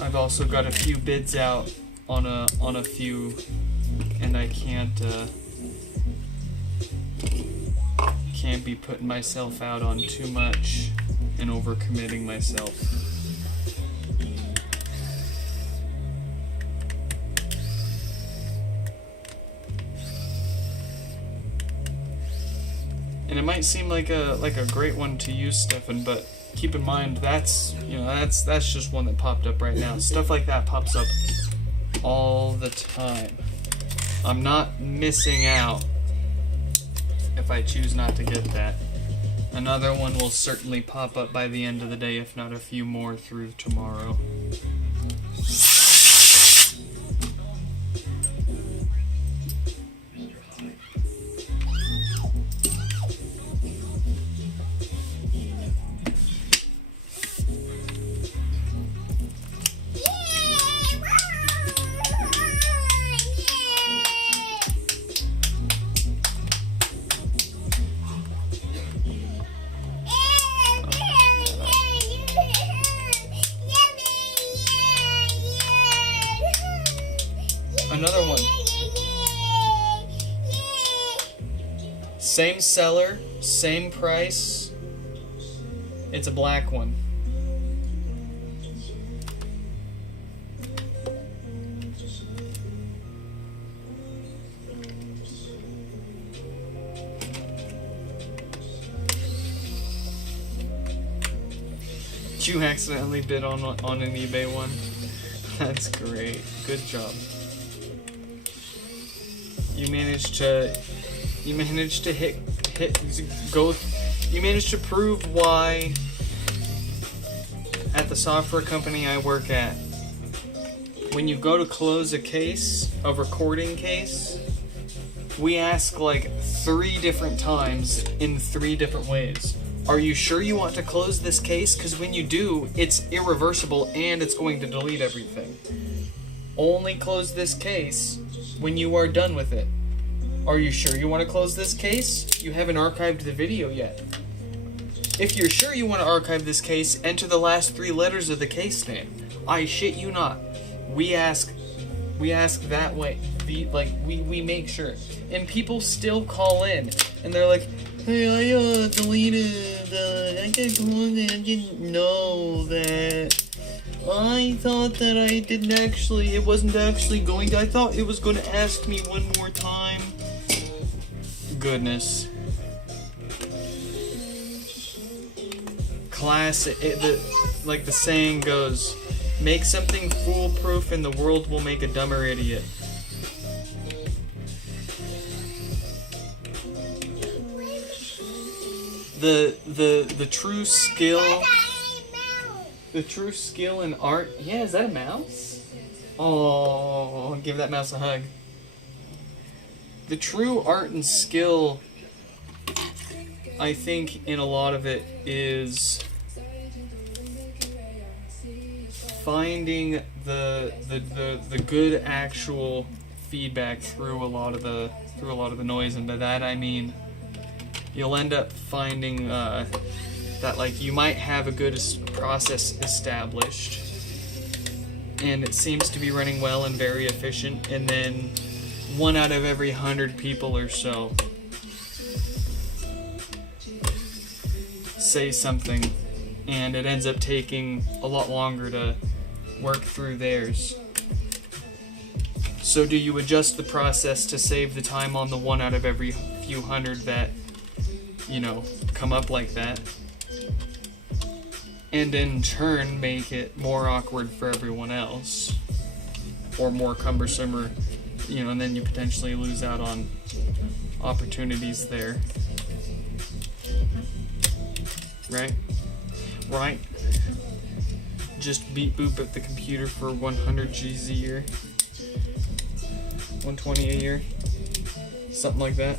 I've also got a few bids out on a few, and I can't be putting myself out on too much and overcommitting myself. And it might seem like a great one to use, Stefan, but keep in mind that's just one that popped up right now. Stuff like that pops up all the time. I'm not missing out if I choose not to get that. Another one will certainly pop up by the end of the day, if not a few more through tomorrow. Another one. Same seller, same price. It's a black one. You accidentally bid on an eBay one. That's great. Good job. You managed to you managed to prove why at the software company I work at, when you go to close a case, a recording case, we ask like 3 different times in 3 different ways. Are you sure you want to close this case? Because when you do, it's irreversible and it's going to delete everything. Only close this case when you are done with it. Are you sure you want to close this case? You haven't archived the video yet. If you're sure you want to archive this case, enter the last 3 letters of the case name. I shit you not. We ask that way. We make sure. And people still call in and they're like, hey, I deleted, I didn't know that. I thought that it wasn't actually going to, I thought it was going to ask me one more time. Goodness. Classic, like the saying goes, make something foolproof and the world will make a dumber idiot. The true skill, in art. Yeah, is that a mouse? Oh, give that mouse a hug. The true art and skill, I think, in a lot of it is finding the good actual feedback through a lot of the noise, and by that I mean you'll end up finding that like you might have a good process established and it seems to be running well and very efficient, and then 1 out of every 100 people or so say something and it ends up taking a lot longer to work through theirs. So do you adjust the process to save the time on the 1 out of every few hundred that, come up like that? And in turn make it more awkward for everyone else, or more cumbersome, or, and then you potentially lose out on opportunities there. Right? Just beat boop at the computer for 100 G's a year. 120 a year. Something like that.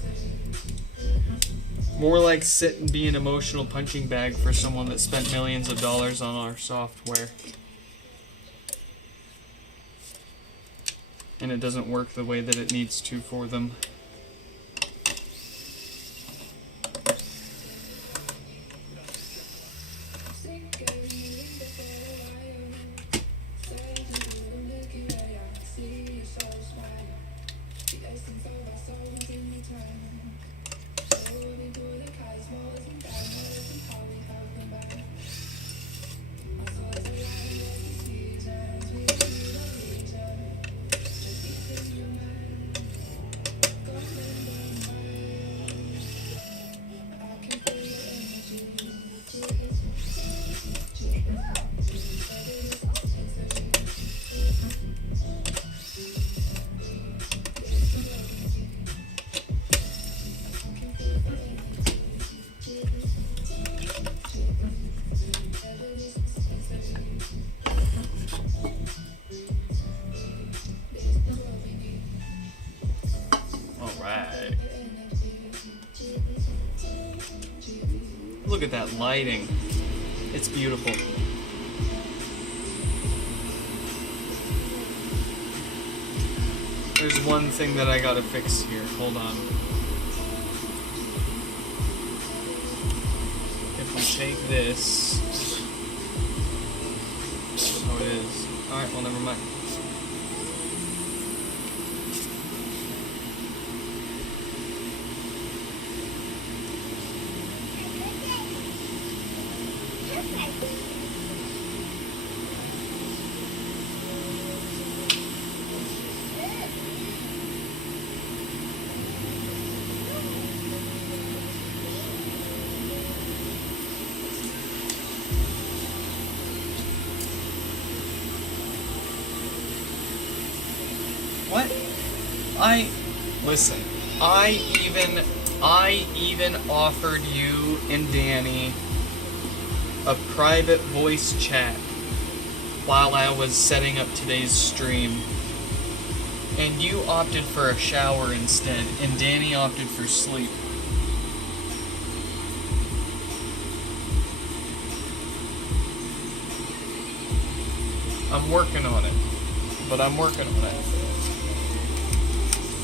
More like sit and be an emotional punching bag for someone that spent millions of dollars on our software. And it doesn't work the way that it needs to for them. Look at that lighting. It's beautiful. There's one thing that I gotta fix here. Hold on. If we take this... Oh, it is. Alright, well, never mind. Listen, I even offered you and Danny a private voice chat while I was setting up today's stream. And you opted for a shower instead, and Danny opted for sleep. I'm working on it, but I'm working on it.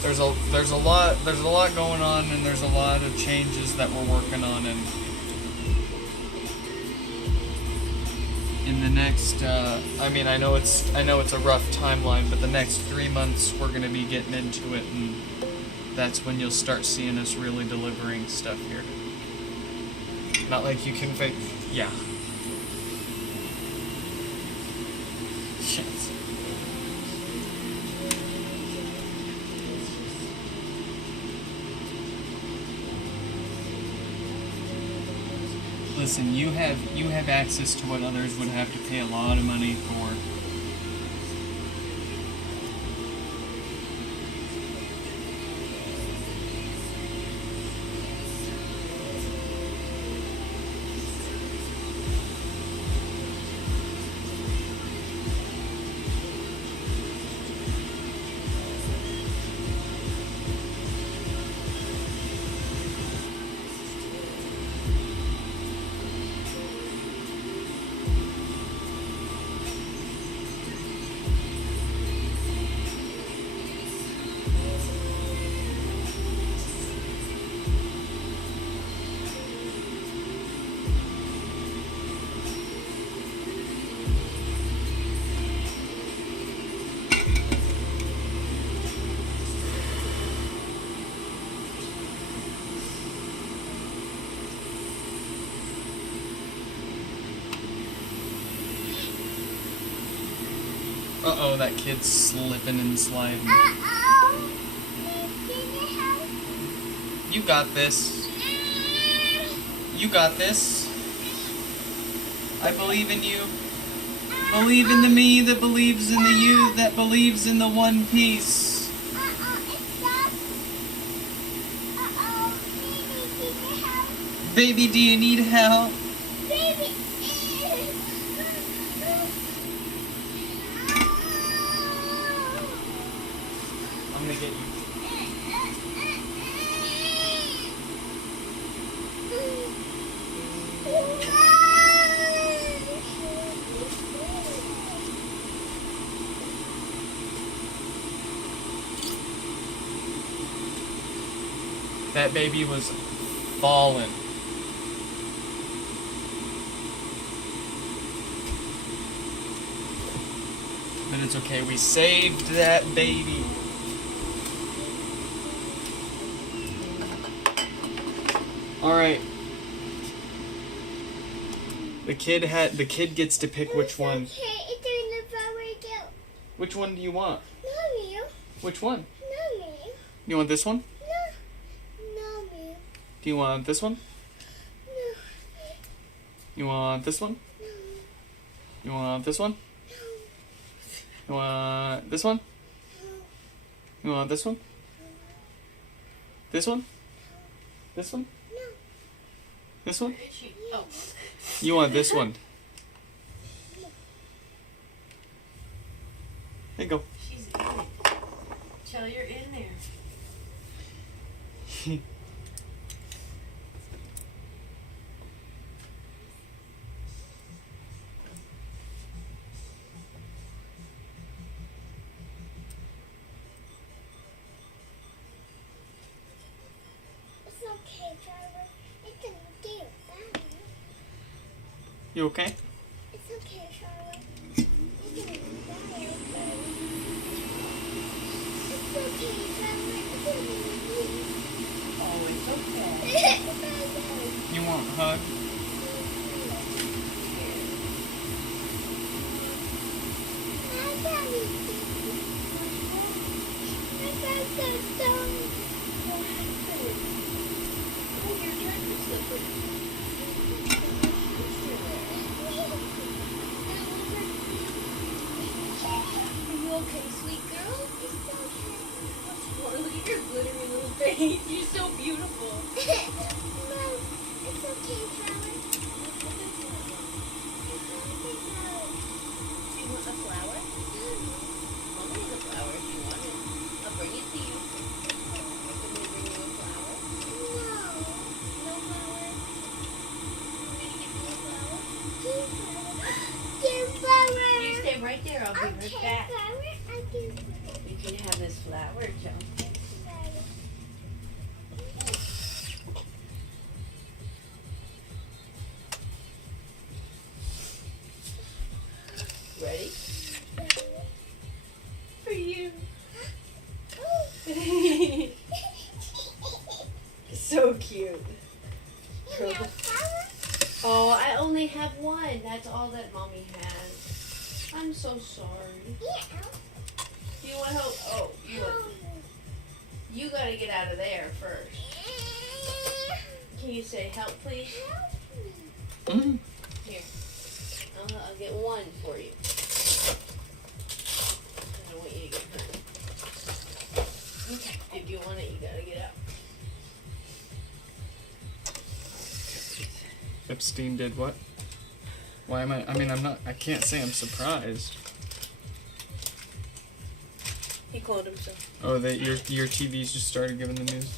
There's a lot going on, and there's a lot of changes that we're working on, and in the next, I know it's a rough timeline, but the next 3 months we're gonna be getting into it, and that's when you'll start seeing us really delivering stuff here. Not like you can fake, yeah. Shit. Listen, you have access to what others would have to pay a lot of money for. Uh-oh, that kid's slipping and sliding. Uh-oh. You got this. You got this. I believe in you. Believe in the me that believes in the you that believes in the One Piece. Uh-oh, it stopped. Uh-oh, Baby, baby, did you help? do you need help? Baby, I'm gonna get you. That baby was falling. But it's okay, we saved that baby. Alright. The kid gets to pick which one. Okay, it's in the flower too. Which one do you want? No, Which one? no, You want this one? no, Do you want this one? no, You want this one? You want this one? You want this one? You want this one? This one? This one? This one? Oh. You want this one? There you go. She's in it. Tell you're in there. it's okay, Charlie. It's gonna get better. You okay? It's okay, Charlotte. It's gonna be better. It's okay, Charlotte. It's gonna be Oh, it's okay. You want a hug? Oh, your dress is slippery. Are you okay, sweet girl? It's okay. What I'll be right back. You can have this flower, Joe. Ready? For you. So cute. Oh, I only have one. That's all that Mommy has. I'm so sorry. Do you want help? Oh, you gotta get out of there first. Can you say help, please? Mm. Here. I'll get one for you. I don't want you to get hurt. Okay. If you want it, you gotta get out. Epstein did what? Why am I mean, I can't say I'm surprised. He cloned himself. Oh, your TV's just started giving the news?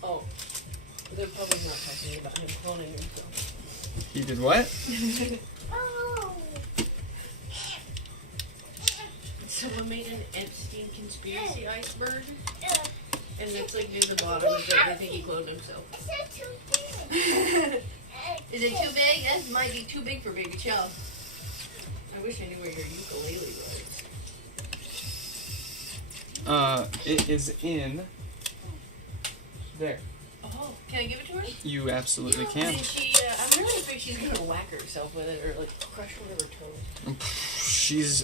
Oh. They're probably not talking about him cloning himself. He did what? Someone made an Epstein conspiracy iceberg. And it's like near the bottom that they think he cloned himself. Is it too big? That might be too big for Baby Chell. I wish I knew where your ukulele was. It is in there. Oh, can I give it to her? You absolutely can. And I'm really afraid she's gonna whack herself with it or like crush one of her toes.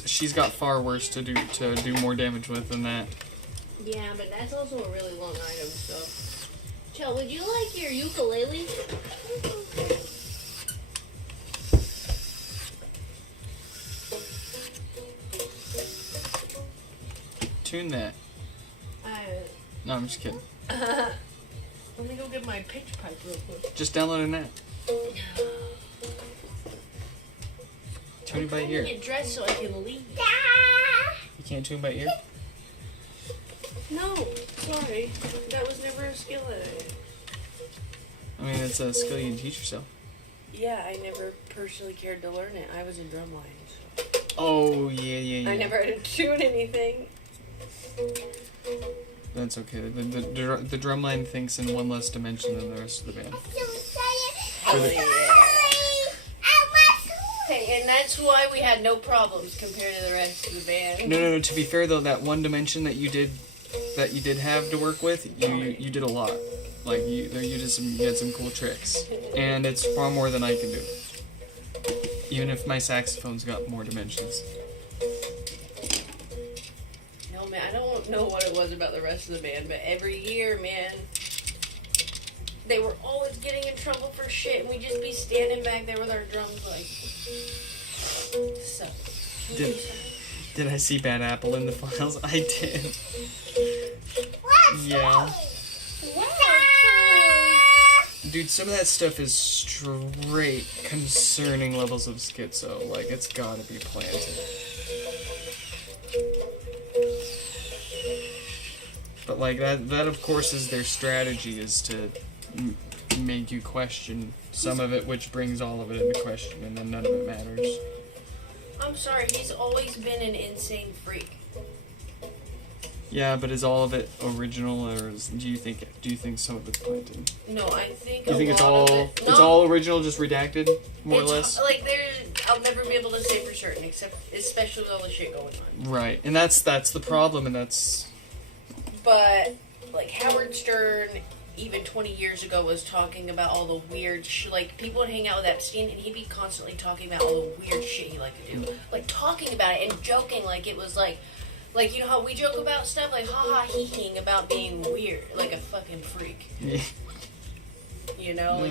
She's got far worse to do more damage with than that. Yeah, but that's also a really long item, so. Chell, would you like your ukulele? Tune that. No, I'm just kidding. Let me go get my pitch pipe real quick. Just download an app. Tune it by I'm ear. trying to get dressed so I can leave. You can't tune by ear? No, sorry. That was never a skill that I had. I mean, it's a skill you can teach yourself. Yeah, I never personally cared to learn it. I was in drumline, so. Oh, yeah. I never had to tune anything. That's okay. The drumline thinks in one less dimension than the rest of the band. Hey, and that's why we had no problems compared to the rest of the band. No. To be fair though, that one dimension that you did have to work with, you did a lot. Like you had some cool tricks, and it's far more than I can do. Even if my saxophone's got more dimensions. No, man, I don't know what it was about the rest of the band, but every year, man, they were always getting in trouble for shit, and we'd just be standing back there with our drums like. So. Did I see Bad Apple in the files? I did. Yeah. Dude, some of that stuff is straight concerning levels of schizo. Like, it's gotta be planted. But, like, that of course is their strategy, is to make you question some of it, which brings all of it into question, and then none of it matters. I'm sorry, he's always been an insane freak. Yeah, but is all of it original, or do you think some of it's planted? No, I think You think a it's lot all of it, it's all original, just redacted, more or less? Like I'll never be able to say for certain, especially with all the shit going on. Right, and that's the problem, and that's. But like Howard Stern, even 20 years ago, was talking about all the weird like people would hang out with Epstein, and he'd be constantly talking about all the weird shit he liked to do, like talking about it and joking like it was like you know how we joke about stuff like ha he about being weird, like a fucking freak. Yeah. You know,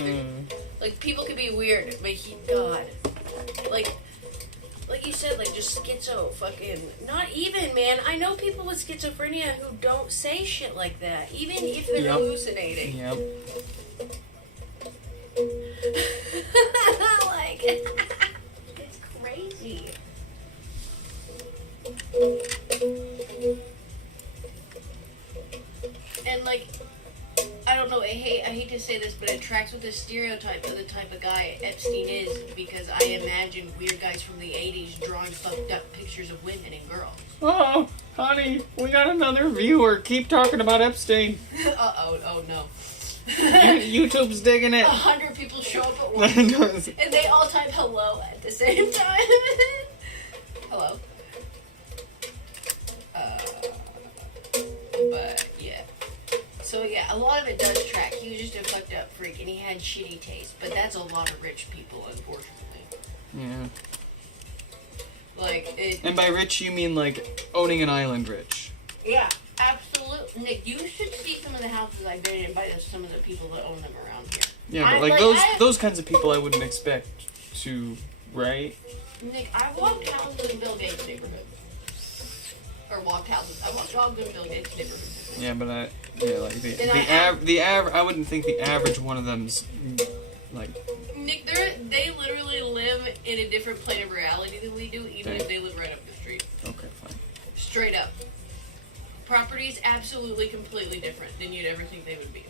like people could be weird, but God, like you said, like just schizo, fucking not even, man. I know people with schizophrenia who don't say shit like that, even if they're hallucinating. Yep. Like it's crazy. And like, I don't know. I hate to say this, but it tracks with the stereotype of the type of guy Epstein is, because I imagine weird guys from the 80s drawing fucked up pictures of women and girls. Oh, honey, we got another viewer. Keep talking about Epstein. Oh no. YouTube's digging it. 100 people show up at once, and they all type hello at the same time. Hello. But yeah. So yeah, a lot of it does track. He was just a fucked up freak, and he had shitty taste. But that's a lot of rich people, unfortunately. Yeah. Like it. And by rich, you mean like owning an island rich. Yeah, absolutely. Nick, you should see some of the houses I've been in by some of the people that own them around here. Yeah, but those kinds of people I wouldn't expect to, right? Nick, I walked houses in Bill Gates' neighborhood. Or walked houses. I walked dogs in Bill Gates' neighborhood. Yeah, but I wouldn't think the average one of them's like. Nick, they literally live in a different plane of reality than we do, even if they live right up the street. Okay, fine. Straight up. Properties absolutely completely different than you'd ever think they would be.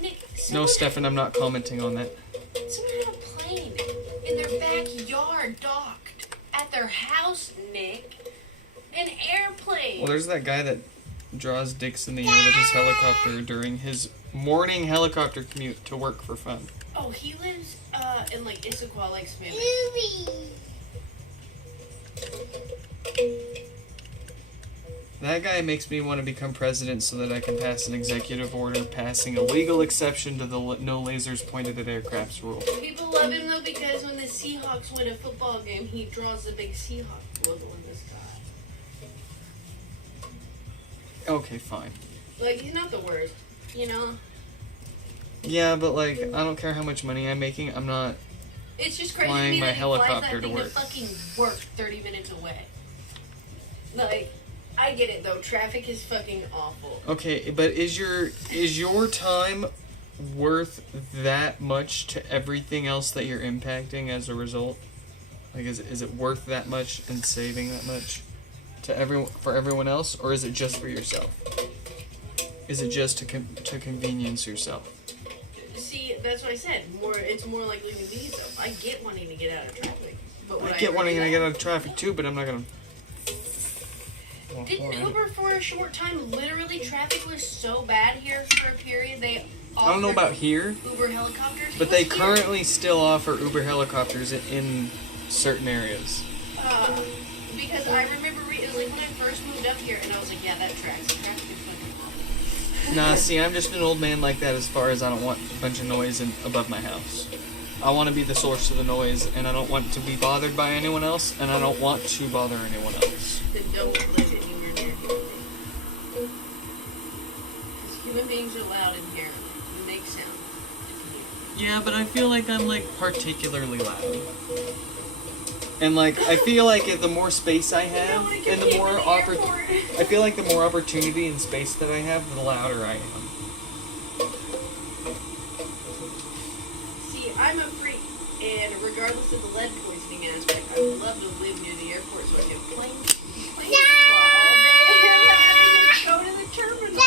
Nick, No, Stefan, I'm not commenting on that. someone had a plane in their backyard docked at their house, Nick. An airplane. Well, there's that guy that draws dicks in the air with his helicopter during his morning helicopter commute to work for fun. Oh, he lives in like Issaquah, like Smith. That guy makes me want to become president so that I can pass an executive order passing a legal exception to the no lasers pointed at aircrafts rule. People love him though because when the Seahawks win a football game, he draws the big Seahawk logo in the sky. Okay, fine. Like, he's not the worst, you know? Yeah, but like, I don't care how much money I'm making. I'm not. It's just crazy Flying to me my that he flies helicopter that to thing work. to fucking work 30 minutes away. Like, I get it though. Traffic is fucking awful. Okay, but is your time worth that much to everything else that you're impacting as a result? Like, is it worth that much and saving that much to everyone else, or is it just for yourself? Is it just to convenience yourself? See, that's what I said. It's more likely to be so. I get wanting to get out of traffic, but I get wanting to get out of traffic too, but I'm not gonna. Well, Didn't alright. Uber for a short time, literally traffic was so bad here for a period, they I don't know offered about here, Uber helicopters? but It they was here. currently still offer Uber helicopters in certain areas. Because I remember, it was like when I first moved up here, and I was like, yeah, that tracks. Traffic is fucking awful. Nah, see, I'm just an old man like that as far as I don't want a bunch of noise above my house. I want to be the source of the noise, and I don't want to be bothered by anyone else, and I don't want to bother anyone else. Then don't live anywhere near human beings. Because human beings are loud in here. You make sound. Yeah, but I feel like I'm, like, particularly loud. And, like, I feel like the more space I have, and the more I feel like the more opportunity and space that I have, the louder I am. See, I'm a freak, and regardless of the lead poisoning aspect, I would love to live near the airport so I can plane fly all day and not even go to the terminal.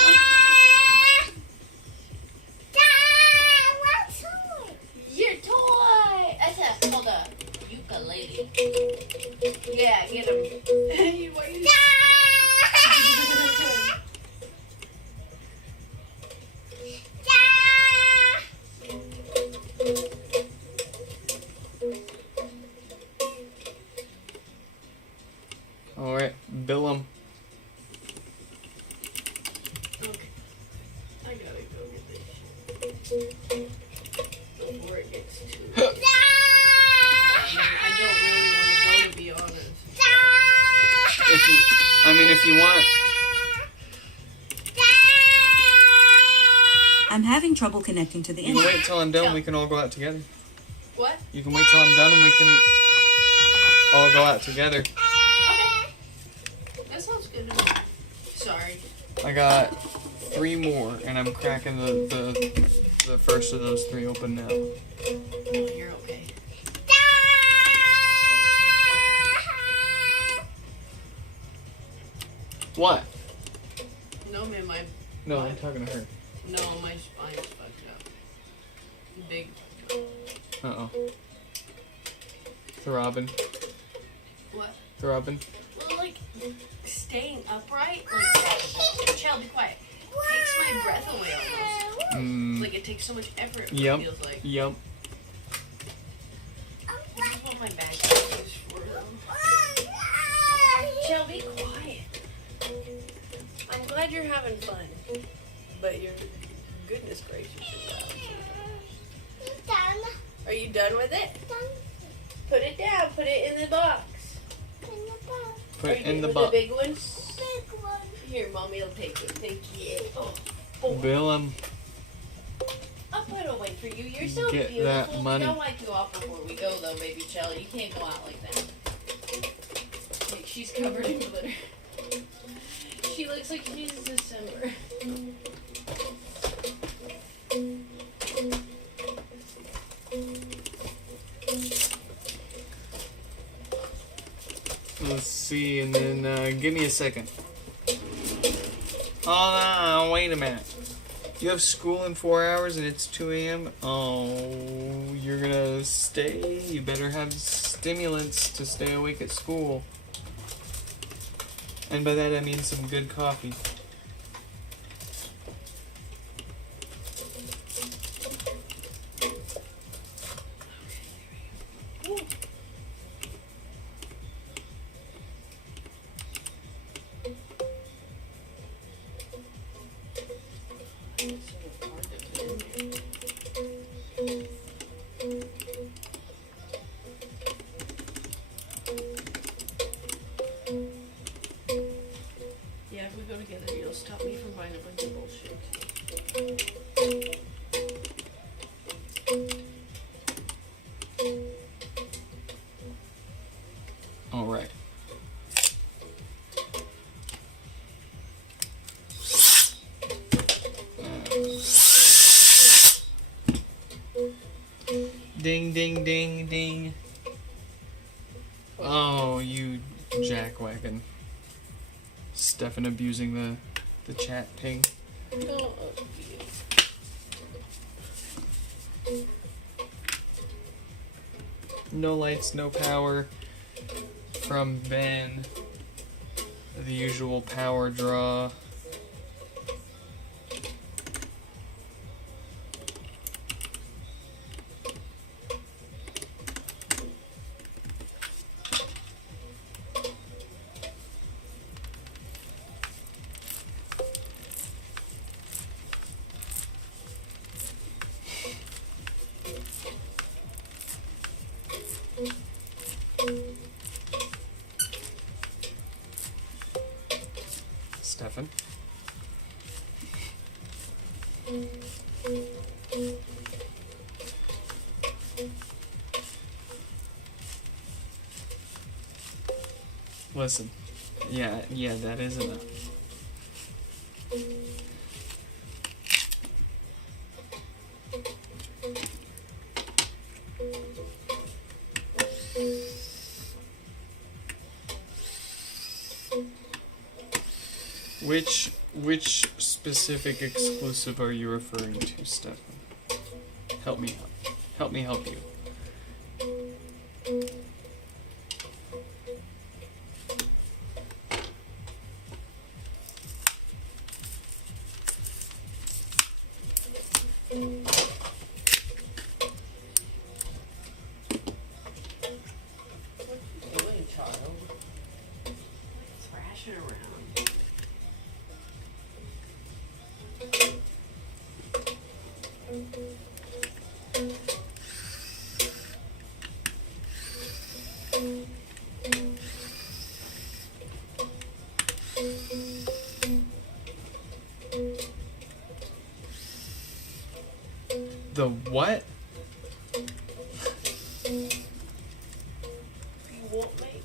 Your toy! That's called a ukulele. Yeah, get him. What are you... Alright, bill 'em. Okay. I gotta go get this shit. Before it gets too... I don't really want to go, to be honest. If you want. I'm having trouble connecting to the You can internet. wait till I'm done, we can all go out together. What? You can wait till I'm done and we can all go out together. Okay. That sounds good to me. Sorry. I got 3 more, and I'm cracking the first of those 3 open now. Oh, you're okay. What? No, man, my No, What? I'm talking to her. No, my spine's fucked up. Big. Uh-oh. Throbbing. What? Throbbing. Well, like, staying upright, like, child, be quiet. Takes my breath away almost. Like, it takes so much effort, it Yep. feels like. Yep. This is what my back is for, though. Child, be quiet. I'm glad you're having fun. But you're, goodness gracious, you're loud. Done. Are you done with it? Done. Put it down. Put it in the box. In the box. Put Are it you in good the with box. the big one? Big one. Here, Mommy will take it. Thank you. Oh, boy. Bill, I'll put it away for you. You're so Get beautiful. that money. We don't like you off before we go, though, baby Shell. You can't go out like that. Like, she's covered in glitter. She looks like she's December. Let's see, and then give me a second. Oh, no, wait a minute. You have school in 4 hours and it's 2 a.m.? Oh, you're gonna stay? You better have stimulants to stay awake at school. And by that I mean some good coffee. Yeah, if we go together, you'll stop me from buying a bunch of bullshit. All right. Ding, ding, ding, ding. Oh, you jackwagon. Stefan abusing the chat ping. Oh, No lights, no power. From Ben. The usual power draw. Stefan. Listen. Yeah, that is enough. Which specific exclusive are you referring to, Stefan? Help me out. Help me help you. what are you doing, child? Thrashing around. The what? You won't make.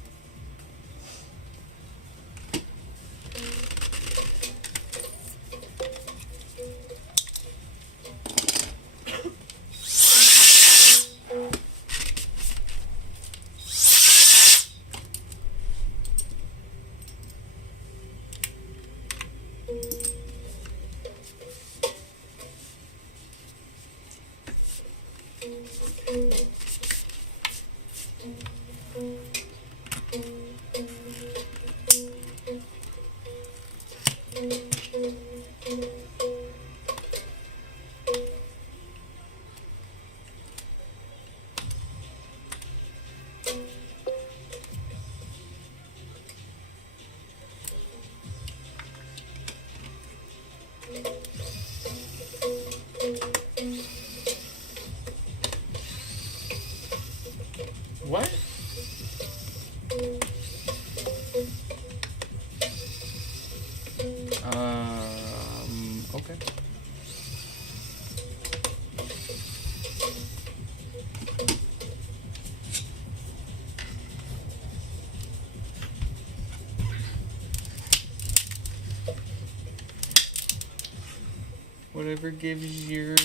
whatever gives your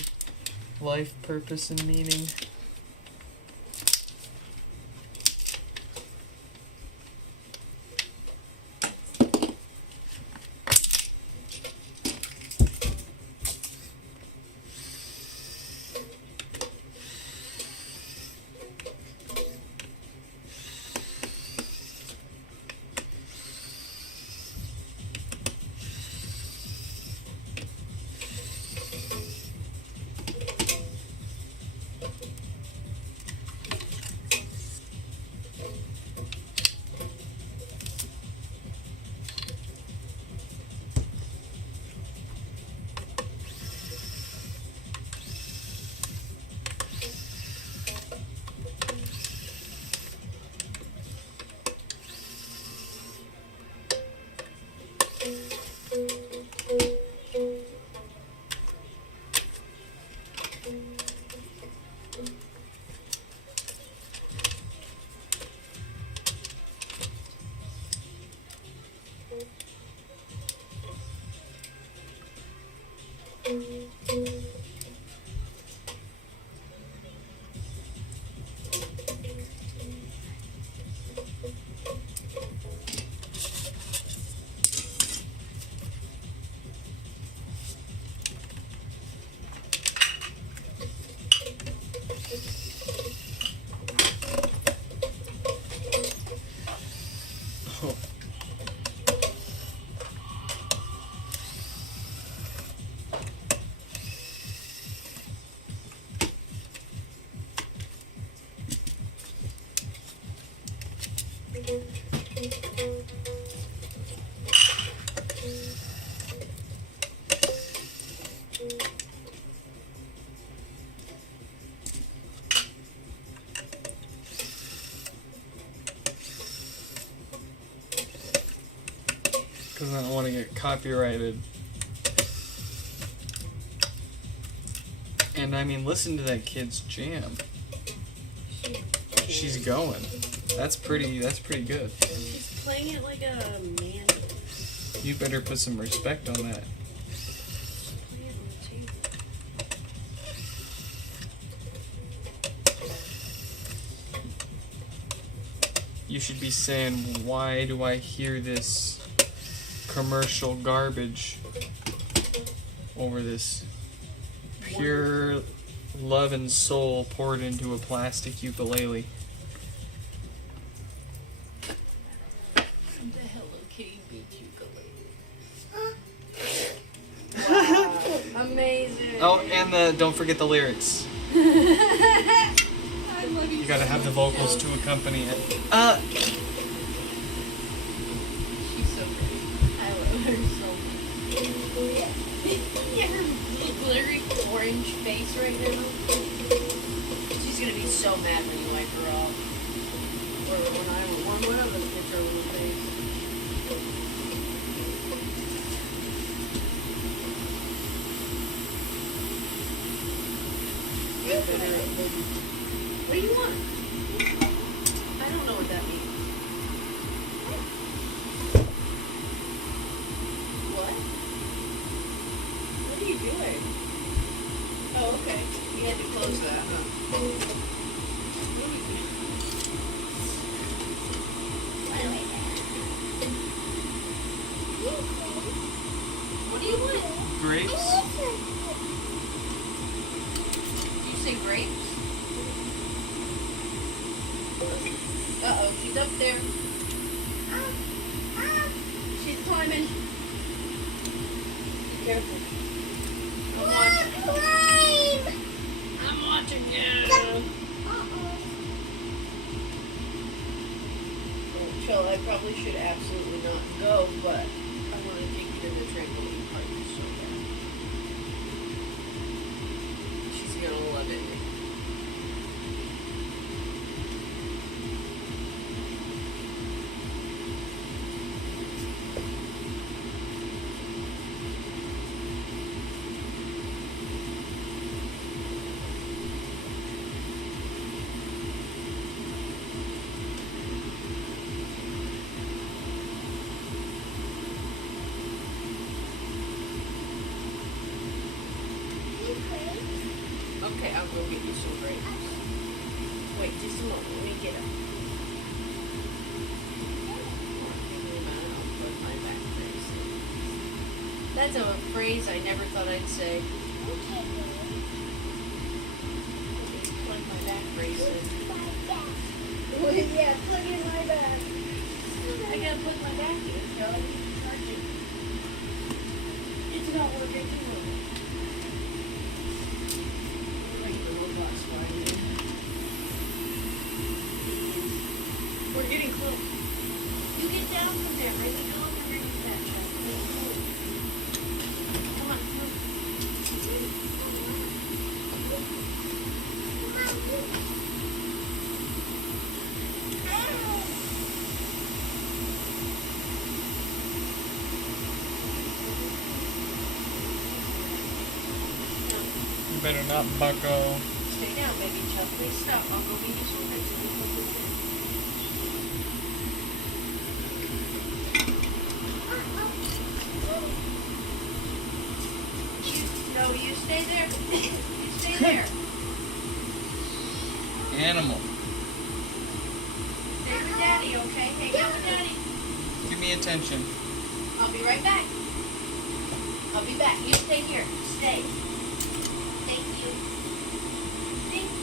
life purpose and meaning. Because I don't want to get copyrighted. And I mean, listen to that kid's jam. She's going. That's pretty good. She's playing it like a man. You better put some respect on that. Playing it on the table. You should be saying, why do I hear this commercial garbage over this pure love and soul poured into a plastic ukulele? The Hello Kitty Beach ukulele. Wow. Amazing. Oh, and don't forget the lyrics. I love you. You gotta have the vocals to accompany it. She's so pretty. I love her so much. Yeah, her glittery orange face right now. She's gonna be so mad when you wipe her off. Or when I warm one of us gets her little face. What do you want? I don't know what that means. What? What are you doing? Oh, okay. You had to close that, huh? What are we doing? What do you want? Grapes? Did you say grapes? Uh-oh, she's up there. She's climbing. Be careful. I'm watching you. Oh, chill, I probably should absolutely not go, but I want to take you to the trampoline park so bad. She's gonna love it. Okay, I'll go get you some grapes. Wait just a moment. Let me get up. I'll plug my back brace in. That's a phrase I never thought I'd say. Okay, baby. Plug my back brace in. My dad. Well, yeah, plug in my back. I gotta plug my back in, so I need to charge it. It's not working too. Like the robot sliding in. We're getting close. You get down from there, right? You go underneath that truck. Come on, come on. You better not bucko. Stay down, baby Chuck. Please stop. I'll go get you some grapes. No, you stay there. You stay there. Animal. Stay with Daddy, okay? Hang out with Daddy. Give me attention. I'll be right back. I'll be back. You stay here. Stay. Thank you. Thank you.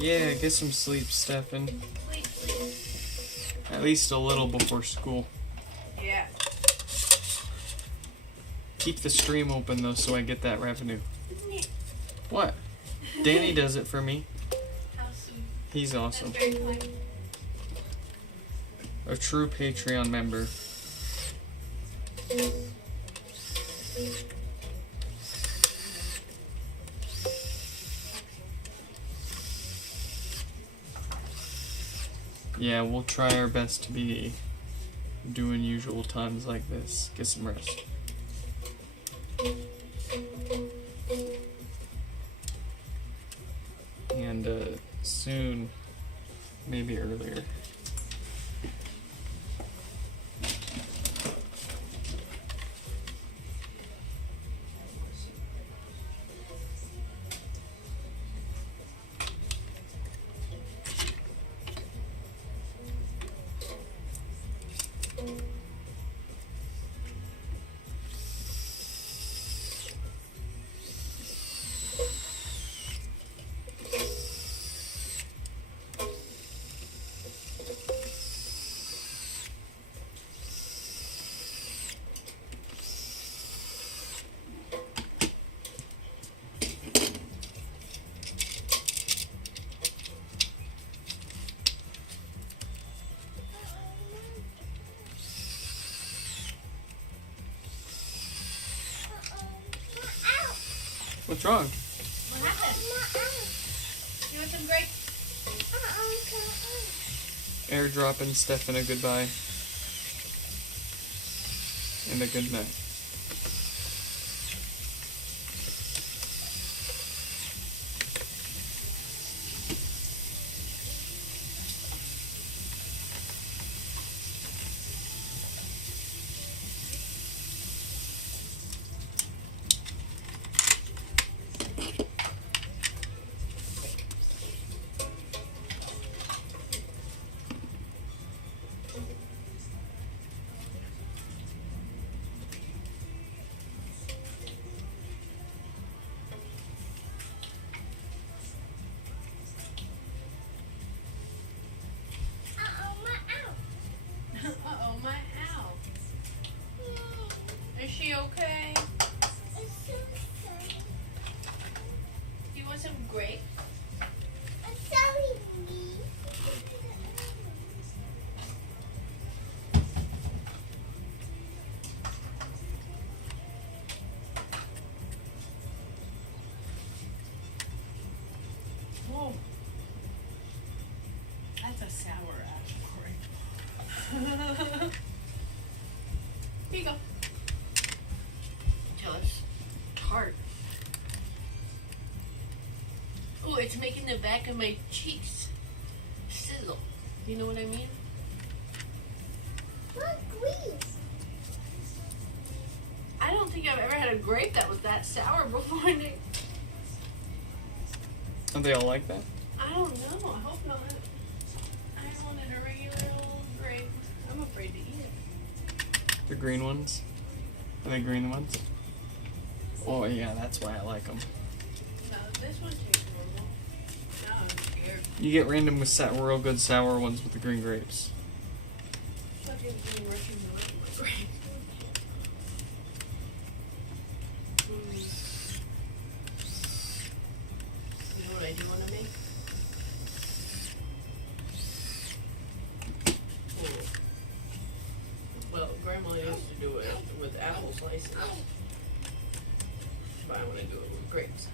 Yeah, get some sleep, Stefan. At least a little before school. Yeah. Keep the stream open though so I get that revenue. What? Danny does it for me. How sweet. He's awesome. That's very kind. A true Patreon member. Yeah, we'll try our best to be doing usual times like this. Get some rest. And soon, maybe earlier. What's wrong? What happened? You want some grapes? Airdropping Stefan a goodbye. And a good night. Uh-oh, my owl. Is she okay? Do you want some grapes? Whoa. That's a sour apple grape. Here you go. Jealous. Hard. Oh, it's making the back of my cheeks sizzle. You know what I mean? I don't think I've ever had a grape that was that sour before. Nick. Don't they all like that? I don't know. I hope not. I wanted a regular old grape. I'm afraid to eat it. The green ones? Are they green ones? Oh yeah, that's why I like them. No, this one tastes normal. Now I'm scared. You get random with real good sour ones with the green grapes. Fucking green Russian roulette with grapes. You know what I do want to make? Oh. Well, Grandma used to do it with apple slices. But I want to do it with grapes.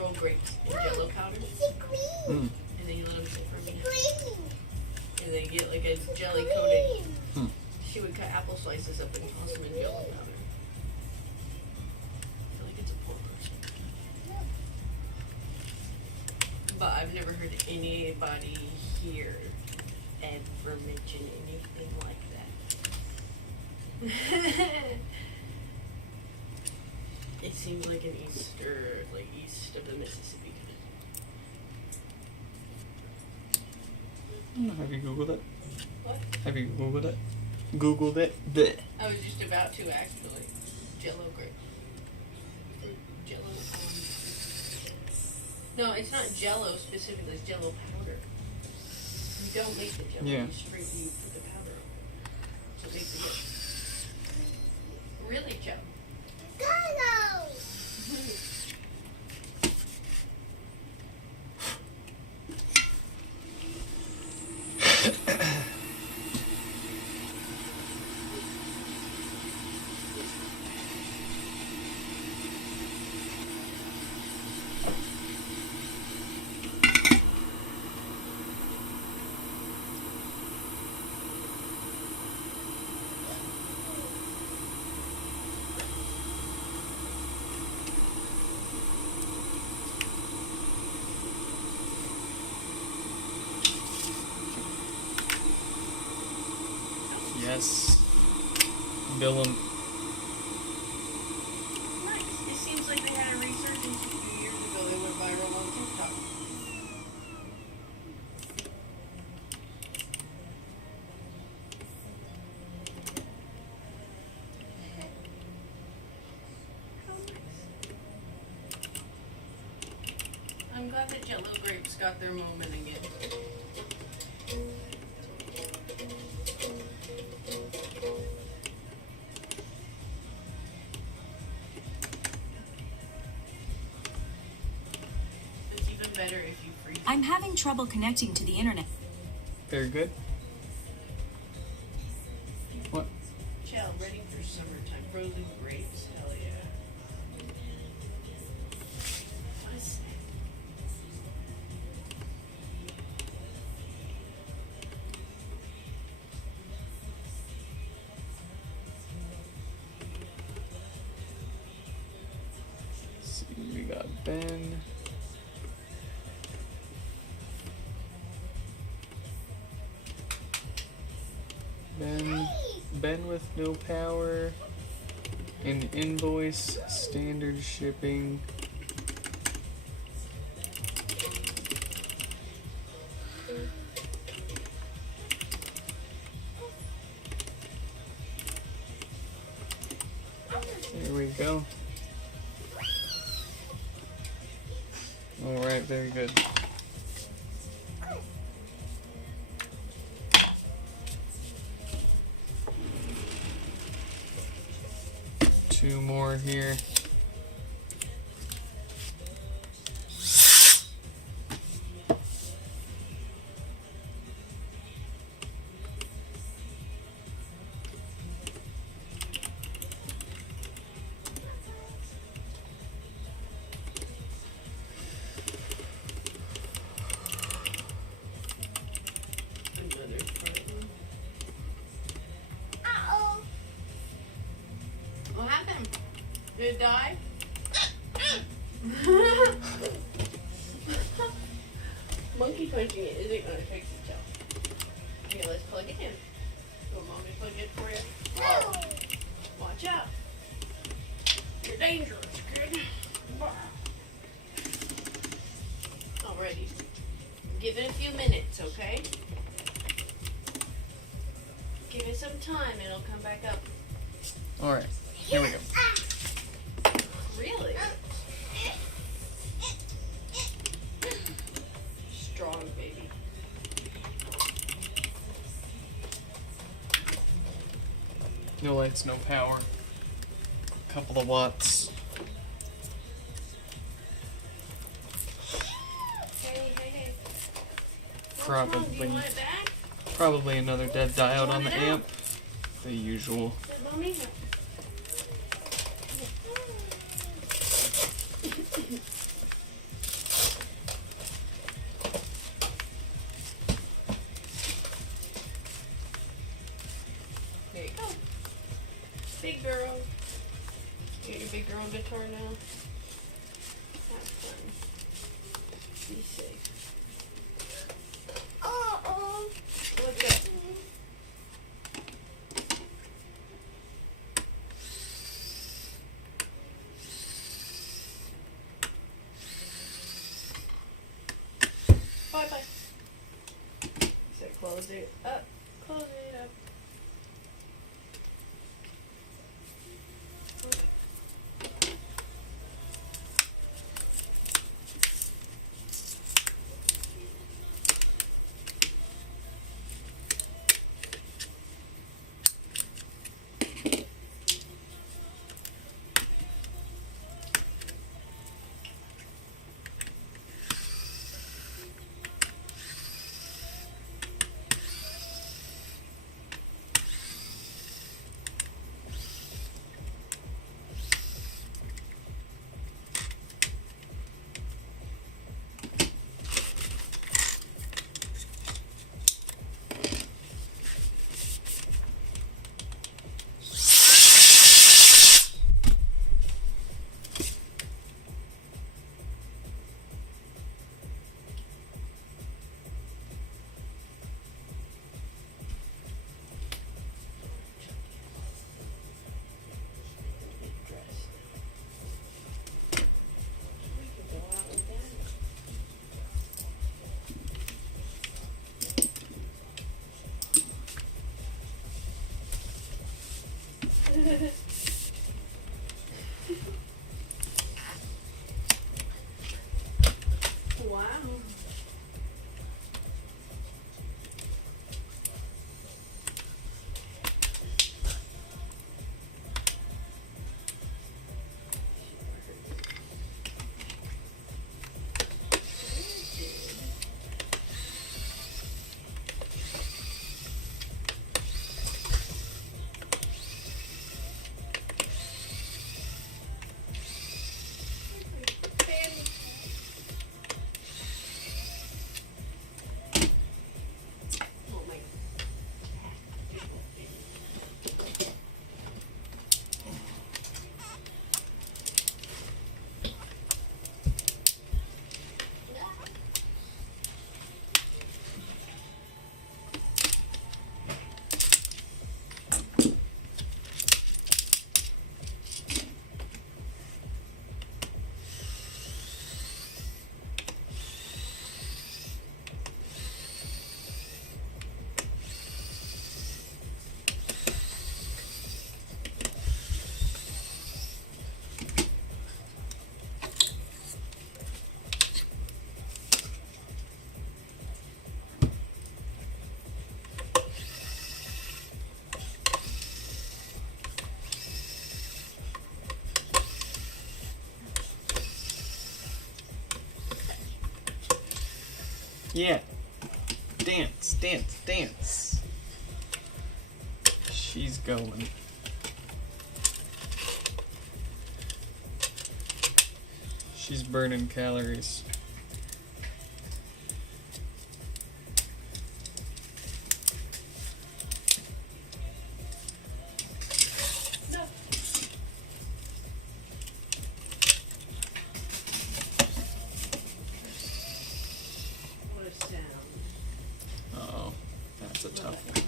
Roll grapes in Jello powder, Mm. and then you let them sit for a minute, and then get like a jelly coating. Hmm. She would cut apple slices up and toss them in Jello powder. I feel like it's a poor person. But I've never heard anybody here ever mention anything like that. It seems like an east of the Mississippi kind Have you Googled it? What? Have you Googled it? Googled it? Blech. I was just about to actually. Jello grape. Jello No, it's not Jello specifically, it's Jello powder. You don't make the Jello, Yeah. you put the powder on. So it makes it good. Really, Joe? Yes. Bill and Nice. It seems like they had a resurgence a few years ago. They went viral on TikTok. I'm glad that Jello grapes got their moment again. It's even better if you freeze. I'm having trouble connecting to the internet. very good. What? Shell ready for summertime. Frozen grapes. Hell yeah. What's that? Let's see, we got Ben. Ben with no power. An invoice, standard shipping. There we go. Alright, very good. Two more here. Another front one. Uh-oh. What happened? Did it die? Monkey punching it isn't gonna fix itself. Here, let's plug it in. Want mommy to plug it for you? No. Watch out. You're dangerous, kid. Alrighty. Give it a few minutes, okay? Give it some time, it'll come back up. Alright, here we go. Really? Strong, baby. No lights, no power. Couple of watts. Hey. What's wrong? Do you want it back? Probably another dead diode on the amp. The usual. Is it mommy? There you go. Big girl. You got your big girl guitar now? Have fun. Be safe. Uh-oh. What's up? Bye-bye. So close it up. Close it up. Wow. Yeah. Dance, dance, dance. She's going. She's burning calories. No. What a sound. Oh, that's a tough one.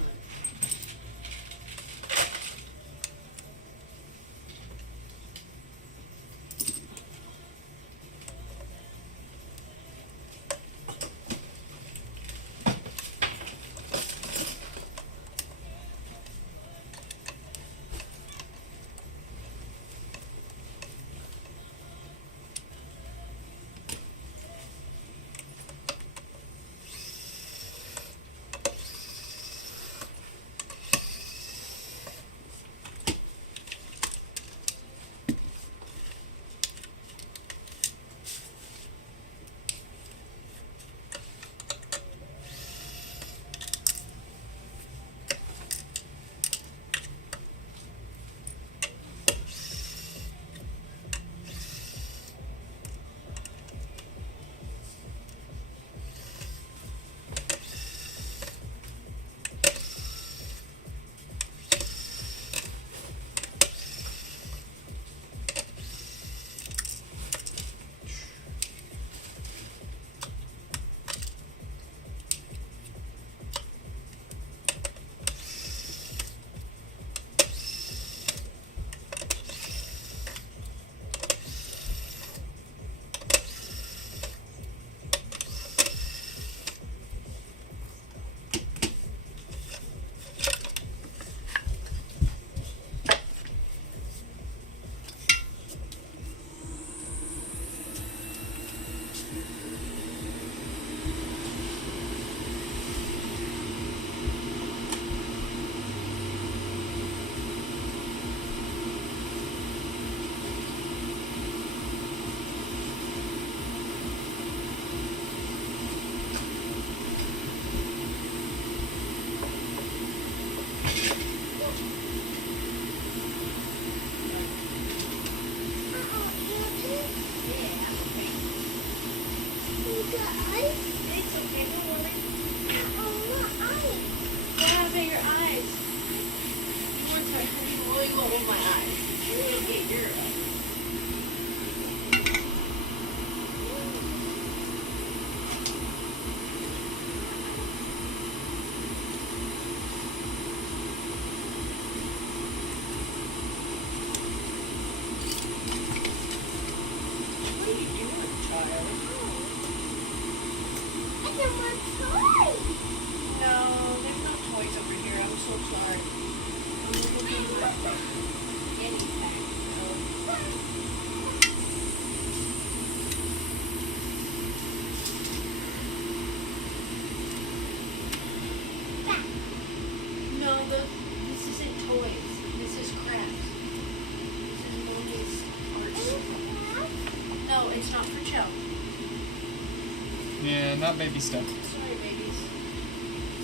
Yeah, not baby stuff. Sorry, babies.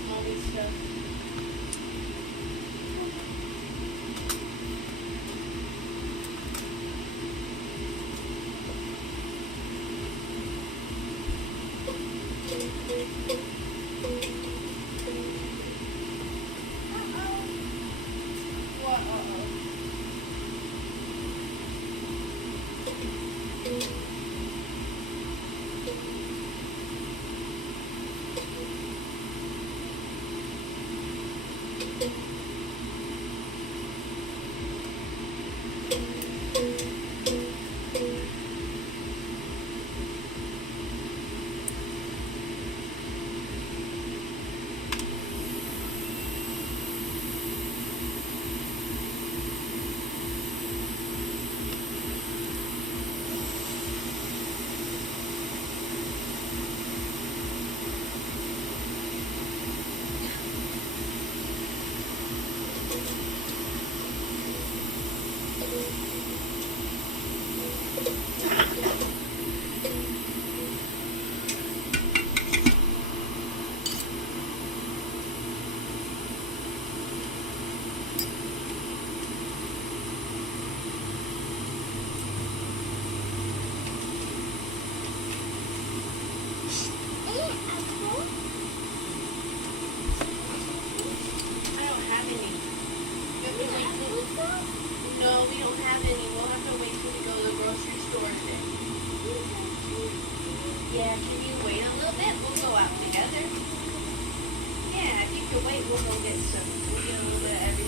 Mommy stuff. What?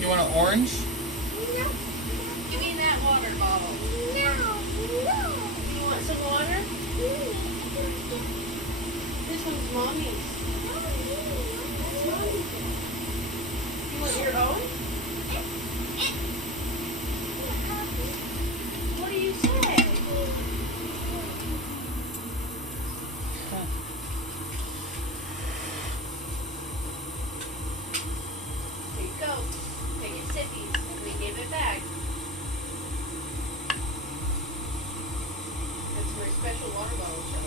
You want an orange? No. Give me that water bottle. No. You want some water? This one's mommy's. That's mommy's. You want your own? What do you say? Here you go. Take your sippies and we give it back. That's for a special water bottle show.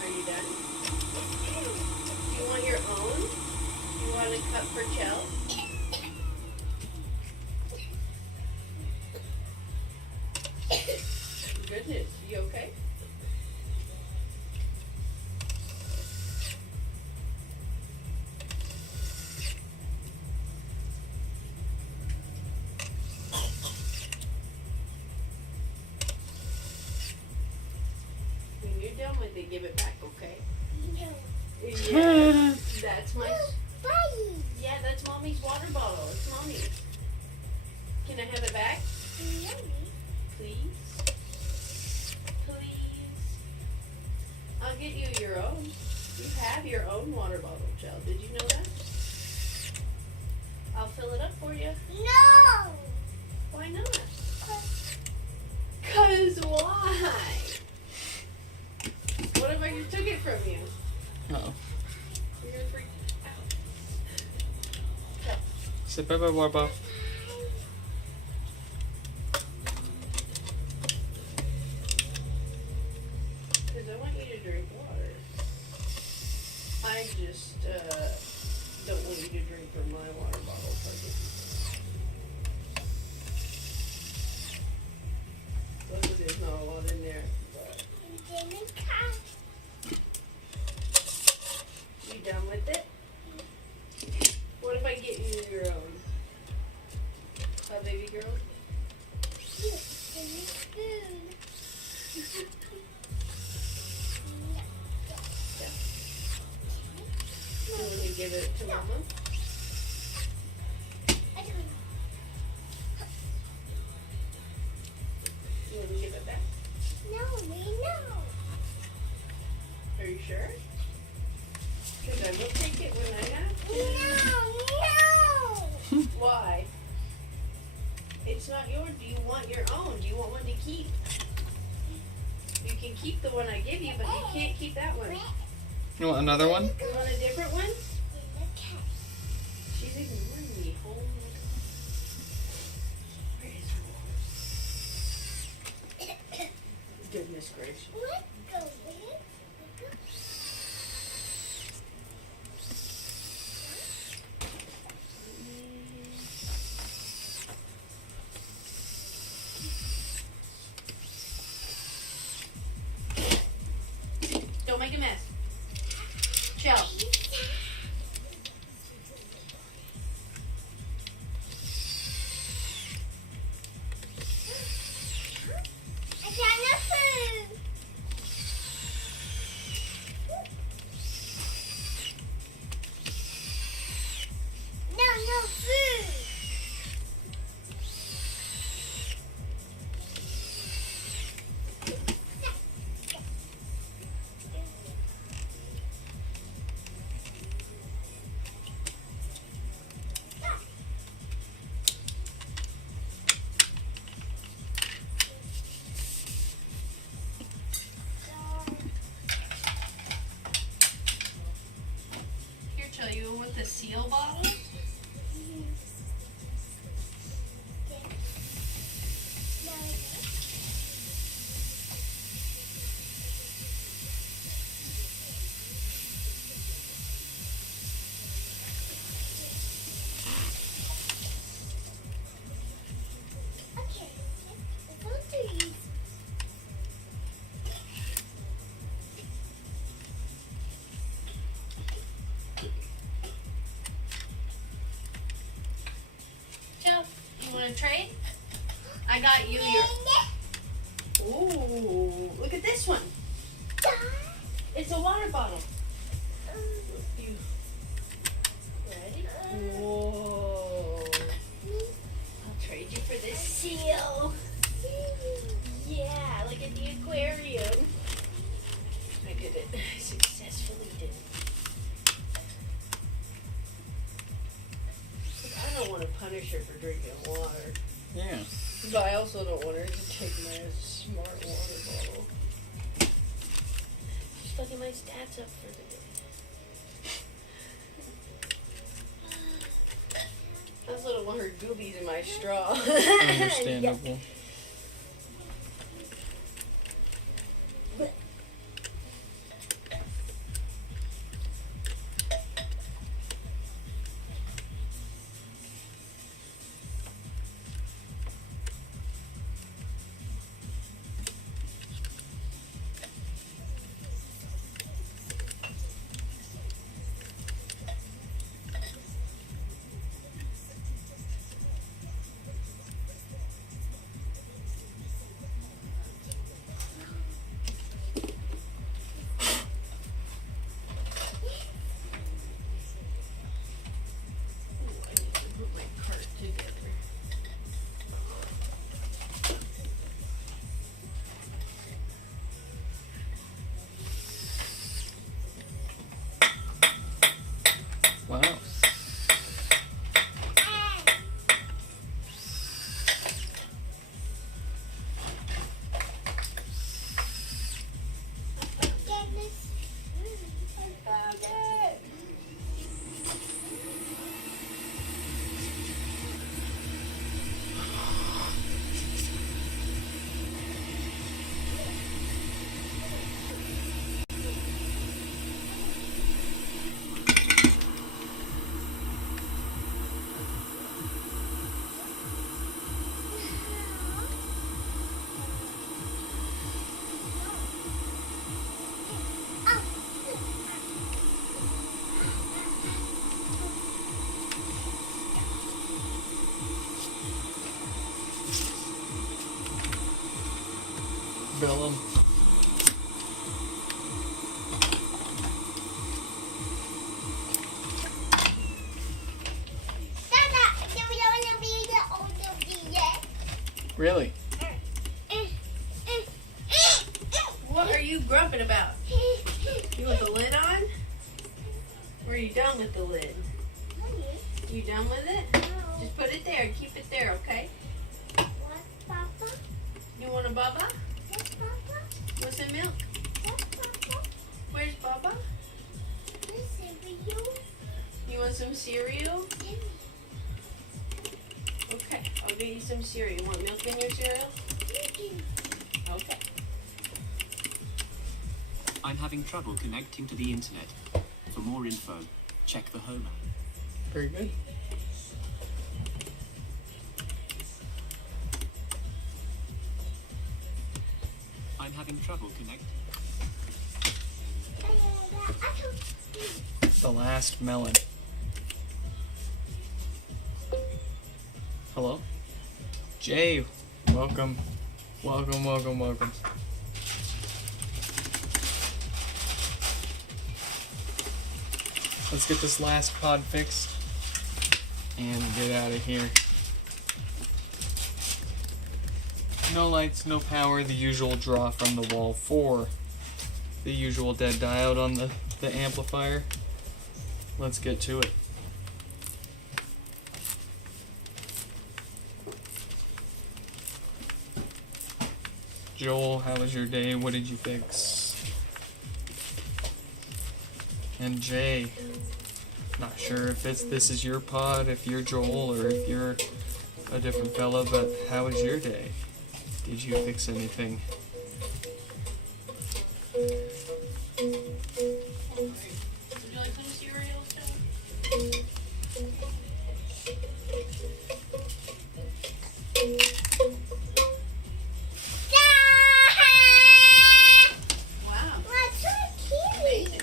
Are you done? Do you want your own? You want a cup for Chell? Goodness, you okay? When you're done with it, give it back, okay? Yeah, that's my. Yeah, that's mommy's water bottle. It's mommy's. Can I have it back, please? Please. I'll get you your own. You have your own water bottle, Chell. Did you know that? I'll fill it up for you. No. Why not? 'Cause why? What if I just took it from you? Uh-oh. You're gonna freak out. Say bye-bye, water bottle. Because I want you to drink water. I just don't want you to drink from my water bottle. Look at there's not a lot in there. But you done with it? What if I get you your own? Huh, baby girl? You want me to give it to Mama? You want to give it back? Are you sure? Because I will take it when I have to. Why? It's not yours. Do you want your own? Do you want one to keep? You can keep the one I give you, but you can't keep that one. You want another one? You want a different one? She's ignoring me. Hold on. Where is her water? Goodness gracious. Don't make a mess. Chill. Here, Chill, you want the seal bottle? Chill, you want to trade? I got you your. Ooh. bottle. You ready? Whoa. I'll trade you for this seal. Yeah, like at the aquarium. I did it. I successfully did it. I don't want to punish her for drinking water. Yeah. But I also don't want her to take my smart water bottle. Just looking my stats up for the day. I also don't want her goobies in my straw. Understandable. Wow. Bill 'em. Really? What are you grumping about? You want the lid on? Or are you done with the lid? You done with it? Just put it there and keep it there, okay? You want a bubba? Want some milk? Where's Baba? You want some cereal? Okay, I'll get you some cereal. You want milk in your cereal? Okay. I'm having trouble connecting to the internet. For more info, check the Home app. Very good. I'm having trouble connecting. The last melon. Hello? Jay, welcome. Welcome, welcome, welcome. Let's get this last pod fixed and get out of here. No lights, no power, the usual draw from the wall 4. The usual dead diode on the amplifier. Let's get to it. Joel, how was your day? What did you fix? And Jay, not sure if this is your pod, if you're Joel, or if you're a different fella, but how was your day? Did you fix anything? Would you like some cereal, Joe? Wow. Amazing.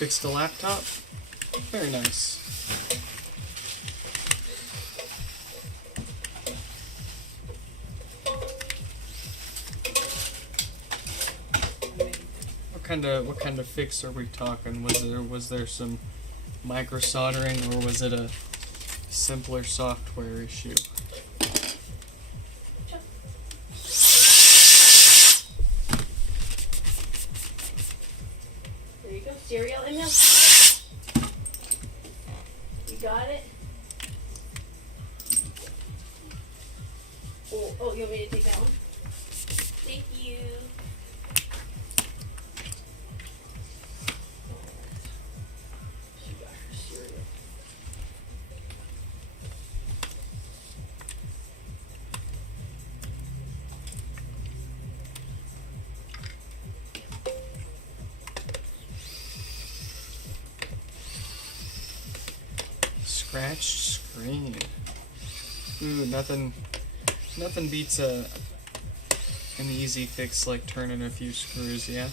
Fixed a laptop. Very nice. What kind of fix are we talking? Was there some micro soldering, or was it a simpler software issue? There you go, cereal and milk. You got it? Oh, you want me to take that one? Thank you. She got her cereal. Scratched screen. Ooh, nothing beats an easy fix like turning a few screws, yeah?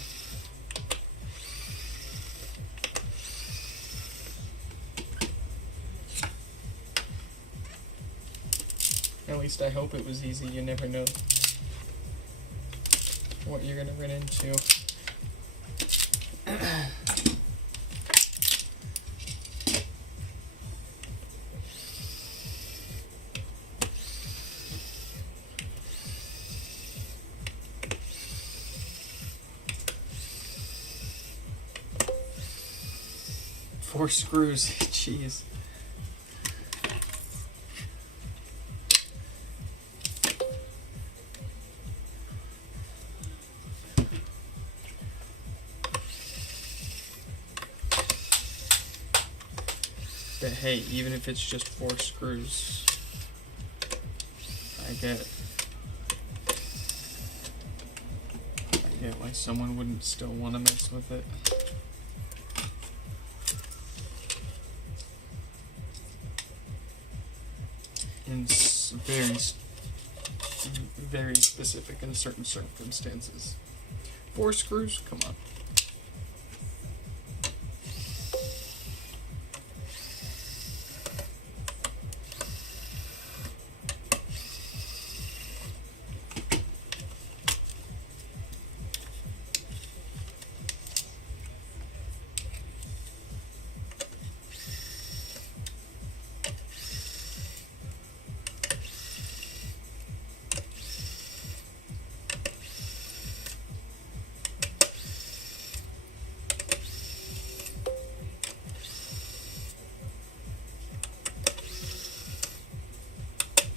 At least I hope it was easy. You never know what you're gonna run into. 4 screws, jeez. But hey, even if it's just 4 screws, I get why someone wouldn't still want to mess with it. In very specific in certain circumstances. 4 screws? Come on.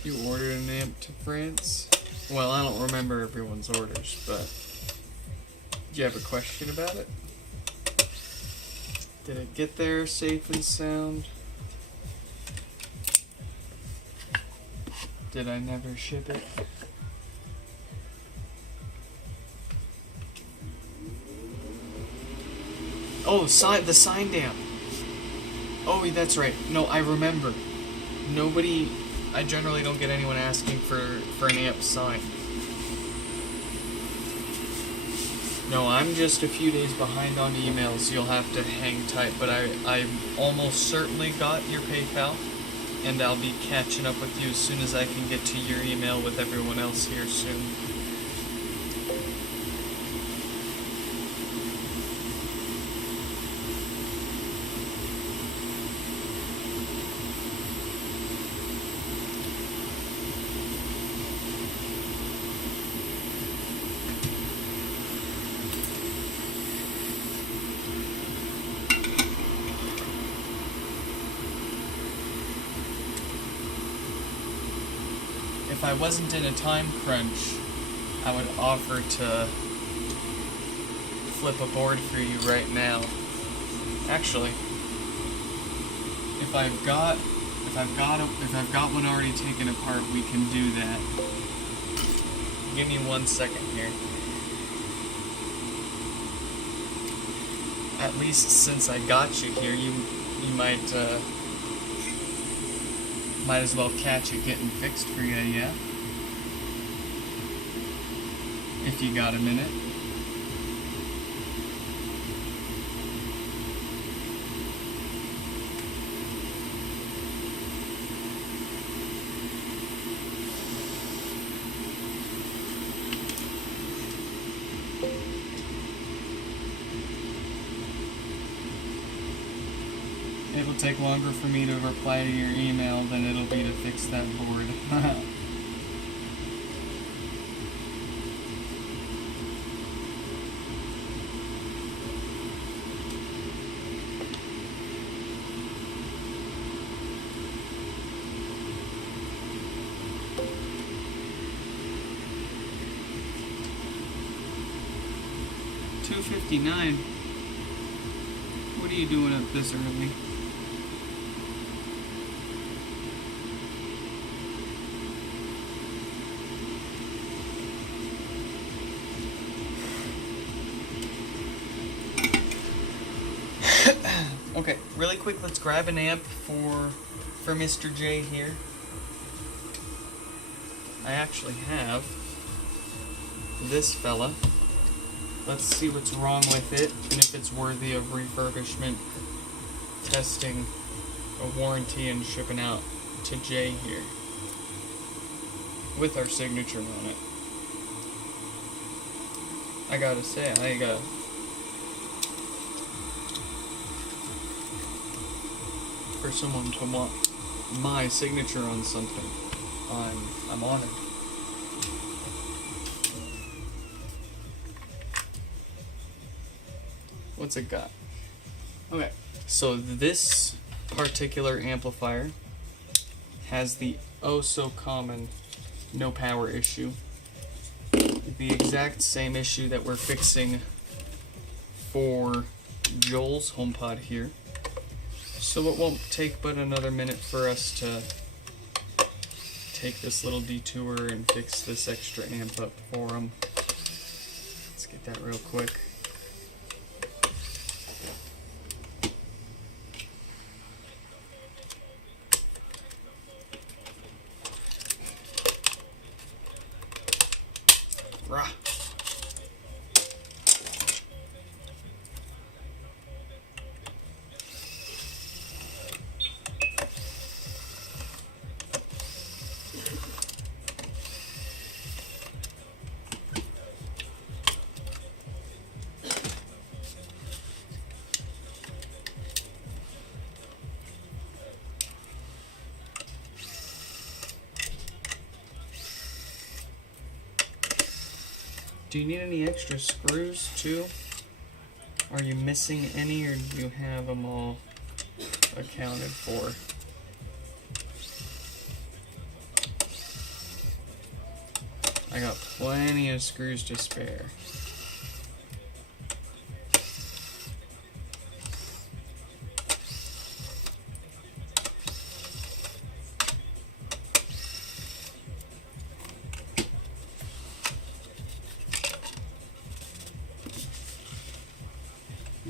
You ordered an amp to France? Well, I don't remember everyone's orders, but do you have a question about it? Did it get there safe and sound? Did I never ship it? Oh, the sign damp. Oh, that's right. No, I remember. I generally don't get anyone asking for an amp sign. No, I'm just a few days behind on emails. You'll have to hang tight, but I almost certainly got your PayPal, and I'll be catching up with you as soon as I can get to your email with everyone else here soon. If I wasn't in a time crunch, I would offer to flip a board for you right now. Actually, if I've got one already taken apart, we can do that. Give me 1 second here. At least since I got you here, you might as well catch it getting fixed for you, yeah? If you got a minute. It'll take longer for me to reply to your email than it'll be to fix that board. $2.59. What are you doing up this early? Okay, really quick, let's grab an amp for Mr. J here. I actually have this fella. Let's see what's wrong with it and if it's worthy of refurbishment, testing, a warranty, and shipping out to Jay here with our signature on it. I gotta say, for someone to want my signature on something, I'm honored. What's it got? Okay, so this particular amplifier has the oh so common no power issue. The exact same issue that we're fixing for Joel's HomePod here. So it won't take but another minute for us to take this little detour and fix this extra amp up for him. Let's get that real quick. Rah. Do you need any extra screws too? Are you missing any, or do you have them all accounted for? I got plenty of screws to spare.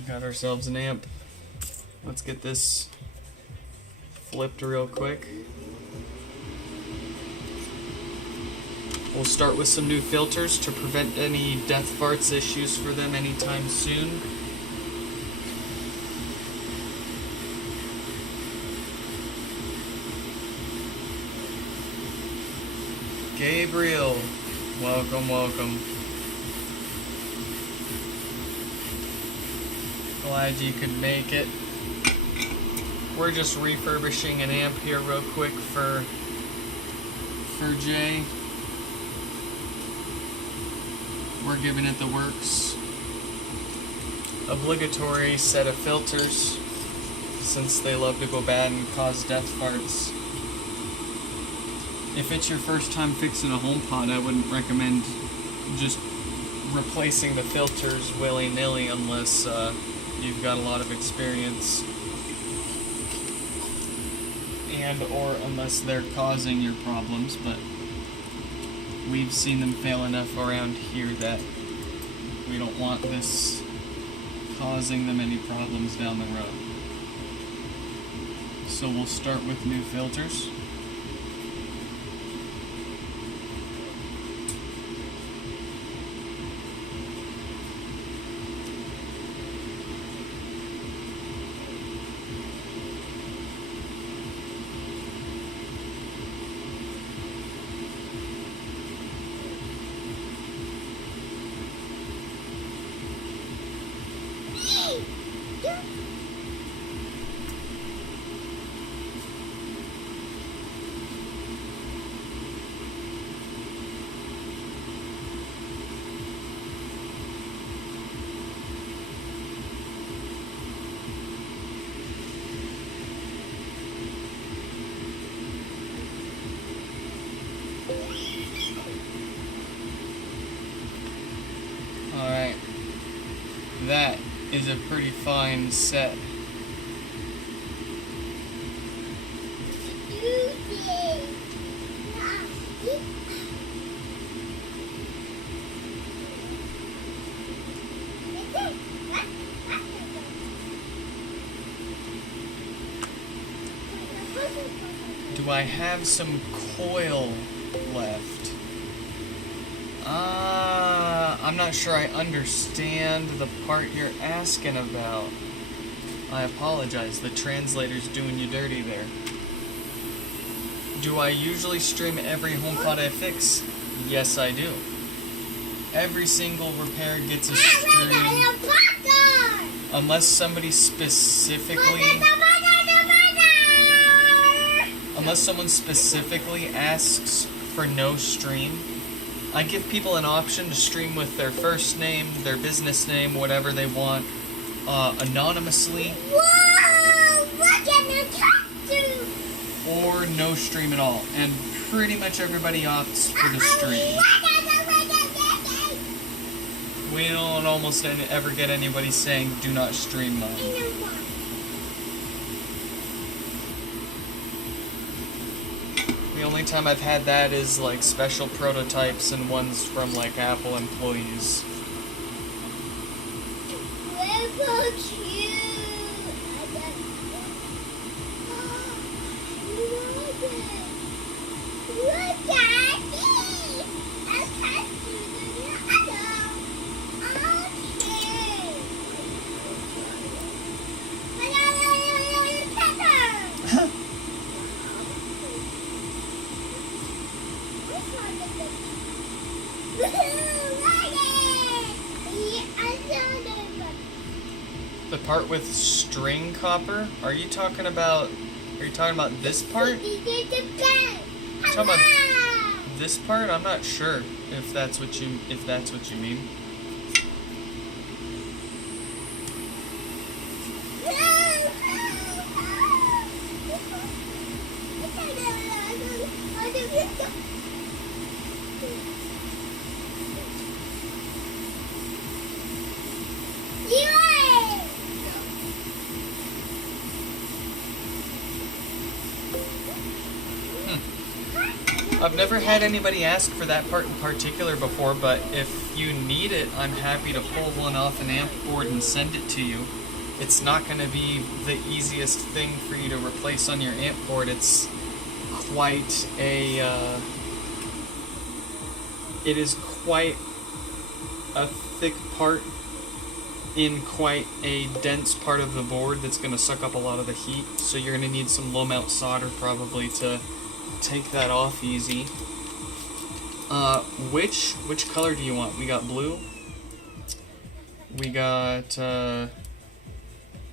Got ourselves an amp. Let's get this flipped real quick. We'll start with some new filters to prevent any death farts issues for them anytime soon. Gabriel, welcome, welcome. Glad you could make it. We're just refurbishing an amp here real quick for Jay. We're giving it the works. Obligatory set of filters, since they love to go bad and cause death farts. If it's your first time fixing a HomePod, I wouldn't recommend just replacing the filters willy-nilly unless you've got a lot of experience, and or unless they're causing your problems, but we've seen them fail enough around here that we don't want this causing them any problems down the road. So we'll start with new filters. that is a pretty fine set. Do I have some coil left? I'm not sure I understand the part you're asking about. I apologize, the translator's doing you dirty there. Do I usually stream every HomePod I fix? Yes, I do. Every single repair gets a stream. Unless somebody specifically... Unless someone specifically asks for no stream, I give people an option to stream with their first name, their business name, whatever they want, anonymously. Whoa! Look at the tractor! Or no stream at all. And pretty much everybody opts for the stream. We don't almost ever get anybody saying, do not stream mine. The only time I've had that is like special prototypes and ones from like Apple employees. The part with string copper? Are you talking about this part? Talking about this part? I'm not sure if that's what you mean. I've never had anybody ask for that part in particular before, but if you need it, I'm happy to pull one off an amp board and send it to you. It's not going to be the easiest thing for you to replace on your amp board. It's quite a, it is quite a thick part in quite a dense part of the board that's going to suck up a lot of the heat, so you're going to need some low mount solder probably to take that off easy. Which color do you want? We got blue. We got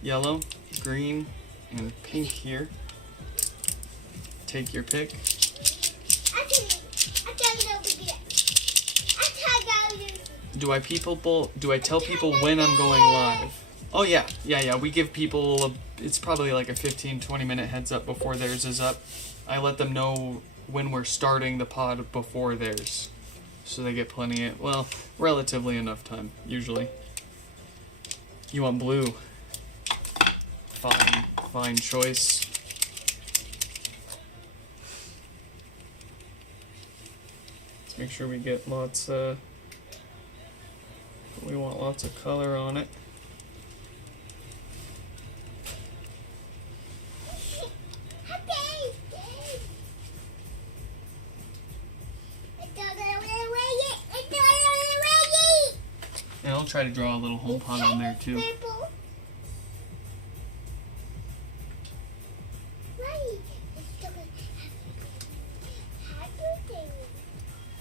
yellow, green, and pink here. Take your pick. Do I tell people when I'm going live? Oh yeah. We give people it's probably like a 15-20 minute heads up before theirs is up. I let them know when we're starting the pod before theirs, so they get relatively enough time, usually. You want blue. Fine choice. Let's make sure we get we want lots of color on it. And I'll try to draw a little HomePod on there too.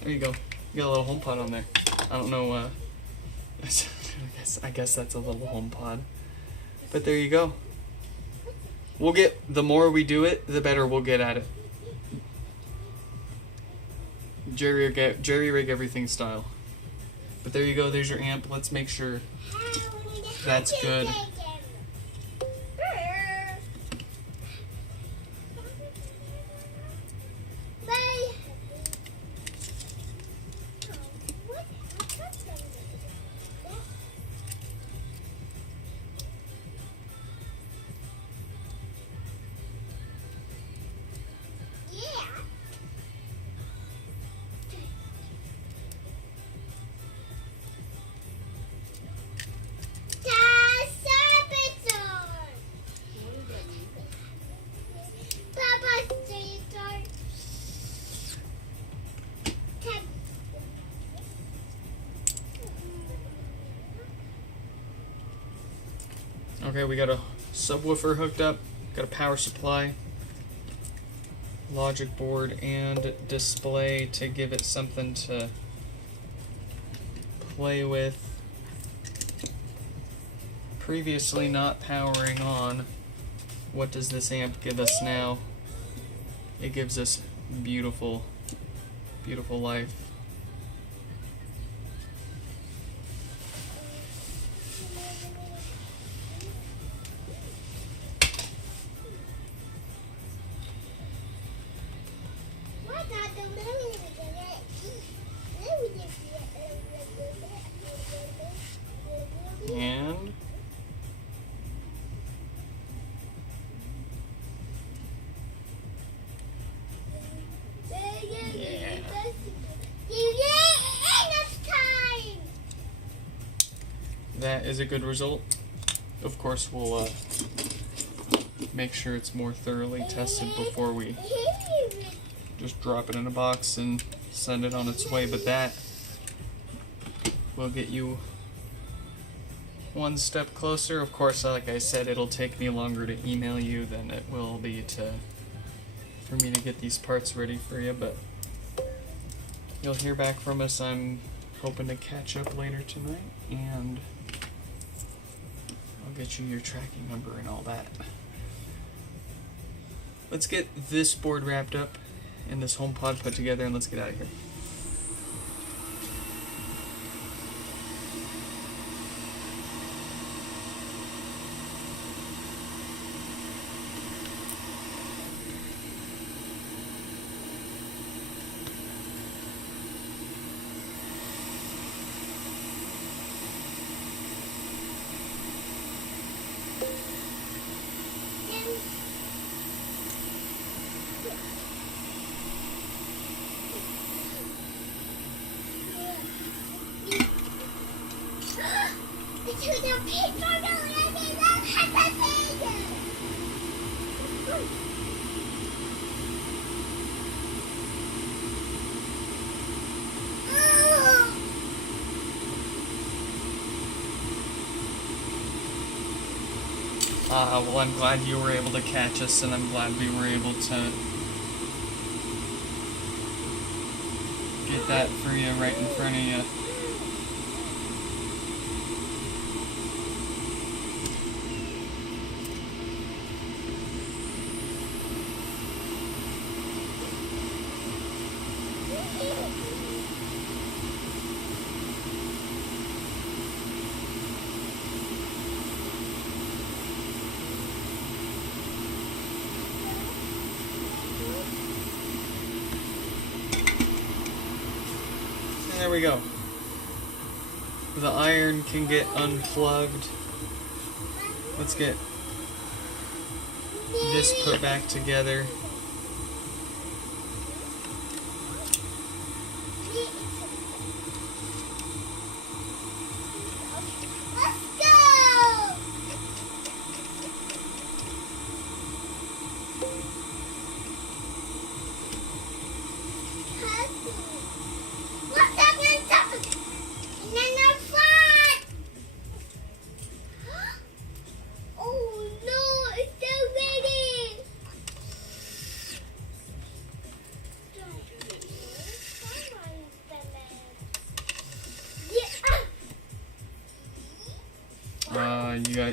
There you go. You got a little HomePod on there. I don't know, I guess that's a little HomePod. But there you go. The more we do it, the better we'll get at it. Jerry rig everything style. But there you go, there's your amp. Let's make sure that's good. Okay, we got a subwoofer hooked up, got a power supply, logic board, and display to give it something to play with. Previously not powering on. What does this amp give us now? It gives us beautiful, beautiful life. And that is a good result. Of course, we'll make sure it's more thoroughly tested before we just drop it in a box and send it on its way, but that will get you one step closer. Of course, like I said, it'll take me longer to email you than it will be for me to get these parts ready for you, but you'll hear back from us. I'm hoping to catch up later tonight, and I'll get you your tracking number and all that. Let's get this board wrapped up and this HomePod put together, and let's get out of here. Well, I'm glad you were able to catch us, and I'm glad we were able to get that for you right in front of you. There we go. The iron can get unplugged. Let's get this put back together.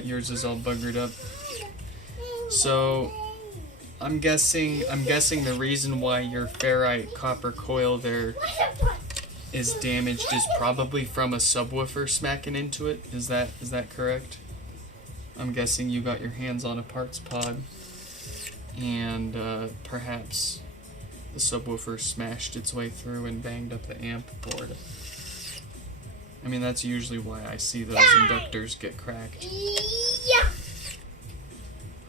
Yours is all buggered up. So I'm guessing the reason why your ferrite copper coil there is damaged is probably from a subwoofer smacking into it. Is that correct? I'm guessing you got your hands on a parts pod, and perhaps the subwoofer smashed its way through and banged up the amp board. I mean, that's usually why I see those inductors get cracked. Yeah.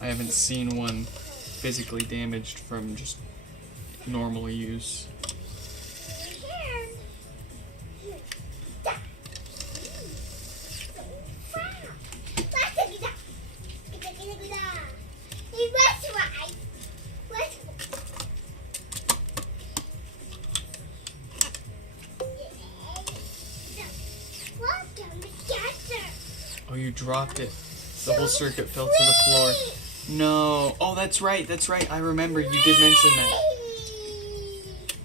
I haven't seen one physically damaged from just normal use. Oh, you dropped it. The whole circuit fell to the floor. No. Oh, that's right. That's right. I remember you did mention that.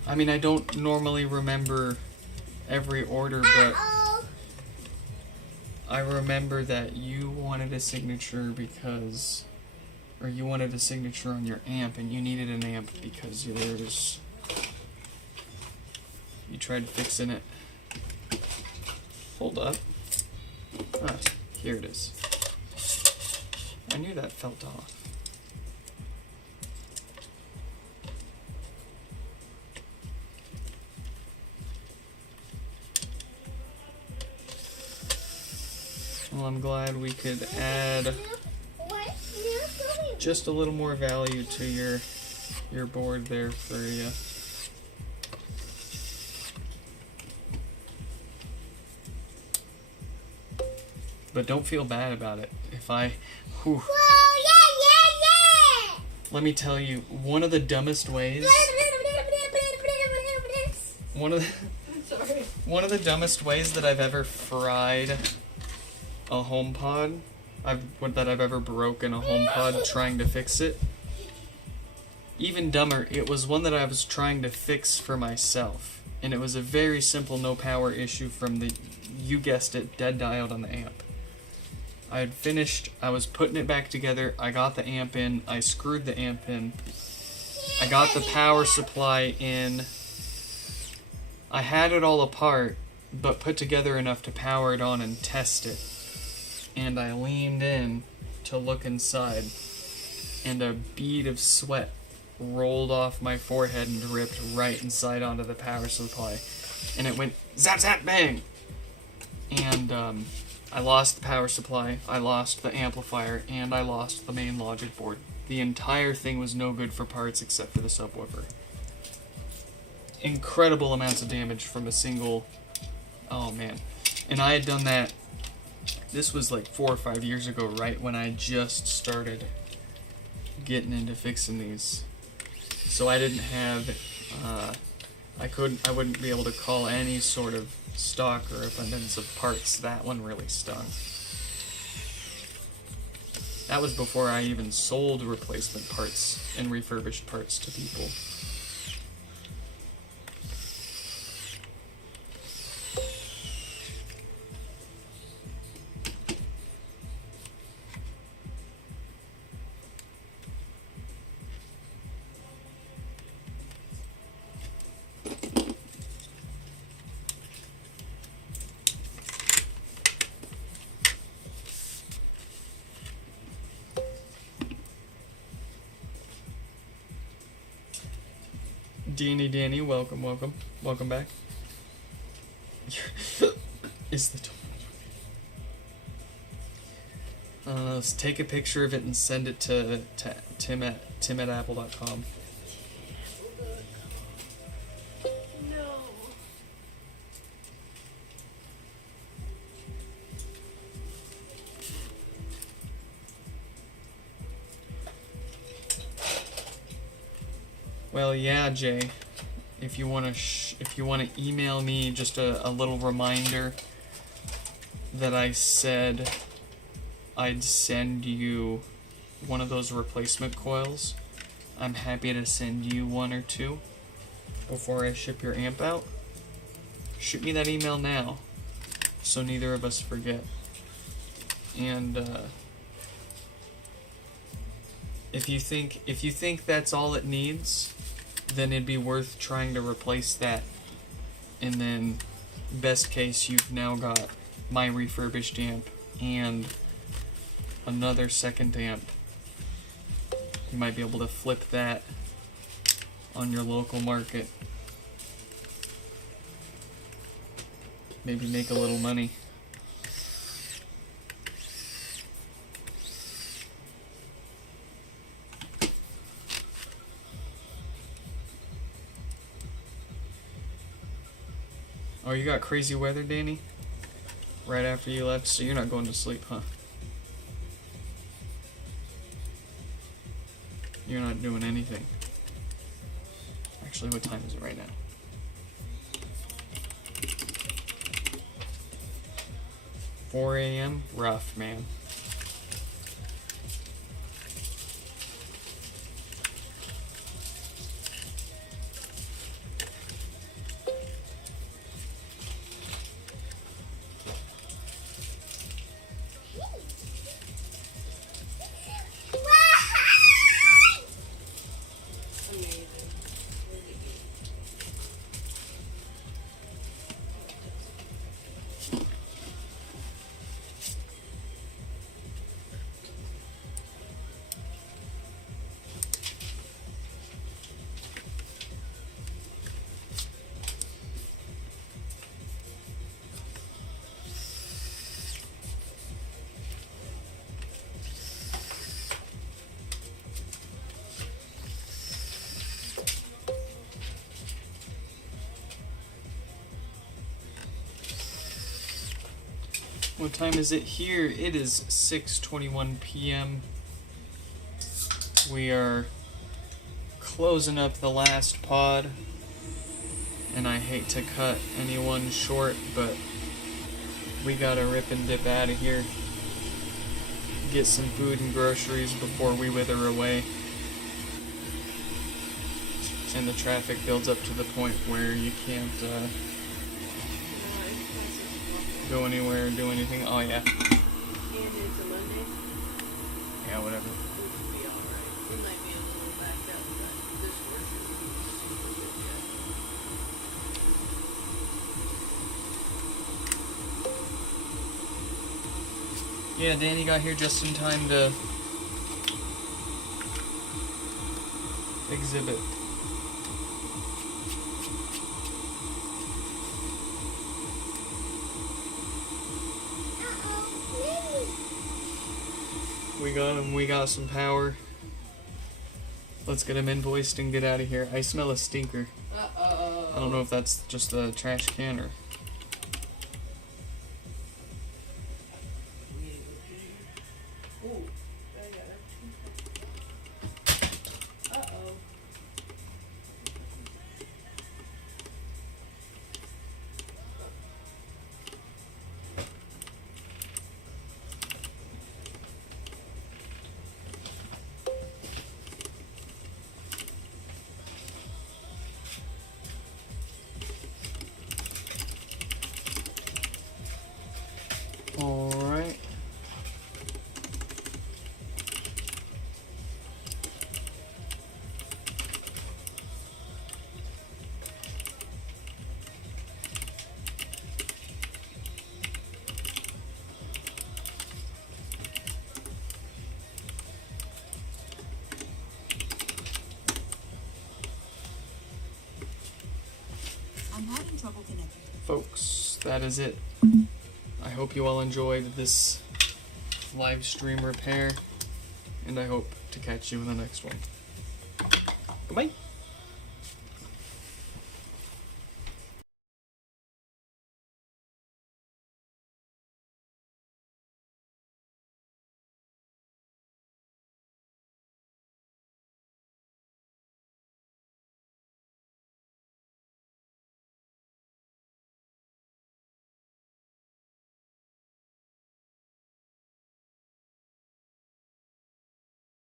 I mean, I don't normally remember every order, but I remember that you wanted a signature because, or you wanted a signature on your amp, and you needed an amp because you tried fixing it. Hold up. Ah, here it is. I knew that felt off. Well, I'm glad we could add just a little more value to your board there for you. But don't feel bad about it. Whew. Let me tell you, one of the dumbest ways. One of the dumbest ways that I've ever fried a HomePod, that I've ever broken a HomePod trying to fix it. Even dumber, it was one that I was trying to fix for myself, and it was a very simple no power issue from the, you guessed it, dead diode on the amp. I had finished, I was putting it back together, I got the amp in, I screwed the amp in, I got the power supply in, I had it all apart, but put together enough to power it on and test it. And I leaned in to look inside, and a bead of sweat rolled off my forehead and dripped right inside onto the power supply. And it went zap zap bang! And I lost the power supply, I lost the amplifier, and I lost the main logic board. The entire thing was no good for parts except for the subwoofer. Incredible amounts of damage from a single... Oh man. And I had done that, this was like 4 or 5 years ago, right when I just started getting into fixing these. So I didn't have, I wouldn't be able to call any sort of stock or abundance of parts. That one really stung. That was before I even sold replacement parts and refurbished parts to people. Danny, welcome back. Is the let's take a picture of it and send it to Tim at apple.com. No. Well, yeah, Jay. If you want to email me just a little reminder that I said I'd send you one of those replacement coils, I'm happy to send you one or two before I ship your amp out. Shoot me that email now, so neither of us forget. And if you think that's all it needs, then it'd be worth trying to replace that. And then, best case, you've now got my refurbished amp and another second amp. You might be able to flip that on your local market. Maybe make a little money. Oh, you got crazy weather, Danny? Right after you left, so you're not going to sleep, huh? You're not doing anything. Actually, what time is it right now? 4 a.m.? Rough, man. What time is it here? It is 6:21 p.m. We are closing up the last pod, and I hate to cut anyone short, but we gotta rip and dip out of here. Get some food and groceries before we wither away. And the traffic builds up to the point where you can't go anywhere or do anything. Oh yeah. And it's a Monday. Yeah, whatever. We should be alright. We might be a little backed up, but this work should be good. Yeah, Danny got here just in time to exhibit. We got him, we got some power. Let's get him invoiced and get out of here. I smell a stinker. Uh-oh. I don't know if that's just a trash can or... Ooh, I got it. Uh-oh. Alright. I'm having trouble connecting. Folks, that is it. I hope you all enjoyed this live stream repair, and I hope to catch you in the next one. Goodbye.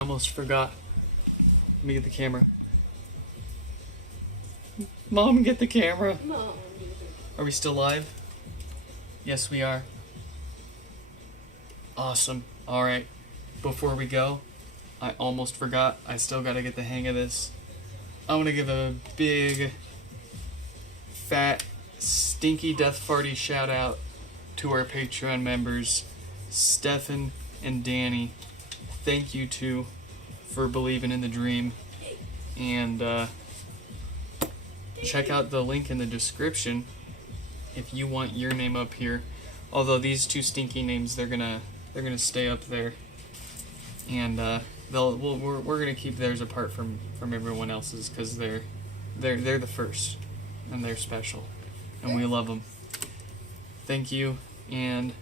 Almost forgot. Let me get the camera. Mom, get the camera. Mom. Are we still live? Yes, we are. Awesome. Alright. Before we go, I almost forgot. I still gotta get the hang of this. I want to give a big, fat, stinky death farty shout out to our Patreon members, Stefan and Danny. Thank you two for believing in the dream. And check out the link in the description if you want your name up here. Although these two stinky names, they're gonna stay up there, and we're gonna keep theirs apart from everyone else's because they're the first and they're special, and we love them. Thank you, and